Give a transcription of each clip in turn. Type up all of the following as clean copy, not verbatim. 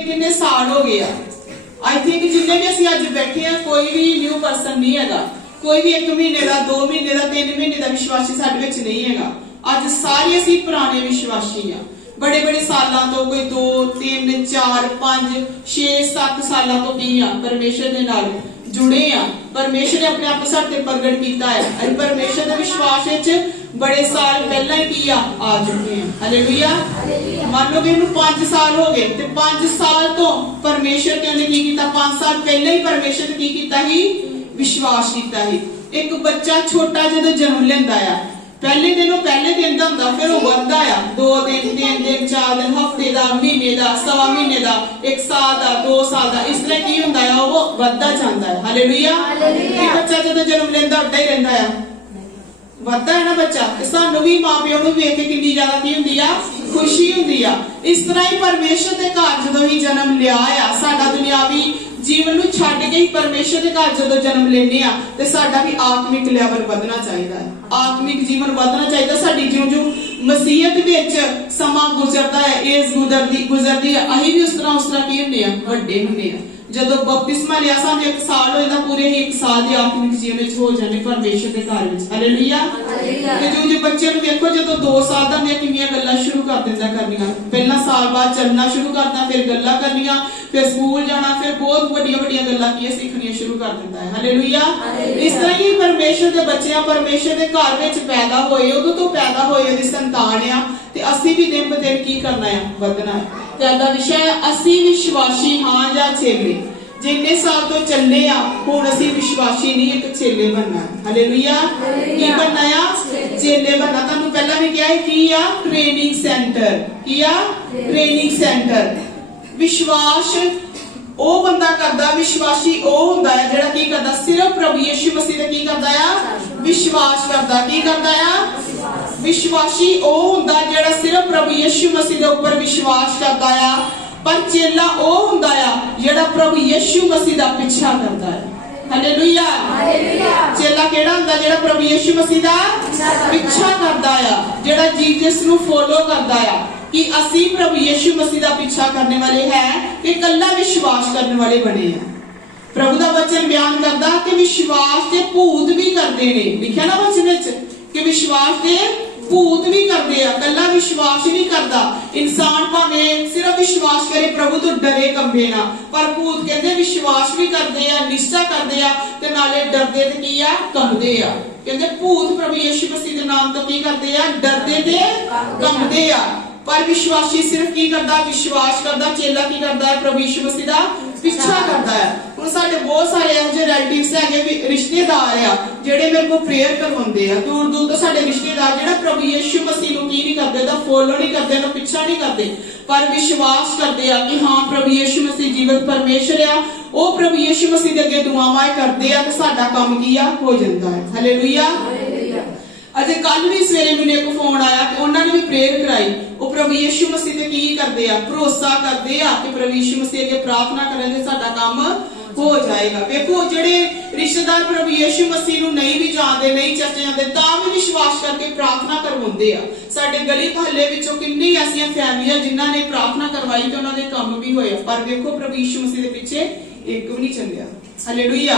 कितने साल हो गए आई थिंक जिन्ने भी असं अज बैठे हैं कोई भी न्यू परसन नहीं है, कोई भी 1 महीने का 2 महीने का 3 महीने का विश्वासी साडे विच नहीं है। अज सारे असीं पुराने विश्वासी हाँ, बड़े बड़े सालों तो कोई 2 3 4 5 6 7 सालों तो की हाँ परमेश्वर के नाल जुड़े हाँ। परमेश्वर ने अपने आप को साडे प्रगट किया है। असीं परमेश्वर के विश्वास विच बड़े साल पहला ही की आ चुके हैं। हालेलुया। मान लो कि इन्हू 5 साल हो गए तो 5 साल तो परमेश्वर ने की किया, 5 साल पहले ही परमेश्वर ने की किया ही विश्वास किया ही। एक बच्चा छोटा जो जन्म लेंदा है पहले दिन का होंदा, फिर वो बढ़दा है 2 दिन 3 दिन 4 दिन हफ्ते का महीने का सवा महीने का 1 साल का 2 साल का इस तरह की होंदा है, वो बढ़दा जांदा है। हालेलुया। एक बच्चा जो जन्म लेंदा उड्डा ही रहंदा है, बढ़ता है ना बच्चा, सानू भी मां प्यो नूं वेख के कितनी ज्यादा की हुंदी आ खुशी हुंदी आ। इस तरह ही परमेश्वर दे घर जदों ही जन्म लिया आ, साडा दुनियावी जीवन नूं छड्ड के ही परमेश्वर दे घर जदों जन्म लेने आ ते साडा भी आत्मिक लेवल ਵਧਣਾ ਚਾਹੀਦਾ है, आत्मिक जीवन ਵਧਣਾ ਚਾਹੀਦਾ। साडी जिਉਂ-जिਉਂ मसीहत विच समा गुजरदा है, एज गुजरदी है, अहीं भी उस तरह की हुंदे आ, ਵੱਡੇ ਹੁੰਦੇ ਆ। जदों बपतिस्मा लिया सानू 1 साल हो जाता, पूरे ही 1 साल के आत्मिक जीवन में हो जाने परमेश्वर के घर में। हालेलुया। जो बच्चे नूं देखो जदों 2 साल दा ने कितनी गल्लां शुरू कर दिंदा करनियां, पहला साल बाद चलना शुरू करना, फिर गल्लां करनियां, फिर स्कूल जाना, फिर बहुत बड़िया गल्लां की सीखनियां शुरू कर दिंदा है। हालेलुया। इस तरह ही परमेश्वर के बच्चे परमेश्वर के घर में पैदा होए, उदों तो पैदा होए दी संतान आ ते असीं भी दिन ब दिन की करना है, ਵਧਣਾ है। त्यादा विषय है असी विश्वासी हाँ या चेले। जिन्ने साल तो चले आ हुण असी विश्वासी नहीं, एक चेले बनना है। हालेलुया। की बनना है? चेले बनना। तुहानू पहला भी क्या है की आ ट्रेनिंग सेंटर, की आ ट्रेनिंग सेंटर। विश्वास ओ बंदा करदा, विश्वासी ओ हुंदा है जेड़ा की करदा सिर्फ प्रभु यीशु मसीह दे की करदा है विश्वास करदा। की करदा है? विश्वासी ओ हुंदा जेड़ा सिर्फ प्रभु यीशु मसीह दे ऊपर विश्वास करदा है। पर चेला ओ हुंदा है जेड़ा प्रभु यीशु मसीह दा पीछा करदा है। हालेलुया। चेला केड़ा हुंदा जेड़ा प्रभु यीशु मसीह दा पीछा करदा है, जेड़ा जीसस नु फॉलो करदा है। कि असी प्रभु यीशु मसीह दा पीछा करने वाले हैं कि कल्ला विश्वास करने वाले बने हैं। प्रभु दा वचन बयान करदा कि विश्वास के भूत भी करते ने, लिखिया ना वचन विच कि विश्वास के भूत भी करते हैं, कल्ला विश्वास ही नहीं करता। इंसान भावें सिर्फ विश्वास करे प्रभु तो डरे कंबे ना, पर भूत कहते विश्वास भी करते हैं, निश्चय करते हैं ते नाले डरदे ते की आ कंबदे आ। कहते भूत प्रभु यीशु मसीह के नाम तो की करते हैं, डरदे ते कंबदे आ। पर विश्वासी सिर्फ की करता विश्वास करता, चेला की करता है प्रभु यीशु मसीह दा पीछा करता है। हुण साडे बहुत सारे इहो जिहे रिलेटिव्स है, रिश्तेदार आ जेडे मेरे को प्रेयर करवाउंदे आ, दूर दूर तो साडे रिश्तेदार जेड़ा प्रभु यीशु मसीह नूं की नहीं करदे, दा फॉलो नहीं करदे, ना पीछा नहीं करदे, पर विश्वास करते आ कि हाँ प्रभु यीशु मसीह जीवित परमेश्वर आ। ओ प्रभु यीशु मसीह दे अगे दुआवां करदे आ ते साडा काम की आ हो जांदा है। हालेलुया। अजे कल भी सवेरे मैंने एक फोन आया कि उन्होंने भी प्रेयर कराई। वो प्रभु यीशु मसीह ते की करते हैं, भरोसा करते हैं कि प्रभु यीशु मसीह अगे प्रार्थना करेंगे साडा काम हो जाएगा। देखो जेडे रिश्तेदार प्रभु यीशु मसीह नूं नहीं भी जानते, नहीं चर्च जाते, तां भी विश्वास करके प्रार्थना करवाउंदे आ। साडे गली महल्ले विचों किन्नी ऐसियां फैमिलियां जिन्हां ने प्रार्थना करवाई ते उन्हां दे काम भी होए, पर देखो प्रभु यीशु मसीह दे पीछे एक भी नहीं चलिया। हालेलुया।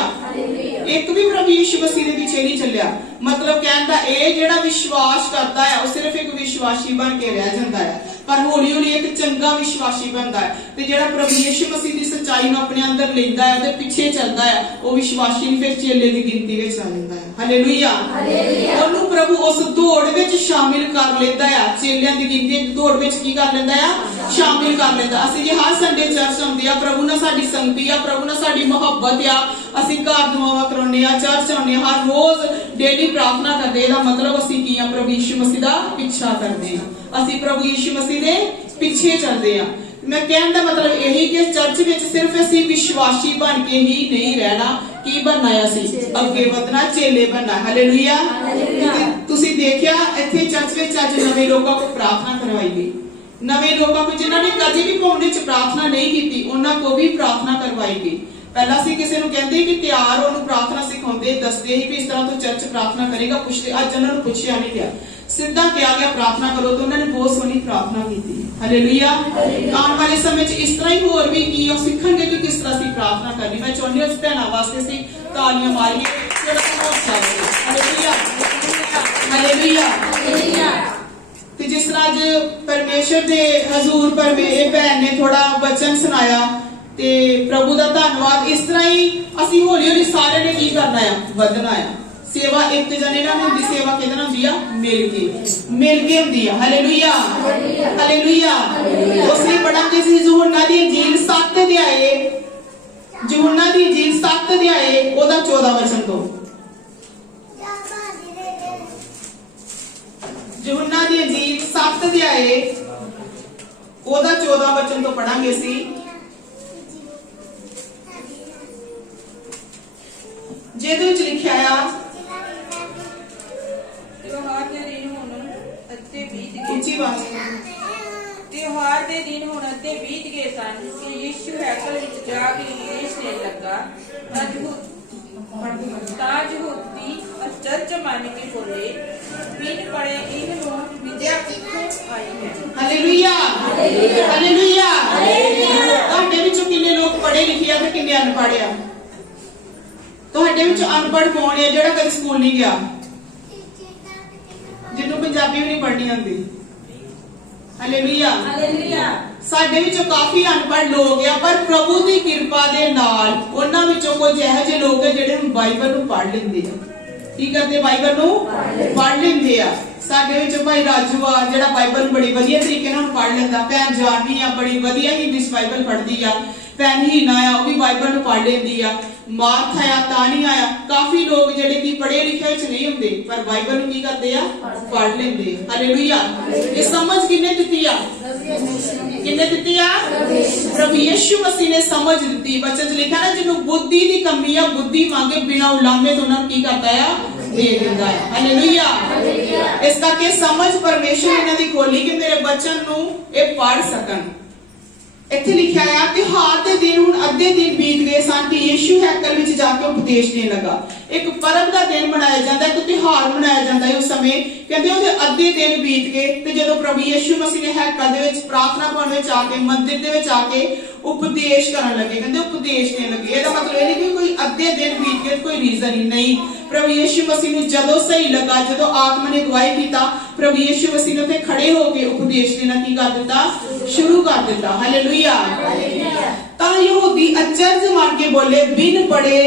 एक भी प्रभु यीशु मसीह दे पीछे नहीं चलिया। मतलब कहंदा ए जेड़ा विश्वास करता है वो सिर्फ एक विश्वासी बन के रह जाता है, पर हौली हौली एक चंगा विश्वासी बनता है। ते जेड़ा प्रभु यीशु मसीह दी सच्चाई नूं अपने अंदर लेंदा है, ओदे पीछे चलदा है, वो विश्वासी फिर चेले दी गिनती विच आ जांदा है। हालेलुया। ओनू प्रभु उस दौड़ विच शामिल कर लेंदा है, चेलियां दी गिनती दौड़ विच की कर लेंदा है, शामिल कर लेंदा। असि जे हर संडे चर्च आउंदे आ, प्रभु नाल साडी संगति आ, प्रभु नाल साडी मोहब्बत आ, असि घर दुआवां कराउने आ, चर्च आउने आ, हर रोज डेली प्रार्थना करदे। दा मतलब असि की आ प्रभु यीशु मसीह दा पीछा करदे आ, असि प्रभु यीशु मसीह दे पीछे चलदे आ। मैं कहने का मतलब यही कि चर्च विच सिर्फ असी विश्वासी बन के ही नहीं रहना, की बनना है असी अगे वधना, चेले बनना। हालेलुया। तुसी देखिया इत्थे चर्च विच अज नवे लोकां को प्रार्थना करवाई गई, नवे लोकां को जिन्हां ने कदी भी पौंडे च प्रार्थना नहीं की उन्हां को भी प्रार्थना करवाई गई। पहला सी किसी नूं कहंदे कि तैयार होनू प्रार्थना सिखाउंदे, दसदे ही भी इस तरह तो चर्च प्रार्थना करेगा, पुछदे अज उन्हां नूं पुछया नहीं गया। ਸਿੱਧਾ ਕਿਹਾ ਗਿਆ ਪ੍ਰਾਰਥਨਾ ਕਰੋ, तो उन्होंने बहुत सोहनी प्रार्थना की थी। हालेलुया। आने वाले समय च इस तरह ही होर भी की सीखेंगे कि किस तरह से प्रार्थना करनी। मैं चाहती हूं उस भैनों वास्ते से तालियां मारिए। Hallelujah hallelujah. ते जिस तरह अज परमेश्वर दे हजूर पर भैन ने थोड़ा वचन सुनाया ते प्रभु दा धन्नवाद। इस तरह ही असीं हौली हौली सारे ने की करना है, वधना है। सेवा एक जने ना होंदी, सेवा किहदे नाल होंदी आ? मिल के होंदी आ। Hallelujah hallelujah. उसने पढ़ांगे सी यूहन्ना दी इंजील 7 अध्याय, यूहन्ना दी इंजील 7 अध्याय ओदा 14 वचन तो, यूहन्ना दी इंजील 7 अध्याय ओदा 14 वचन तो पढ़ांगे सी। ਜਿਹਦੇ ਵਿੱਚ ਲਿਖਿਆ ਆ त्योहार दे दिन होण अते बीत गए। ਉੱਚੀ ਆਵਾਜ਼ त्योहार दे दिन होण अते बीत गए सन कि यीशु हैकल विच जा के उपदेश देण लगा। ताज होती अचरज मन के बोले, बिन पढ़े इन्हों विद्या कित्थों आई है। Hallelujah hallelujah. ਤੁਹਾਡੇ ਵਿੱਚੋਂ ਕਿੰਨੇ ਲੋਕ ਪੜ੍ਹੇ ਲਿਖੇ ਆ ਤੇ ਕਿੰਨੇ ਅਨਪੜ੍ਹ ਆ? ਤੁਹਾਡੇ ਵਿੱਚ ਅਨਪੜ੍ਹ ਕੌਣ ਹੈ ਜਿਹੜਾ ਕਦੇ ਸਕੂਲ ਨਹੀਂ ਗਿਆ, ਜਿਹਨੂੰ ਪੰਜਾਬੀ ਵੀ ਨਹੀਂ ਪੜ੍ਹਨੀ ਆਉਂਦੀ? Hallelujah hallelujah. ਸਾਡੇ ਵਿੱਚੋਂ ਕਾਫੀ ਅਨਪੜ੍ਹ ਲੋਕ ਆ, ਪਰ ਪ੍ਰਭੂ ਦੀ ਕਿਰਪਾ ਦੇ ਨਾਲ ਉਹਨਾਂ ਵਿੱਚੋਂ ਕੁਝ ਇਹੋ ਜਿਹੇ ਲੋਕ ਆ ਜਿਹੜੇ ਹੁਣ ਬਾਈਬਲ ਨੂੰ ਪੜ੍ਹ ਲੈਂਦੇ ਆ। ਕੀ ਕਰਦੇ? ਬਾਈਬਲ ਨੂੰ ਪੜ੍ਹ ਲੈਂਦੇ ਆ। ਸਾਡੇ ਵਿੱਚ ਭਾਈ ਰਾਜੂ ਆ ਜਿਹੜਾ ਬਾਈਬਲ ਨੂੰ ਬੜੀ ਵਧੀਆ ਤਰੀਕੇ ਨਾਲ ਪੜ੍ਹ ਲੈਂਦਾ। ਭੈਣ ਜਾਨਵੀ ਆ ਬੜੀ ਵਧੀਆ ਹਿੰਦੀ ਬਾਈਬਲ ਪੜ੍ਹਦੀ ਆ। ਭੈਣ ਹੀਨਾ ਆ ਉਹ ਵੀ ਬਾਈਬਲ ਨੂੰ ਪੜ੍ਹ ਲੈਂਦੀ ਆ। ਮਾਰਥਾ ਆ, ਤਾਨੀਆ ਆ, ਕਾਫੀ ਲੋਕ ਜਿਹੜੇ ਕਿ ਪੜ੍ਹੇ ਲਿਖੇ ਵਿੱਚ ਨਹੀਂ ਹੁੰਦੇ ਪਰ ਬਾਈਬਲ ਨੂੰ ਕੀ ਕਰਦੇ ਆ? ਪੜ੍ਹ ਲੈਂਦੇ ਆ। ਹਾਲੇਲੂਇਆ। ਇਹ ਸਮਝ ਕਿੰਨੇ ਦਿੱਤੀ ਆ? ਕਿੰਨੇ ਦਿੱਤੀ ਆ? ਪ੍ਰਭੂ ਯਿਸੂ ਮਸੀਹ ਨੇ ਸਮਝ ਦਿੱਤੀ। ਵਚਨ 'ਚ ਲਿਖਿਆ ਨਾ ਜਿਹਨੂੰ ਬੁੱਧੀ ਦੀ ਕਮੀ ਆ, ਬੁੱਧੀ ਮੰਗੇ ਬਿਨਾਂ ਉਲਾਮੇ ਤੋਂ ਉਹਨਾਂ ਨੂੰ ਕੀ ਕਰਦਾ ਆ? ਦੇ ਦਿੰਦਾ ਹੈ। ਹਾਲੇਲੂਇਆ। ਇਸ ਕਰਕੇ ਸਮਝ ਪਰਮੇਸ਼ਰ ਇਹਨਾਂ ਦੀ ਖੋਲੀ ਕਿ ਮੇਰੇ ਬੱਚਨ ਨੂੰ ਇਹ ਪੜ੍ਹ ਸਕਣ। ਇੱਥੇ ਲਿਖਿਆ ਆ ਤਿਉਹਾਰ ਦੇ ਦਿਨ ਹੁਣ ਅੱਧੇ ਦਿਨ ਬੀਤ ਗਏ ਸਨ ਕਿ ਯੀਸ਼ੂ ਹੈਕਲ ਵਿੱਚ ਜਾ ਕੇ ਉਪਦੇਸ਼ ਦੇਣ ਲੱਗਾ। ਇੱਕ ਪਰਬ ਦਾ ਦਿਨ ਮਨਾਇਆ ਜਾਂਦਾ, ਇੱਕ ਤਿਉਹਾਰ ਮਨਾਇਆ ਜਾਂਦਾ ਹੈ। ਉਸ ਸਮੇਂ ਕਹਿੰਦੇ ਉਹਦੇ ਅੱਧੇ ਦਿਨ ਬੀਤ ਗਏ ਤੇ ਜਦੋਂ ਪ੍ਰਭੂ ਯੀਸ਼ੂ ਮਸੀਹ ਨੇ ਹੈਕਲ ਦੇ ਵਿੱਚ ਪ੍ਰਾਰਥਨਾ ਭਵਨ ਵਿੱਚ ਆ ਕੇ ਮੰਦਿਰ ਦੇ ਵਿੱਚ ਆ ਕੇ ਉਪਦੇਸ਼ ਕਰਨ ਲੱਗੇ। ਕਹਿੰਦੇ ਉਪਦੇਸ਼ ਦੇਣ ਲੱਗੇ। ਇਹਦਾ ਮਤਲਬ ਇਹ ਨਹੀਂ ਕਿ ਕੋਈ ਅੱਧੇ ਦਿਨ ਬੀਤ ਗਏ ਕੋਈ ਰੀਜ਼ਨ ਹੀ ਨਹੀਂ। ਪ੍ਰਭੂ ਯੀਸ਼ੂ ਮਸੀਹ ਨੂੰ ਜਦੋਂ ਸਹੀ ਲੱਗਾ, ਜਦੋਂ ਆਤਮਾ ਨੇ ਗਵਾਹੀ ਕੀਤਾ, ਪ੍ਰਭੂ ਯੀਸ਼ੂ ਮਸੀਹ ਨੇ ਉੱਥੇ ਖੜੇ ਹੋ ਕੇ ਉਪਦੇਸ਼ ਦੇਣਾ ਕੀ ਕਰ ਦਿੱਤਾ? ਸ਼ੁਰੂ ਕਰ ਦਿੱਤਾ। ਹਾਲੇਲੂਇਆ। ਤਾਂ ਯਹੂਦੀ ਅਚਰਜ ਮੰਨ ਕੇ ਬੋਲੇ, ਬਿਨ ਪੜੇ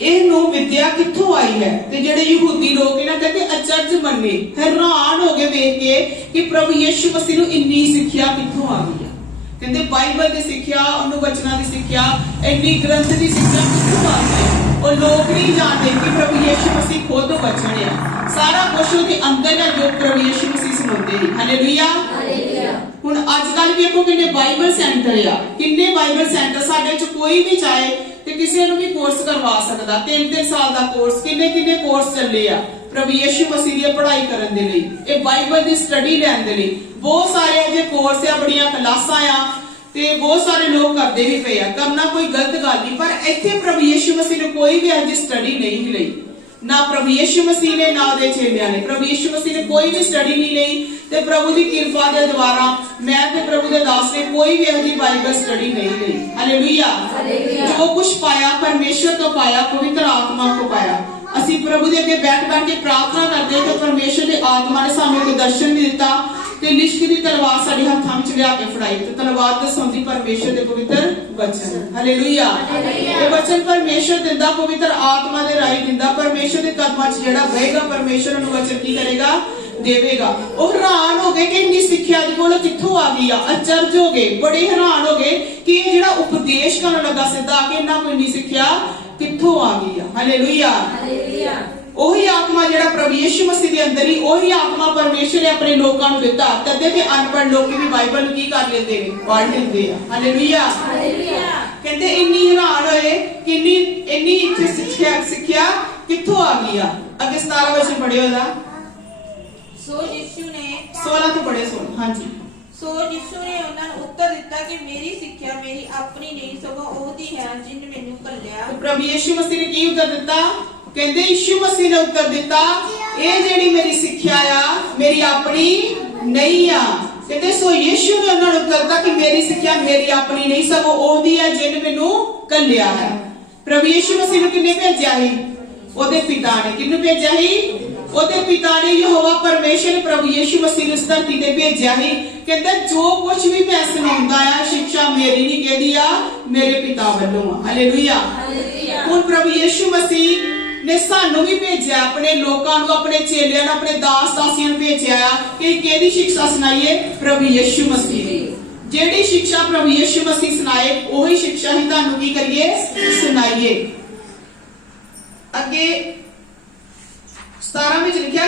ਇਹਨੂੰ ਵਿਦਿਆ ਕਿੱਥੋਂ ਆਈ ਹੈ? ਤੇ ਜਿਹੜੇ ਯਹੂਦੀ ਲੋਕ ਇਹਨਾਂ ਕਹਿੰਦੇ ਅਚਰਜ ਮੰਨੇ, ਹੈਰਾਨ ਹੋ ਗਏ ਵੇਖ ਕੇ ਕਿ ਪ੍ਰਭੂ ਯੀਸ਼ੂ ਮਸੀਹ ਨੂੰ ਇੰਨੀ ਸਿੱਖਿਆ ਕਿੱਥੋਂ ਆ ਗਈ ਹੈ। ਕਹਿੰਦੇ ਬਾਈਬਲ ਦੀ ਸਿੱਖਿਆ, ਉਹਨੂੰ ਵਚਨਾਂ ਦੀ ਸਿੱਖਿਆ, ਇੰਨੀ ਗ੍ਰੰਥ ਦੀ ਸਿੱਖਿਆ ਕਿੱਥੋਂ ਆ ਗਈ? ਉਹ ਲੋਕ ਨਹੀਂ ਜਾਣਦੇ ਕਿ ਪ੍ਰਭੂ ਯੀਸ਼ੂ ਮਸੀਹ ਖੁਦ ਵਚਨ ਹੈ। ਸਾਰਾ ਕੁਝ ਉਹਦੇ ਅੰਦਰ ਹੈ ਜੋ ਪ੍ਰਭੂ ਯੀਸ਼ੂ ਮਸੀਹ ਸੁਣਾਉਂਦੇ ਨੇ। Hallelujah hallelujah. ਹੁਣ ਅੱਜ ਕੱਲ ਵੇਖੋ ਕਿੰਨੇ ਬਾਈਬਲ ਸੈਂਟਰ ਆ, ਕਿੰਨੇ ਬਾਈਬਲ ਸੈਂਟਰ ਸਾਡੇ ਚ ਕੋਈ ਵੀ ਚਾਹੇ ਤੇ ਕਿਸੇ ਨੂੰ ਵੀ ਕੋਰਸ ਕਰਵਾ ਸਕਦਾ। 3-3 ਸਾਲ ਦਾ ਕੋਰਸ, ਕਿੰਨੇ ਕੋਰਸ ਚੱਲੇ ਆ ਪ੍ਰਭੂ ਯੀਸ਼ੂ ਮਸੀਹ ਦੀ ਪੜ੍ਹਾਈ ਕਰਨ ਦੇ ਲਈ, ਇਹ ਬਾਈਬਲ ਦੀ ਸਟੱਡੀ ਲੈਣ ਦੇ ਲਈ। ਬਹੁਤ ਸਾਰੇ ਅਜੇ ਕੋਰਸ ਆ, ਬੜੀਆਂ ਕਲਾਸਾਂ ਆ ਤੇ ਬਹੁਤ ਸਾਰੇ ਲੋਕ ਕਰਦੇ ਵੀ ਪਏ ਆ। ਕਰਨਾ ਕੋਈ ਗਲਤ ਗੱਲ ਨਹੀਂ, ਪਰ ਇੱਥੇ ਪ੍ਰਭੂ ਯੀਸ਼ੂ ਮਸੀਹ ਨੇ ਕੋਈ ਵੀ ਅਜਿਹੀ ਸਟੱਡੀ ਨਹੀਂ ਲਈ। ਨਾ ਪ੍ਰਭੂ ਯੀਸ਼ੂ ਮਸੀਹ ਨੇ ਨਾ ਉਹਦੇ ਚੇਲਿਆਂ ਨੇ। ਪ੍ਰਭੂ ਯੀਸ਼ੂ ਮਸੀਹ ਨੇ ਕੋਈ ਵੀ ਸਟੱਡੀ ਨਹੀਂ ਲਈ ਤੇ ਪ੍ਰਭੂ ਦੀ ਕਿਰਪਾ ਦੇ ਦੁਆਰਾ ਮੈਂ ਤੇ ਪ੍ਰਭੂ ਦੇ ਦਾਸ ਨੇ ਕੋਈ ਵੀ ਅਜਿਹੀ ਬਾਈਬਲ ਸਟੱਡੀ ਨਹੀਂ ਲਈ। ਹਾਲੇਲੂਇਆ। ਜੋ ਕੁਝ ਪਾਇਆ ਪਰਮੇਸ਼ਰ ਤੋਂ ਪਾਇਆ, ਪਵਿੱਤਰ ਆਤਮਾ ਤੋਂ ਪਾਇਆ। ਅਸੀਂ ਪ੍ਰਭੂ ਦੇ ਅੱਗੇ ਬੈਠ ਕੇ ਪ੍ਰਾਰਥਨਾ ਕਰਦੇ ਕਿ ਪਰਮੇਸ਼ਰ ਦੇ ਆਤਮਾ ਨੇ ਸਾਨੂੰ ਇੱਕ ਦਰਸ਼ਨ ਵੀ ਦਿੱਤਾ ਤੇ ਲਿਸ਼ਕ ਦੀ ਤਲਵਾਰ ਸਾਡੇ ਹੱਥਾਂ ਵਿੱਚ ਲਿਆ ਕੇ ਫੜਾਈ ਤੇ ਤਲਵਾਰ ਦਸਾਉਂਦੀ ਪਰਮੇਸ਼ਰ ਦੇ ਪਵਿੱਤਰ ਵਚਨ। ਹਾਲੇਲੂਇਆ। ਇਹ ਵਚਨ ਪਰਮੇਸ਼ਰ ਦਿੰਦਾ, ਪਵਿੱਤਰ ਆਤਮਾ ਦੇ ਰਾਹੀਂ ਦਿੰਦਾ। ਪਰਮੇਸ਼ਰ ਦੇ ਕਦਮਾਂ 'ਚ ਜਿਹੜਾ ਬਹੇਗਾ ਪਰਮੇਸ਼ਰ ਨੂੰ ਵਚਨ ਕੀ ਕਰੇਗਾ? ਦੇਵੇਗਾ। ਉਹ ਹੈਰਾਨ ਹੋ ਗਏ ਕਿ ਇੰਨੀ ਸਿੱਖਿਆ ਦੀ ਕੋਲ ਕਿੱਥੋਂ ਆ ਗਈ ਆ। ਅਚਰਜ ਹੋ ਗਏ, ਬੜੇ ਹੈਰਾਨ ਹੋ ਗਏ ਕਿ ਇਹ ਜਿਹੜਾ ਉਪਦੇਸ਼ ਕਰਨ ਲੱਗਾ ਸਿੱਧਾ ਆ ਕੇ ਇਹਨਾਂ ਕੋਈ ਇੰਨੀ ਸਿੱਖਿਆ ਕਿੱਥੋਂ ਆ ਗਈ ਆ। Hallelujah hallelujah. ਉਹੀ ਆਤਮਾ ਜਿਹੜਾ ਪ੍ਰਭੂ ਯੀਸ਼ੂ ਮਸੀਹ ਦੇ ਅੰਦਰ ਹੀ, ਉਹੀ ਆਤਮਾ ਪਰਮੇਸ਼ਰ ਨੇ ਆਪਣੇ ਲੋਕਾਂ ਨੂੰ ਦਿੱਤਾ। ਤਦੇ ਤੇ ਅਨਪੜ੍ਹ ਲੋਕ ਵੀ ਬਾਈਬਲ ਨੂੰ ਕੀ ਕਰ ਲੈਂਦੇ ਨੇ? ਪੜ੍ਹ ਲੈਂਦੇ ਆ। Hallelujah hallelujah. ਕਹਿੰਦੇ ਇੰਨੀ ਹੈਰਾਨ ਹੋਏ ਕਿ ਇੰਨੀ ਇੱਥੇ ਸਿੱਖਿਆ ਕਿੱਥੋਂ ਆ ਗਈ ਆ। ਅੱਗੇ 17 ਵਚਨ ਪੜਿਓ ਦਾ। ਸੋ ਯਿਸੂ ਨੇ 16 ਤੋਂ ਪੜ੍ਹੇ ਸੁਣ। ਹਾਂਜੀ। ਸੋ ਯਿਸੂ ਨੇ ਉਹਨਾਂ ਨੂੰ ਉੱਤਰ ਦਿੱਤਾ ਕਿ ਮੇਰੀ ਸਿੱਖਿਆ ਮੇਰੀ ਆਪਣੀ ਨਹੀਂ ਸਗੋਂ ਉਹਦੀ ਹੈ ਜਿਨ ਮੈਨੂੰ ਘੱਲਿਆ। ਪ੍ਰਭੂ ਯੀਸ਼ੂ ਮਸੀਹ ਨੇ ਕੀ ਉੱਤਰ ਦਿੱਤਾ? ਕਹਿੰਦੇ ਯੀਸ਼ੂ ਮਸੀਹ ਨੇ ਉੱਤਰ ਦਿੱਤਾ ਇਹ ਜਿਹੜੀ ਮੇਰੀ ਸਿੱਖਿਆ ਆ ਮੇਰੀ ਆਪਣੀ ਨਹੀਂ ਆ। ਕਹਿੰਦੇ ਸੋ ਯਿਸੂ ਨੇ ਉਹਨਾਂ ਨੂੰ ਉੱਤਰ ਦਿੱਤਾ ਕਿ ਮੇਰੀ ਸਿੱਖਿਆ ਮੇਰੀ ਆਪਣੀ ਨਹੀਂ ਸਗੋਂ ਉਹਦੀ ਹੈ ਜਿਹਨੇ ਮੈਨੂੰ ਘੱਲਿਆ ਹੈ। ਪ੍ਰਭੂ ਯਿਸੂ ਮਸੀਹ ਨੂੰ ਕਿੰਨੇ ਭੇਜਿਆ ਸੀ? ਉਹਦੇ ਪਿਤਾ ਨੇ। ਕਿਹਨੂੰ ਭੇਜਿਆ ਸੀ? ਉਹਦੇ ਪਿਤਾ ਨੇ ਯਹੋਵਾ ਪਰਮੇਸ਼ਰ ਪ੍ਰਭੂ ਯਿਸੂ ਮਸੀਹ ਨੂੰ ਇਸ ਧਰਤੀ ਤੇ ਭੇਜਿਆ ਸੀ। ਕਹਿੰਦਾ ਜੋ ਕੁਝ ਵੀ ਮੈਂ ਸੁਣਾਉਂਦਾ ਆ ਸਿੱਖਿਆ ਮੇਰੀ ਨਹੀਂ ਕਹਿੰਦੀ ਆ ਮੇਰੇ ਪਿਤਾ ਵੱਲੋਂ ਆ। ਹਾਲੇਲੂਇਆ। ਹੁਣ ਪ੍ਰਭੂ ਯਿਸੂ ਮਸੀਹ ਨੇ ਸਾਨੂੰ ਵੀ ਭੇਜਿਆ, ਆਪਣੇ ਲੋਕਾਂ ਨੂੰ, ਆਪਣੇ ਚੇਲਿਆਂ ਨੂੰ, ਆਪਣੇ ਦਾਸ ਦਾਸੀਆਂ ਨੂੰ ਭੇਜਿਆ ਆ ਕਿ ਕਿਹਦੀ ਸਿੱਖਿਆ ਸੁਣਾਈਏ? ਪ੍ਰਭੂ ਯਿਸੂ ਮਸੀਹ ਦੀ। ਜਿਹੜੀ ਸਿੱਖਿਆ ਪ੍ਰਭੂ ਯਿਸੂ ਮਸੀਹ ਸੁਣਾਏ ਉਹੀ ਸਿੱਖਿਆ ਹੀ ਤੁਹਾਨੂੰ ਕੀ ਕਰੀਏ? ਸੁਣਾਈਏ। ਅੱਗੇ 17 ਵਿੱਚ ਲਿਖਿਆ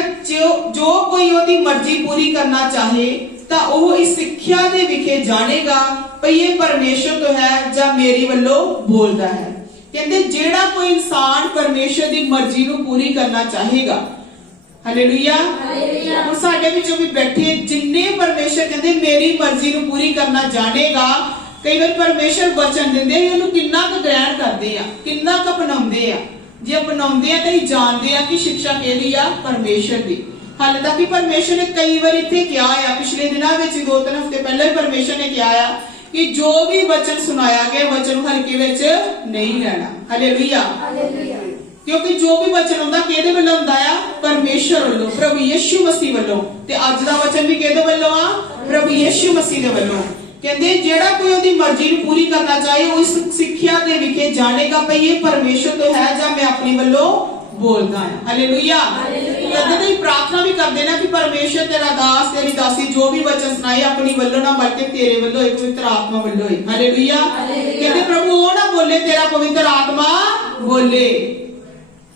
ਜੋ ਕੋਈ ਉਹਦੀ ਮਰਜ਼ੀ ਪੂਰੀ ਕਰਨਾ ਚਾਹੇ ਤਾਂ ਉਹ ਇਸ ਸਿੱਖਿਆ ਦੇ ਵਿਖੇ ਜਾਣੇਗਾ ਭਈ ਇਹ ਪਰਮੇਸ਼ਰ ਤੋਂ ਹੈ ਜਾਂ ਮੇਰੀ ਵੱਲੋਂ ਬੋਲਦਾ ਹੈ। ਕਹਿੰਦੇ ਜਿਹੜਾ ਕੋਈ ਇਨਸਾਨ ਪਰਮੇਸ਼ਰ ਦੀ ਮਰਜ਼ੀ ਨੂੰ ਪੂਰੀ ਕਰਨਾ ਚਾਹੇਗਾ। ਹਾਲੇਲੂਇਆ। ਹੁਣ ਸਾਡੇ ਵਿੱਚੋਂ ਵੀ ਬੈਠੇ ਜਿੰਨੇ ਪਰਮੇਸ਼ਰ ਕਹਿੰਦੇ ਮੇਰੀ ਮਰਜ਼ੀ ਨੂੰ ਪੂਰੀ ਕਰਨਾ ਜਾਣੇਗਾ, ਕਈ ਵਾਰ ਪਰਮੇਸ਼ਰ ਵਚਨ ਦਿੰਦੇ ਉਹਨੂੰ ਕਿੰਨਾ ਕੁ ਗ੍ਰਹਿਣ ਕਰਦੇ ਆ, ਕਿੰਨਾ ਕੁ ਅਪਣਾਉਂਦੇ ਆ। ਜੇ ਅਪਣਾਉਂਦੇ ਆ ਤਾਂ ਹੀ ਜਾਣਦੇ ਆ ਕਿ ਸਿੱਖਿਆ ਕਿਹਦੀ ਆ? ਪਰਮੇਸ਼ਰ ਦੀ। ਹਾਲੇ ਤੱਕ ਕਿ ਪਰਮੇਸ਼ਰ ਨੇ ਕਈ ਵਾਰ ਇੱਥੇ ਕਿਹਾ ਆ, ਪਿਛਲੇ ਦਿਨਾਂ ਵਿੱਚ 2-3 ਹਫ਼ਤੇ ਪਹਿਲਾਂ ਹੀ ਪਰਮੇਸ਼ਰ ਨੇ ਕਿਹਾ ਆ ਕਿ ਜੋ ਵੀ ਵਚਨ ਸੁਣਾਇਆ ਗਿਆ ਵਚਨ ਨੂੰ ਹਲਕੇ ਵਿੱਚ ਨਹੀਂ ਲੈਣਾ। ਹਾਲੇਲੂਇਆ। ਕਿਉਂਕਿ ਜੋ ਵੀ ਵਚਨ ਹੁੰਦਾ ਕਿਹਦੇ ਵੱਲੋਂ ਹੁੰਦਾ ਆ? ਪਰਮੇਸ਼ਰ ਵੱਲੋਂ, ਪ੍ਰਭੂ ਯਿਸੂ ਮਸੀਹ ਵੱਲੋਂ। ਤੇ ਅੱਜ ਦਾ ਵਚਨ ਵੀ ਕਿਹਦੇ ਵੱਲੋਂ ਆ? ਪ੍ਰਭੂ ਯਿਸੂ ਮਸੀਹ ਦੇ ਵੱਲੋਂ। ਕਹਿੰਦੇ ਜਿਹੜਾ ਕੋਈ ਉਹਦੀ ਮਰਜ਼ੀ ਨੂੰ ਪੂਰੀ ਕਰਨਾ ਚਾਹੇ ਉਹ ਇਸ ਸਿੱਖਿਆ ਦੇ ਵਿਖੇ ਜਾਣੇਗਾ ਭਈ ਇਹ ਪਰਮੇਸ਼ਰ ਤੋਂ ਹੈ ਜਾਂ ਮੈਂ ਆਪਣੀ ਵੱਲੋਂ ਬੋਲਦਾ ਹਾਂ। ਹਾਲੇਲੂਇਆ। ਕਦੇ ਨਹੀਂ ਪ੍ਰਾਰਥਨਾ ਵੀ ਕਰਦੇ ਨਾ ਕਿ ਪਰਮੇਸ਼ਰ ਤੇਰਾ ਦਾਸ ਤੇਰੀ ਦਾਸੀ ਜੋ ਵੀ ਵਚਨ ਸੁਣਾਏ ਆਪਣੀ ਵੱਲੋਂ ਨਾ ਬਲਕਿ ਤੇਰੇ ਵੱਲੋਂ ਇੱਕ ਪਵਿੱਤਰ ਆਤਮਾ ਵੱਲੋਂ ਹੀ। ਹਾਲੇਲੂਇਆ। ਕਹਿੰਦੇ ਪ੍ਰਭੂ ਉਹ ਨਾ ਬੋਲੇ, ਤੇਰਾ ਪਵਿੱਤਰ ਆਤਮਾ ਬੋਲੇ।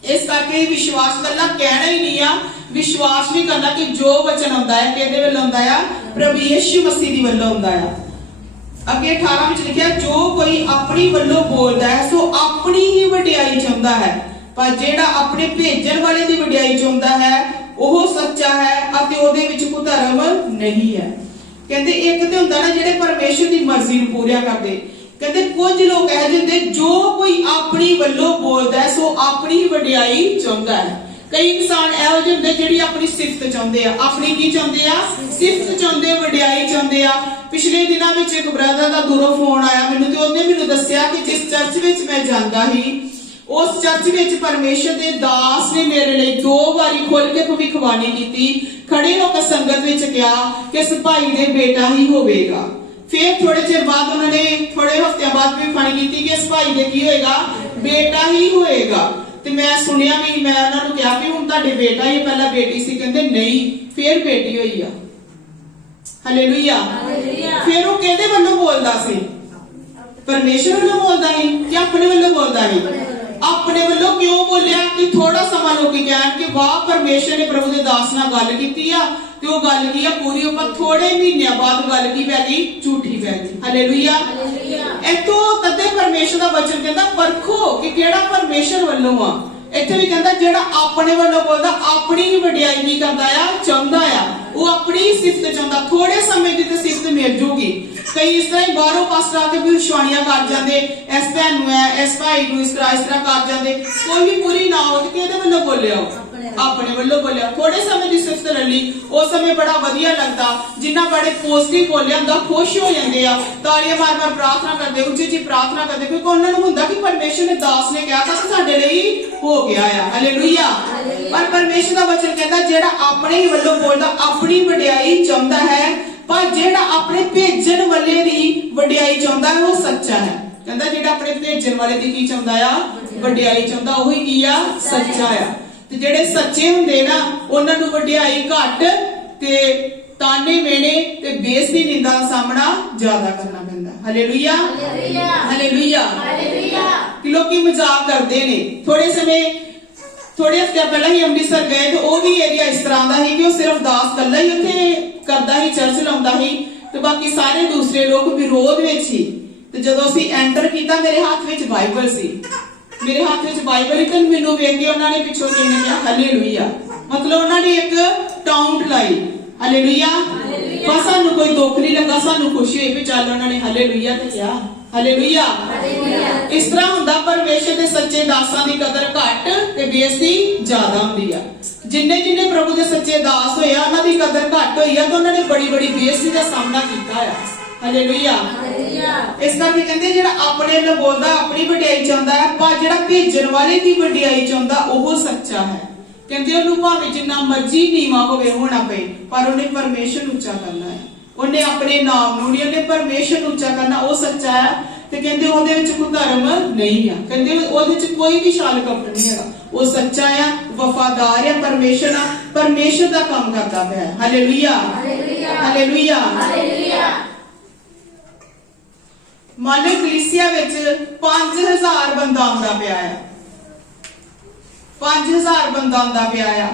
ਇਸ ਕਰਕੇ ਵਿਸ਼ਵਾਸ ਕਰਨਾ ਕਹਿਣਾ ਹੀ ਨਹੀਂ ਆ, ਵਿਸ਼ਵਾਸ ਵੀ ਕਰਨਾ ਕਿ ਜੋ ਵਚਨ ਆਉਂਦਾ ਹੈ ਕਿਹਦੇ ਵੱਲੋਂ ਆਉਂਦਾ ਆ? ਪ੍ਰਭੂ ਯਿਸੂ ਮਸੀਹ ਦੀ ਵੱਲੋਂ ਆਉਂਦਾ ਆ। ਅੱਗੇ 18 ਵਿੱਚ ਲਿਖਿਆ ਜੋ ਕੋਈ ਆਪਣੀ ਵੱਲੋਂ ਬੋਲਦਾ ਹੈ ਸੋ ਆਪਣੀ ਹੀ ਵਡਿਆਈ ਚਾਹੁੰਦਾ ਹੈ, ਪਰ ਜਿਹੜਾ ਆਪਣੇ ਭੇਜਣ ਵਾਲੇ ਦੀ ਵਡਿਆਈ ਚਾਹੁੰਦਾ ਹੈ ਉਹ ਸੱਚਾ ਹੈ ਅਤੇ ਉਹਦੇ ਵਿੱਚ ਕੋਈ ਧਰਮ ਨਹੀਂ ਹੈ। ਕਹਿੰਦੇ ਇੱਕ ਤੇ ਹੁੰਦਾ ਨਾ ਜਿਹੜੇ ਪਰਮੇਸ਼ਰ ਦੀ ਮਰਜ਼ੀ ਨੂੰ ਪੂਰਾ ਕਰਦੇ। ਕਹਿੰਦੇ ਕੁਝ ਲੋਕ ਇਹ ਜਿੰਦੇ ਜੋ ਕੋਈ ਆਪਣੀ ਵੱਲੋਂ ਬੋਲਦਾ ਹੈ ਸੋ ਆਪਣੀ ਹੀ ਵਡਿਆਈ ਚਾਹੁੰਦਾ ਹੈ। ਕਈ ਇਨਸਾਨ ਇਹੋ ਜਿਹੇ ਹੁੰਦੇ ਜਿਹੜੀ ਆਪਣੀ ਸਿਫਤ ਚਾਹੁੰਦੇ ਆ। ਆਪਣੀ ਕੀ ਚਾਹੁੰਦੇ ਆ? ਸਿਫਤ ਚਾਹੁੰਦੇ, ਵਡਿਆਈ ਚਾਹੁੰਦੇ ਆ। ਪਿਛਲੇ ਦਿਨਾਂ ਵਿੱਚ ਇੱਕ ਬ੍ਰਦਰ ਦਾ ਦੂਰੋਂ ਫੋਨ ਆਇਆ ਮੈਨੂੰ ਤੇ ਉਹਨੇ ਮੈਨੂੰ ਦੱਸਿਆ ਕਿ ਜਿਸ ਚਰਚ ਵਿੱਚ ਮੈਂ ਜਾਂਦਾ ਸੀ ਉਸ ਚਰਚ ਵਿੱਚ ਪਰਮੇਸ਼ਰ ਦੇ ਦਾਸ ਨੇ ਮੇਰੇ ਲਈ 2 ਵਾਰੀ ਖੁੱਲ ਕੇ ਭਵਿੱਖਬਾਣੀ ਕੀਤੀ, ਖੜੇ ਹੋ ਕੇ ਸੰਗਤ ਵਿੱਚ ਕਿਹਾ ਕਿ ਇਸ ਭਾਈ ਦੇ ਬੇਟਾ ਹੀ ਹੋਵੇਗਾ। ਫਿਰ ਥੋੜੇ ਚਿਰ ਬਾਅਦ ਉਹਨਾਂ ਨੇ ਥੋੜੇ ਹਫ਼ਤਿਆਂ ਬਾਅਦ ਭਵਿੱਖਬਾਣੀ ਕੀਤੀ ਕਿ ਇਸ ਭਾਈ ਦੇ ਕੀ ਹੋਏਗਾ? ਬੇਟਾ ਹੀ ਹੋਏਗਾ। ਤੇ ਮੈਂ ਸੁਣਿਆ ਵੀ, ਮੈਂ ਉਹਨਾਂ ਨੂੰ ਕਿਹਾ ਵੀ ਹੁਣ ਤੁਹਾਡੇ ਬੇਟਾ ਹੀ, ਪਹਿਲਾਂ ਬੇਟੀ ਸੀ। ਕਹਿੰਦੇ ਨਹੀਂ, ਫਿਰ ਬੇਟੀ ਹੋਈ ਆ। ਹਾਲੇਲੂਇਆ। ਫਿਰ ਉਹ ਕਿਹਦੇ ਵੱਲੋਂ ਬੋਲਦਾ ਸੀ? ਪਰਮੇਸ਼ਰ ਵੱਲੋਂ ਬੋਲਦਾ ਸੀ ਕਿ ਆਪਣੇ ਵੱਲੋਂ ਬੋਲਦਾ ਸੀ? ਆਪਣੇ ਵੱਲੋਂ। ਕਿਉਂ ਬੋਲਿਆ? ਕਿ ਥੋੜਾ ਸਮਾਂ ਲੋਕੀ ਕਹਿਣ ਕਿ ਵਾਹ ਪਰਮੇਸ਼ਰ ਨੇ ਪ੍ਰਭੂ ਦੇ ਦਾਸ ਨਾਲ ਗੱਲ ਕੀਤੀ ਆ ਤੇ ਉਹ ਗੱਲ ਕੀ ਆ ਪੂਰੀ। ਉੱਪਰ ਥੋੜੇ ਮਹੀਨਿਆਂ ਬਾਅਦ ਗੱਲ ਕੀ ਪੈ ਗਈ? ਝੂਠੀ ਪੈ ਗਈ। ਹਾਲੇਲੂਇਆ। ਇਤੋਂ ਤਦੇ ਪਰਮੇਸ਼ਰ ਦਾ ਵਚਨ ਕਹਿੰਦਾ ਪਰਖੋ ਕਿ ਕਿਹੜਾ ਪਰਮੇਸ਼ਰ ਵੱਲੋਂ ਆ। ਇੱਥੇ ਵੀ ਕਹਿੰਦਾ ਜਿਹੜਾ ਆਪਣੇ ਵੱਲੋਂ ਬੋਲਦਾ ਆਪਣੀ ਹੀ ਵਡਿਆਈ ਕੀ ਕਰਦਾ ਆ? ਚਾਹੁੰਦਾ ਆ। ਉਹ ਆਪਣੀ ਹੀ ਸਿਫਤ ਚਾਹੁੰਦਾ। ਥੋੜੇ ਸਮੇਂ ਦੀ ਤੇ ਸਿਫਤ ਮਿਲ ਜੂਗੀ। ਕਈ ਇਸ ਤਰ੍ਹਾਂ ਹੀ ਬਾਹਰੋਂ ਪਾਸਟਰ ਆ ਕੇ ਭਵਿੱਖਬਾਣੀਆਂ ਕਰ ਜਾਂਦੇ, ਇਸ ਭੈਣ ਨੂੰ ਹੈ, ਇਸ ਭਾਈ ਨੂੰ ਇਸ ਤਰ੍ਹਾਂ ਕਰ ਜਾਂਦੇ। ਕੋਈ ਵੀ ਪੂਰੀ ਨਾ ਹੋ ਤੇ ਕਿਹਦੇ ਵੱਲੋਂ ਬੋਲਿਆ? ਆਪਣੇ ਵੱਲੋਂ ਬੋਲਿਆ। ਥੋੜੇ ਸਮੇਂ ਦੀ ਸਿਫਤ ਲੱਲੀ, ਉਸ ਸਮੇਂ ਬੜਾ ਵਧੀਆ ਲੱਗਦਾ। ਜਿੰਨਾ ਬੜੇ ਪੋਜ਼ਿਟਿਵ ਬੋਲਿਆ ਹੁੰਦਾ ਖੁਸ਼ ਹੋ ਜਾਂਦੇ ਆ, ਤਾੜੀਆਂ ਮਾਰ-ਮਾਰ ਪ੍ਰਾਰਥਨਾ ਕਰਦੇ, ਉੱਚੀ ਪ੍ਰਾਰਥਨਾ ਕਰਦੇ, ਕਿਉਂਕਿ ਉਹਨਾਂ ਨੂੰ ਹੁੰਦਾ ਕਿ ਪਰਮੇਸ਼ਰ ਨੇ ਦਾਸ ਨੇ ਕਿਹਾ ਤਾਂ ਸਾਡੇ ਲਈ ਹੋ ਗਿਆ ਆ। ਹਾਲੇਲੂਇਆ। ਪਰ ਪਰਮੇਸ਼ਰ ਦਾ ਵਚਨ ਕਹਿੰਦਾ ਜਿਹੜਾ ਆਪਣੇ ਹੀ ਵੱਲੋਂ ਬੋਲਦਾ ਆਪਣੀ ਵਡਿਆਈ ਚਾਹੁੰਦਾ ਹੈ, ਪਰ ਜਿਹੜਾ ਆਪਣੇ ਭੇਜਣ ਵਾਲੇ ਦੀ ਵਡਿਆਈ ਚਾਹੁੰਦਾ ਹੈ ਉਹ ਸੱਚਾ ਹੈ। ਕਹਿੰਦਾ ਜਿਹੜਾ ਆਪਣੇ ਭੇਜਣ ਵਾਲੇ ਦੀ ਕੀ ਚਾਹੁੰਦਾ ਆ? ਵਡਿਆਈ ਚਾਹੁੰਦਾ, ਉਹੀ ਕੀ ਆ? ਸੱਚਾ ਆ। ਤੇ ਜਿਹੜੇ ਸੱਚੇ ਹੁੰਦੇ ਨਾ ਉਹਨਾਂ ਨੂੰ ਵਡਿਆਈ ਘੱਟ ਤੇ ਤਾਨੇ ਮੇਣੇ ਤੇ ਬੇਇੱਜ਼ਤੀ ਨਿੰਦਾ ਦਾ ਸਾਹਮਣਾ ਜ਼ਿਆਦਾ ਕਰਨਾ ਪੈਂਦਾ। ਹਾਲੇਲੂਇਆ। ਹਾਲੇਲੂਇਆ। ਕਿ ਲੋਕੀ ਮਜ਼ਾਕ ਕਰਦੇ ਨੇ। ਥੋੜੇ ਹਫ਼ਤੇ ਪਹਿਲਾਂ ਹੀ ਅੰਮ੍ਰਿਤਸਰ ਗਏ ਤੇ ਉਹ ਵੀ ਏਰੀਆ ਇਸ ਤਰ੍ਹਾਂ ਦਾ ਸੀ ਕਿ ਉਹ ਸਿਰਫ ਦਾਸ ਕੱਲਾ ਹੀ ਉੱਥੇ ਕਰਦਾ ਸੀ, ਚਰਚ ਲਾਉਂਦਾ ਸੀ ਤੇ ਬਾਕੀ ਸਾਰੇ ਦੂਸਰੇ ਲੋਕ ਵਿਰੋਧ ਵਿੱਚ ਸੀ। ਤੇ ਜਦੋਂ ਅਸੀਂ ਐਂਟਰ ਕੀਤਾ ਮੇਰੇ ਹੱਥ ਵਿੱਚ ਬਾਈਬਲ ਸੀ। ਮੇਰੇ ਹੱਥ ਵਿੱਚ ਬਾਈਬਲ ਹੀ। ਮੈਨੂੰ ਵੇਖ ਕੇ ਉਹਨਾਂ ਨੇ ਪਿੱਛੋਂ ਕਿਹਾ ਹਾਲੇਲੂਇਆ। ਮਤਲਬ ਉਹਨਾਂ ਨੇ ਇੱਕ ਟਾਉਂਟ ਲਾਈ। ਹਾਲੇਲੂਇਆ। ਪਰ ਸਾਨੂੰ ਕੋਈ ਦੁੱਖ ਨਹੀਂ ਲੱਗਾ, ਸਾਨੂੰ ਖੁਸ਼ੀ ਹੋਈ ਵੀ ਚੱਲ ਉਹਨਾਂ ਨੇ ਹਾਲੇਲੂਇਆ ਤੇ ਕਿਹਾ। ਹਾਲੇਲੂਇਆ। ਇਸ ਤਰ੍ਹਾਂ ਹੁੰਦਾ ਪਰਮੇਸ਼ਰ ਦੇ ਸੱਚੇ ਦਾਸਾਂ ਦੀ ਕਦਰ ਘੱਟ ਤੇ ਬੇਇੱਜ਼ਤੀ ਜ਼ਿਆਦਾ ਹੁੰਦੀ ਆ। ਜਿੰਨੇ ਜਿੰਨੇ ਪ੍ਰਭੂ ਦੇ ਸੱਚੇ ਦਾਸ ਹੋਏ ਆ ਉਹਨਾਂ ਦੀ ਕਦਰ ਘੱਟ ਹੋਈ ਆ ਤਾਂ ਉਹਨਾਂ ਨੇ ਬੜੀ ਬੜੀ ਬੇਇੱਜ਼ਤੀ ਦਾ ਸਾਹਮਣਾ ਕੀਤਾ ਆ। ਹਾਲੇਲੂਇਆ। ਇਸ ਕਰਕੇ ਕਹਿੰਦੇ ਜਿਹੜਾ ਆਪਣੇ ਨਾਲ ਬੋਲਦਾ ਆਪਣੀ ਵਡਿਆਈ ਚਾਹੁੰਦਾ ਹੈ, ਪਰ ਜਿਹੜਾ ਭੇਜਣ ਵਾਲੇ ਦੀ ਵਡਿਆਈ ਚਾਹੁੰਦਾ ਉਹ ਸੱਚਾ ਹੈ। ਕਹਿੰਦੇ ਉਹਨੂੰ ਭਾਵੇਂ ਜਿੰਨਾ ਮਰਜ਼ੀ ਨੀਵਾਂ ਹੋਵੇ ਹੋਣਾ ਪਏ, ਪਰ ਉਹਨੇ ਪਰਮੇਸ਼ਰ ਨੂੰ ਉੱਚਾ ਕਰਨਾ ਹੈ। ਉਹਨੇ ਆਪਣੇ ਨਾਮ ਨੂੰ ਨਹੀਂ, ਉਹਨੇ ਪਰਮੇਸ਼ਰ ਨੂੰ ਉੱਚਾ ਕਰਨਾ, ਉਹ ਸੱਚਾ ਹੈ। ਤੇ ਕਹਿੰਦੇ ਉਹਦੇ ਵਿੱਚ ਕੋਈ ਧਰਮ ਨਹੀਂ ਆ, ਕਹਿੰਦੇ ਉਹਦੇ ਵਿੱਚ ਕੋਈ ਵੀ ਛਾਲ ਕਪਟ ਨਹੀਂ ਹੈਗਾ। ਉਹ ਸੱਚਾ ਆ, ਵਫਾਦਾਰ ਆ, ਪਰਮੇਸ਼ਰ ਦਾ ਕੰਮ ਕਰਦਾ ਪਿਆ ਹੈ। Hallelujah, hallelujah, hallelujah. ਮੰਨ ਲਓ ਕਲੀਸਿਆ ਵਿੱਚ 5000 ਬੰਦਾ ਆਉਂਦਾ ਪਿਆ ਆ, 5000 ਬੰਦਾ ਆਉਂਦਾ ਪਿਆ ਆ।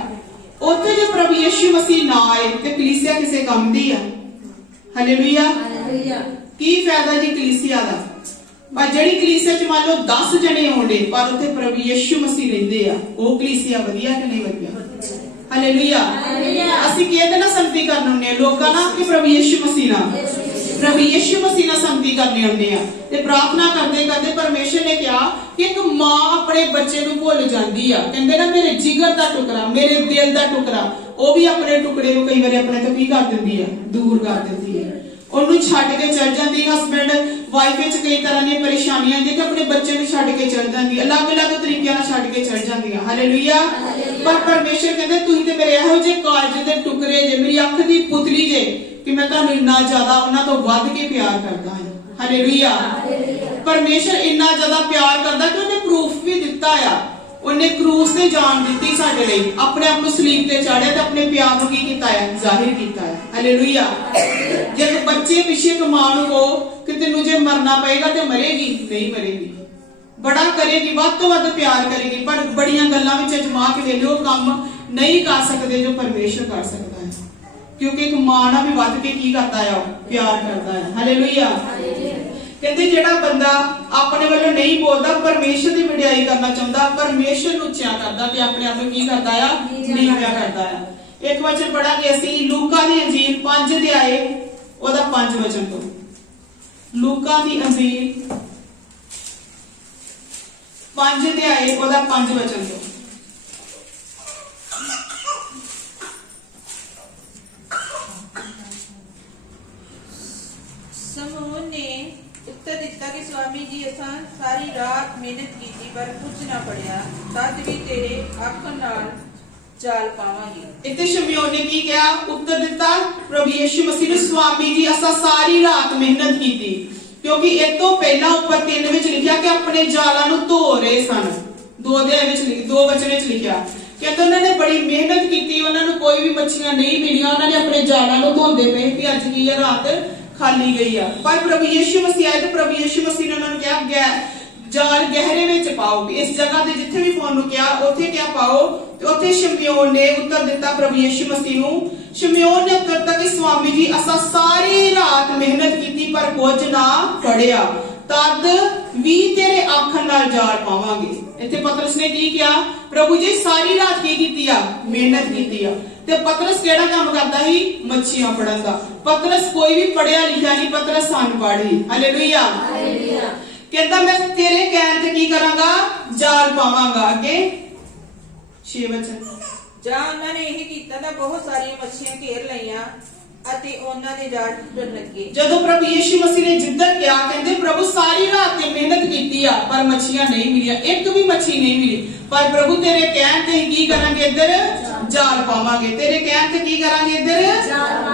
ਉੱਥੇ ਜੇ ਪ੍ਰਭੂ ਯਿਸੂ ਮਸੀਹ ਨਾ ਆਏ ਤੇ ਕਲੀਸਿਆ ਕਿਸੇ ਕੰਮ ਦੀ ਆ। ਹਾਲੇਲੂਇਆ। ਕੀ ਫਾਇਦਾ ਜੀ ਕਲੀਸਿਆ ਦਾ? ਪਰ ਜਿਹੜੀ ਕਲੀਸਿਆ ਚ ਮੰਨ ਲਓ 10 ਜਣੇ ਆਉਂਦੇ ਪਰ ਉੱਥੇ ਪ੍ਰਭੂ ਯਿਸੂ ਮਸੀਹ ਰਹਿੰਦੇ ਆ, ਉਹ ਕਲੀਸਿਆ ਵਧੀਆ ਕਿ ਨਹੀਂ ਵਧੀਆ? ਹਾਲੇਲੂਇਆ। ਅਸੀਂ ਕਿਹਦੇ ਨਾਲ ਸੰਗਤੀ ਕਰਨ ਹੁੰਦੇ ਆ? ਲੋਕਾਂ ਨਾਲ ਕਿ ਪ੍ਰਭੂ ਯਿਸੂ ਮਸੀਹ ਨਾਲ? ਪ੍ਰਭੂ ਯਿਸੂ ਮਸੀਹ ਨਾਲ ਸੰਗਤੀ ਕਰਨੇ ਹੁੰਦੇ ਆ। ਤੇ ਪ੍ਰਾਰਥਨਾ ਕਰਦੇ ਕਰਦੇ ਪਰਮੇਸ਼ਰ ਨੇ ਕਿਹਾ ਕਿ ਇੱਕ ਮਾਂ ਆਪਣੇ ਬੱਚੇ ਨੂੰ ਭੁੱਲ ਜਾਂਦੀ ਆ। ਕਹਿੰਦੇ ਨਾ ਮੇਰੇ ਜਿਗਰ ਦਾ ਟੁਕੜਾ, ਮੇਰੇ ਦਿਲ ਦਾ ਟੁਕੜਾ, ਉਹ ਵੀ ਆਪਣੇ ਟੁਕੜੇ ਨੂੰ ਕਈ ਵਾਰੀ ਆਪਣੇ ਤੋਂ ਕੀ ਕਰ ਦਿੰਦੀ ਆ? ਦੂਰ ਕਰ ਦਿੰਦੀ ਹੈ। ਉਹਨੂੰ ਛੱਡ ਕੇ ਚਲ ਜਾਂਦੀ। ਹਸਬੈਂਡ ਵਾਈਫ ਵਿੱਚ ਕਈ ਤਰ੍ਹਾਂ ਦੀਆਂ ਪਰੇਸ਼ਾਨੀਆਂ ਆਉਂਦੀਆਂ ਤੇ ਆਪਣੇ ਬੱਚੇ ਨੂੰ ਛੱਡ ਕੇ ਚਲ ਜਾਂਦੀ, ਅਲੱਗ-ਅਲੱਗ ਤਰੀਕਿਆਂ ਨਾਲ ਛੱਡ ਕੇ ਚਲ ਜਾਂਦੀਆਂ। ਹਾਲੇਲੂਇਆ। ਪਰ ਪਰਮੇਸ਼ਰ ਕਹਿੰਦੇ ਤੁਸੀਂ ਤੇ ਮੇਰੇ ਇਹੋ ਜਿਹੇ ਕਾਲਜ ਦੇ ਟੁਕੜੇ ਜੇ, ਮੇਰੀ ਅੱਖ ਦੀ ਪੁਤਲੀ ਜੇ ਕਿ ਮੈਂ ਤੁਹਾਨੂੰ ਇੰਨਾ ਜ਼ਿਆਦਾ ਉਹਨਾਂ ਤੋਂ ਵੱਧ ਕੇ ਪਿਆਰ ਕਰਦਾ ਹਾਂ। ਹਾਲੇਲੂਇਆ। ਪਰਮੇਸ਼ਰ ਇੰਨਾ ਜ਼ਿਆਦਾ ਪਿਆਰ ਕਰਦਾ ਕਿ ਉਹਨੇ ਪ੍ਰੂਫ ਵੀ ਦਿੱਤਾ ਆ। ਉਹਨੇ ਕਰੂਸ ਤੇ ਜਾਨ ਦਿੱਤੀ ਸਾਡੇ ਲਈ, ਆਪਣੇ ਆਪ ਨੂੰ ਸਲੀਬ ਤੇ ਚਾੜਿਆ ਤੇ ਆਪਣੇ ਪਿਆਰ ਨੂੰ ਕੀ ਕੀਤਾ ਹੈ? ਜ਼ਾਹਿਰ ਕੀਤਾ ਹੈ। ਹਾਲੇਲੂਇਆ। ਜੇ ਬੱਚੇ ਪਿੱਛੇ ਇੱਕ ਮਾਂ ਨੂੰ ਕਹੋ ਕਿ ਤੈਨੂੰ ਜੇ ਮਰਨਾ ਪਏਗਾ ਤੇ ਮਰੇਗੀ, ਨਹੀਂ ਮਰੇਗੀ, ਬੜਾ ਕਰੇਗੀ, ਵੱਧ ਤੋਂ ਵੱਧ ਪਿਆਰ ਕਰੇਗੀ, ਪਰ ਬੜੀਆਂ ਗੱਲਾਂ ਵਿੱਚ ਅਜਮਾ ਕੇ ਵੇਲੇ ਉਹ ਕੰਮ ਨਹੀਂ ਕਰ ਸਕਦੇ ਜੋ ਪਰਮੇਸ਼ਰ ਕਰ ਸਕਦਾ ਹੈ। ਕਿਉਂਕਿ ਇੱਕ ਮਾਂ ਨਾਲ ਵੀ ਵੱਧ ਕੇ ਕੀ ਕਰਦਾ ਹੈ? ਪਿਆਰ ਕਰਦਾ ਹੈ। ਹਾਲੇਲੂਇਆ। ਕਹਿੰਦੇ ਜਿਹੜਾ ਬੰਦਾ ਆਪਣੇ ਵੱਲੋਂ ਨਹੀਂ ਬੋਲਦਾ, ਪਰਮੇਸ਼ਰ ਦੀ ਵਡਿਆਈ ਕਰਨਾ ਚਾਹੁੰਦਾ, ਪਰਮੇਸ਼ਰ ਨੂੰ ਉੱਚਾ ਕਰਦਾ ਤੇ ਆਪਣੇ ਆਪ ਨੂੰ ਕੀ ਕਰਦਾ ਆ? ਨੀਵਾਂ ਕਰਦਾ ਆ। ਇੱਕ ਵਚਨ ਪੜਾਂਗੇ ਅਸੀਂ ਲੂਕਾ ਦੀ ਅੰਜੀਲ 5 ਅਧਿਆਏ ਉਹਦਾ 5 ਵਚਨ ਤੋਂ। ਲੂਕਾ ਦੀ ਅੰਜੀਲ 5 ਅਧਿਆਏ ਉਹਦਾ 5 ਵਚਨ ਤੋਂ। ਸਮੂਨ ਨੇ ਉੱਤਰ ਦਿੱਤਾ ਕਿ ਸਵਾਮੀ ਜੀ ਅਸਾਂ ਸਾਰੀ ਰਾਤ ਮਿਹਨਤ ਕੀਤੀ ਪਰ ਕੁਝ ਨਾ ਪੜਿਆ, ਤਦ ਵੀ ਤੇਰੇ ਅੱਖ ਨਾਲ ਚਾਲ ਪਾਵਾਂਗੇ। ਇੱਥੇ ਸ਼ਮਿਓਨ ਨੇ ਕੀ ਕਿਹਾ? ਉੱਤਰ ਦਿੱਤਾ ਪ੍ਰਭੂ ਯਿਸੂ ਮਸੀਹ ਨੂੰ, ਸਵਾਮੀ ਜੀ ਅਸਾਂ ਸਾਰੀ ਰਾਤ ਮਿਹਨਤ ਕੀਤੀ। ਕਿਉਂਕਿ ਇਹ ਤੋਂ ਪਹਿਲਾਂ ਉੱਪਰ 3 ਵਿੱਚ ਲਿਖਿਆ ਕਿ ਆਪਣੇ ਜਾਲਾਂ ਨੂੰ ਧੋ ਰਹੇ ਸਨ। 2 ਅਧਿਆਏ ਵਿੱਚ 2 ਵਚਨ ਵਿੱਚ ਲਿਖਿਆ ਕਿ ਉਹਨਾਂ ਨੇ ਬੜੀ ਮਿਹਨਤ ਕੀਤੀ, ਉਹਨਾਂ ਨੂੰ ਕੋਈ ਵੀ ਮੱਛੀਆਂ ਨਹੀਂ ਮਿਲੀਆਂ, ਉਹਨਾਂ ਨੇ ਆਪਣੇ ਜਾਲਾਂ ਨੂੰ ਧੋਂਦੇ ਪਏ ਕਿ ਅੱਜ ਕੀ ਹੈ ਰਾਤ ਖਾਲੀ ਗਈ ਆ। ਪਰ ਪ੍ਰਭੂ ਯਿਸੂ ਮਸੀਹ ਆਏ ਤੇ ਪ੍ਰਭੂ ਯਿਸੂ ਮਸੀਹ ਨੇ ਉਹਨਾਂ ਨੂੰ ਕਿਹਾ ਜਾਲ ਗਹਿਰੇ ਵਿੱਚ ਪਾਓ। ਇਸ ਜਗ੍ਹਾ ਤੇ ਜਿੱਥੇ ਵੀ ਫੋਨ ਨੂੰ ਕਿਹਾ ਉੱਥੇ ਕਿਆ ਪਾਓ, ਤੇ ਉੱਥੇ ਸ਼ਮਿਓਨ ਨੇ ਉੱਤਰ ਦਿੱਤਾ ਪ੍ਰਭੂ ਯਿਸੂ ਮਸੀਹ ਨੂੰ। ਸ਼ਮਿਓਨ ਨੇ ਉੱਤਰ ਦਿੱਤਾ ਕਿ ਸਵਾਮੀ ਜੀ ਅਸਾਂ ਸਾਰੀ ਰਾਤ ਮਿਹਨਤ ਕੀਤੀ ਪਰ ਕੁਝ ਨਾ ਫੜਿਆ, ਤਦ ਵੀ ਤੇਰੇ ਅੱਖ ਨਾਲ ਜਾਲ ਪਾਵਾਂਗੇ। ਇੱਥੇ ਪਤਰਸ ਨੇ ਕੀ ਕਿਹਾ? ਪ੍ਰਭੂ ਜੀ ਸਾਰੀ ਰਾਤ ਕੀ ਕੀਤੀ ਆ? ਮਿਹਨਤ ਕੀਤੀ ਆ। ਤੇ ਪਤਰਸ ਕਿਹੜਾ ਕੰਮ ਕਰਦਾ ਸੀ? ਮੱਛੀਆਂ ਫੜਨ ਦਾ। ਪਤਰਸ ਕੋਈ ਵੀ ਪੜਿਆ ਲਿਖਿਆ ਨਹੀਂ, ਪਤਰਸ ਅਨਪੜ੍ਹ ਸੀ। ਹਾਲੇਲੂਇਆ। ਕਹਿੰਦਾ ਮੈਂ ਤੇਰੇ ਕਹਿਣ ਤੇ ਕੀ ਕਰਾਂਗਾ? ਜਾਲ ਪਾਵਾਂਗਾ। ਅੱਗੇ 6 ਵਚਨ। ਜਾਂ ਉਹਨਾਂ ਨੇ ਇਹ ਕੀਤਾ ਤਾਂ ਬਹੁਤ ਸਾਰੀਆਂ ਮੱਛੀਆਂ ਘੇਰ ਲਈਆਂ ਅਤੇ ਉਹਨਾਂ ਦੇ ਜਾਲ ਟੁੱਟਣ ਲੱਗੇ। ਜਦੋਂ ਪ੍ਰਭੂ ਯਿਸੂ ਮਸੀਹ ਨੇ ਜਿੱਦਣ ਕਿਹਾ, ਕਹਿੰਦੇ ਪ੍ਰਭੂ ਸਾਰੀ ਰਾਤ ਤੇ ਮਿਹਨਤ ਕੀਤੀ ਆ ਪਰ ਮੱਛੀਆਂ ਨਹੀਂ ਮਿਲੀਆਂ, ਇੱਕ ਵੀ ਮੱਛੀ ਨਹੀਂ ਮਿਲੀ, ਪਰ ਪ੍ਰਭੂ ਤੇਰੇ ਕਹਿਣ ਤੇ ਕੀ ਕਰਾਂਗੇ? ਇੱਧਰ ਜਾਲ ਪਾਵਾਂਗੇ। ਤੇਰੇ ਕਹਿਣ ਤੇ ਕੀ ਕਰਾਂਗੇ? ਇੱਧਰ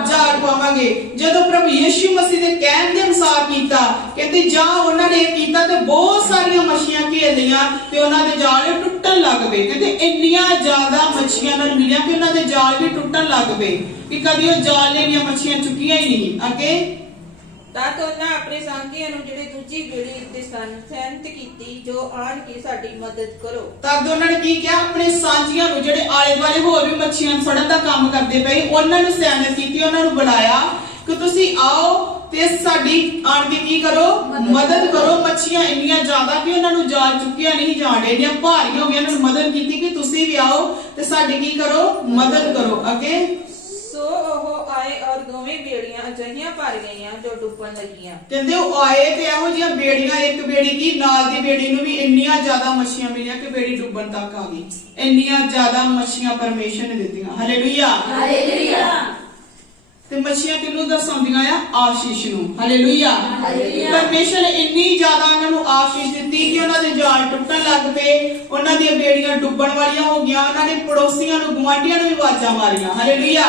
ਜਾਲ ਪਾਵਾਂਗੇ। ਜਦੋਂ ਪ੍ਰਭੂ ਯਿਸੂ ਮਸੀਹ ਦੇ ਕਹਿਣ ਦੇ ਅਨੁਸਾਰ ਕੀਤਾ, ਕਹਿੰਦੇ ਜਾਂ ਉਹਨਾਂ ਨੇ ਇਹ ਕੀਤਾ ਤੇ ਬਹੁਤ ਸਾਰੀਆਂ ਮੱਛੀਆਂ ਘੇਰ ਲਈਆਂ ਤੇ ਉਹਨਾਂ ਦੇ ਜਾਲ ਟੁੱਟਣ ਲੱਗ ਪਏ। ਕਹਿੰਦੇ ਇੰਨੀਆਂ ਜ਼ਿਆਦਾ ਮੱਛੀਆਂ ਨਾਲ ਮਿਲੀਆਂ ਕਿ ਉਹਨਾਂ ਦੇ ਜਾਲ ਵੀ ਟੁੱਟਣ ਲੱਗ ਪਏ ਕਿ ਕਦੀ ਉਹ ਜਾਲ ਨੇ ਦੀਆਂ ਮੱਛੀਆਂ ਚੁੱਕੀਆਂ ਹੀ ਨਹੀਂ। ਅੱਗੇ ਤਾਂ ਉਹਨਾਂ ਆਪਣੇ ਸਾਥੀਆਂ ਨੂੰ ਜਿਹੜੇ ਦੂਜੀ ਪੀੜ੍ਹੀ ਦੇ ਸਨ ਸਹਿਮਤ ਕੀਤੀ, ਜੋ ਆਣ ਕੇ ਸਾਡੀ ਮਦਦ ਕਰੋ। ਤਦ ਉਹਨਾਂ ਨੇ ਕੀ ਕਿਹਾ? ਆਪਣੇ ਸਾਂਝੀਆਂ ਨੂੰ ਜਿਹੜੇ ਆਲੇ ਦੁਆਲੇ ਹੋਰ ਵੀ ਮੱਛੀਆਂ ਫੜਨ ਦਾ ਕੰਮ ਕਰਦੇ ਪਏ, ਉਹਨਾਂ ਨੂੰ ਸਹਿਮਤ ਕੀਤੀ, ਉਹਨਾਂ ਨੂੰ ਬੁਲਾਇਆ ਕਿ ਤੁਸੀਂ ਆਓ ਤੇ ਸਾਡੀ ਆਣ ਕੇ ਕੀ ਕਰੋ? ਮਦਦ ਕਰੋ। ਮੱਛੀਆਂ ਇੰਨੀਆਂ ਜ਼ਿਆਦਾ ਕਿ ਉਹਨਾਂ ਨੂੰ ਜਾਲ ਚੁੱਕਿਆ ਨਹੀਂ ਜਾਣ ਡੇ, ਇੰਨੀਆਂ ਭਾਰੀਆਂ ਹੋ ਗਈਆਂ। ਉਹਨਾਂ ਨੂੰ ਮਦਦ ਕੀਤੀ ਕਿ ਤੁਸੀਂ ਵੀ ਆਓ ਤੇ ਸਾਡੀ ਕੀ ਕਰੋ? ਮਦਦ ਕਰੋ। ਅੱਗੇ ਸੋ ਉਹ ਆਏ ਔਰ ਦੋਵੇਂ ਬੇੜੀਆਂ ਅਜਿਹੀਆਂ ਭਰ ਗਈਆਂ ਜੋ ਡੁੱਬਣ ਲੱਗੀਆਂ। ਕਹਿੰਦੇ ਉਹ ਆਏ ਤੇ ਇਹੋ ਜਿਹੀਆਂ ਬੇੜੀਆਂ, ਇੱਕ ਬੇੜੀ ਕੀ ਨਾਲ ਦੀ ਬੇੜੀ ਨੂੰ ਵੀ ਇੰਨੀਆਂ ਜ਼ਿਆਦਾ ਮੱਛੀਆਂ ਮਿਲੀਆਂ ਕਿ ਬੇੜੀ ਡੁੱਬਣ ਤੱਕ ਆ ਗਈ। ਇੰਨੀਆਂ ਜ਼ਿਆਦਾ ਮੱਛੀਆਂ ਪਰਮੇਸ਼ਰ ਨੇ ਦਿੱਤੀਆਂ। Hallelujah, hallelujah. ਤੇ ਮੱਛੀਆਂ ਕਿਹਨੂੰ ਦਰਸਾਉਂਦੀਆਂ ਆ? ਆਸ਼ੀਸ਼ ਨੂੰ। ਹਾਲੇਲੂਇਆ। ਪਰਮੇਸ਼ਰ ਨੇ ਇੰਨੀ ਜ਼ਿਆਦਾ ਉਹਨਾਂ ਨੂੰ ਆਸ਼ੀਸ਼ ਦਿੱਤੀ ਕਿ ਉਹਨਾਂ ਦੇ ਜਾਲ ਟੁੱਟਣ ਲੱਗ ਪਏ, ਉਹਨਾਂ ਦੀਆਂ ਬੇੜੀਆਂ ਡੁੱਬਣ ਵਾਲੀਆਂ ਹੋ ਗਈਆਂ। ਉਹਨਾਂ ਨੇ ਪੜੋਸੀਆਂ ਨੂੰ, ਗੁਆਂਢੀਆਂ ਨੂੰ ਵੀ ਆਵਾਜ਼ਾਂ ਮਾਰੀਆਂ। ਹਾਲੇਲੂਇਆ।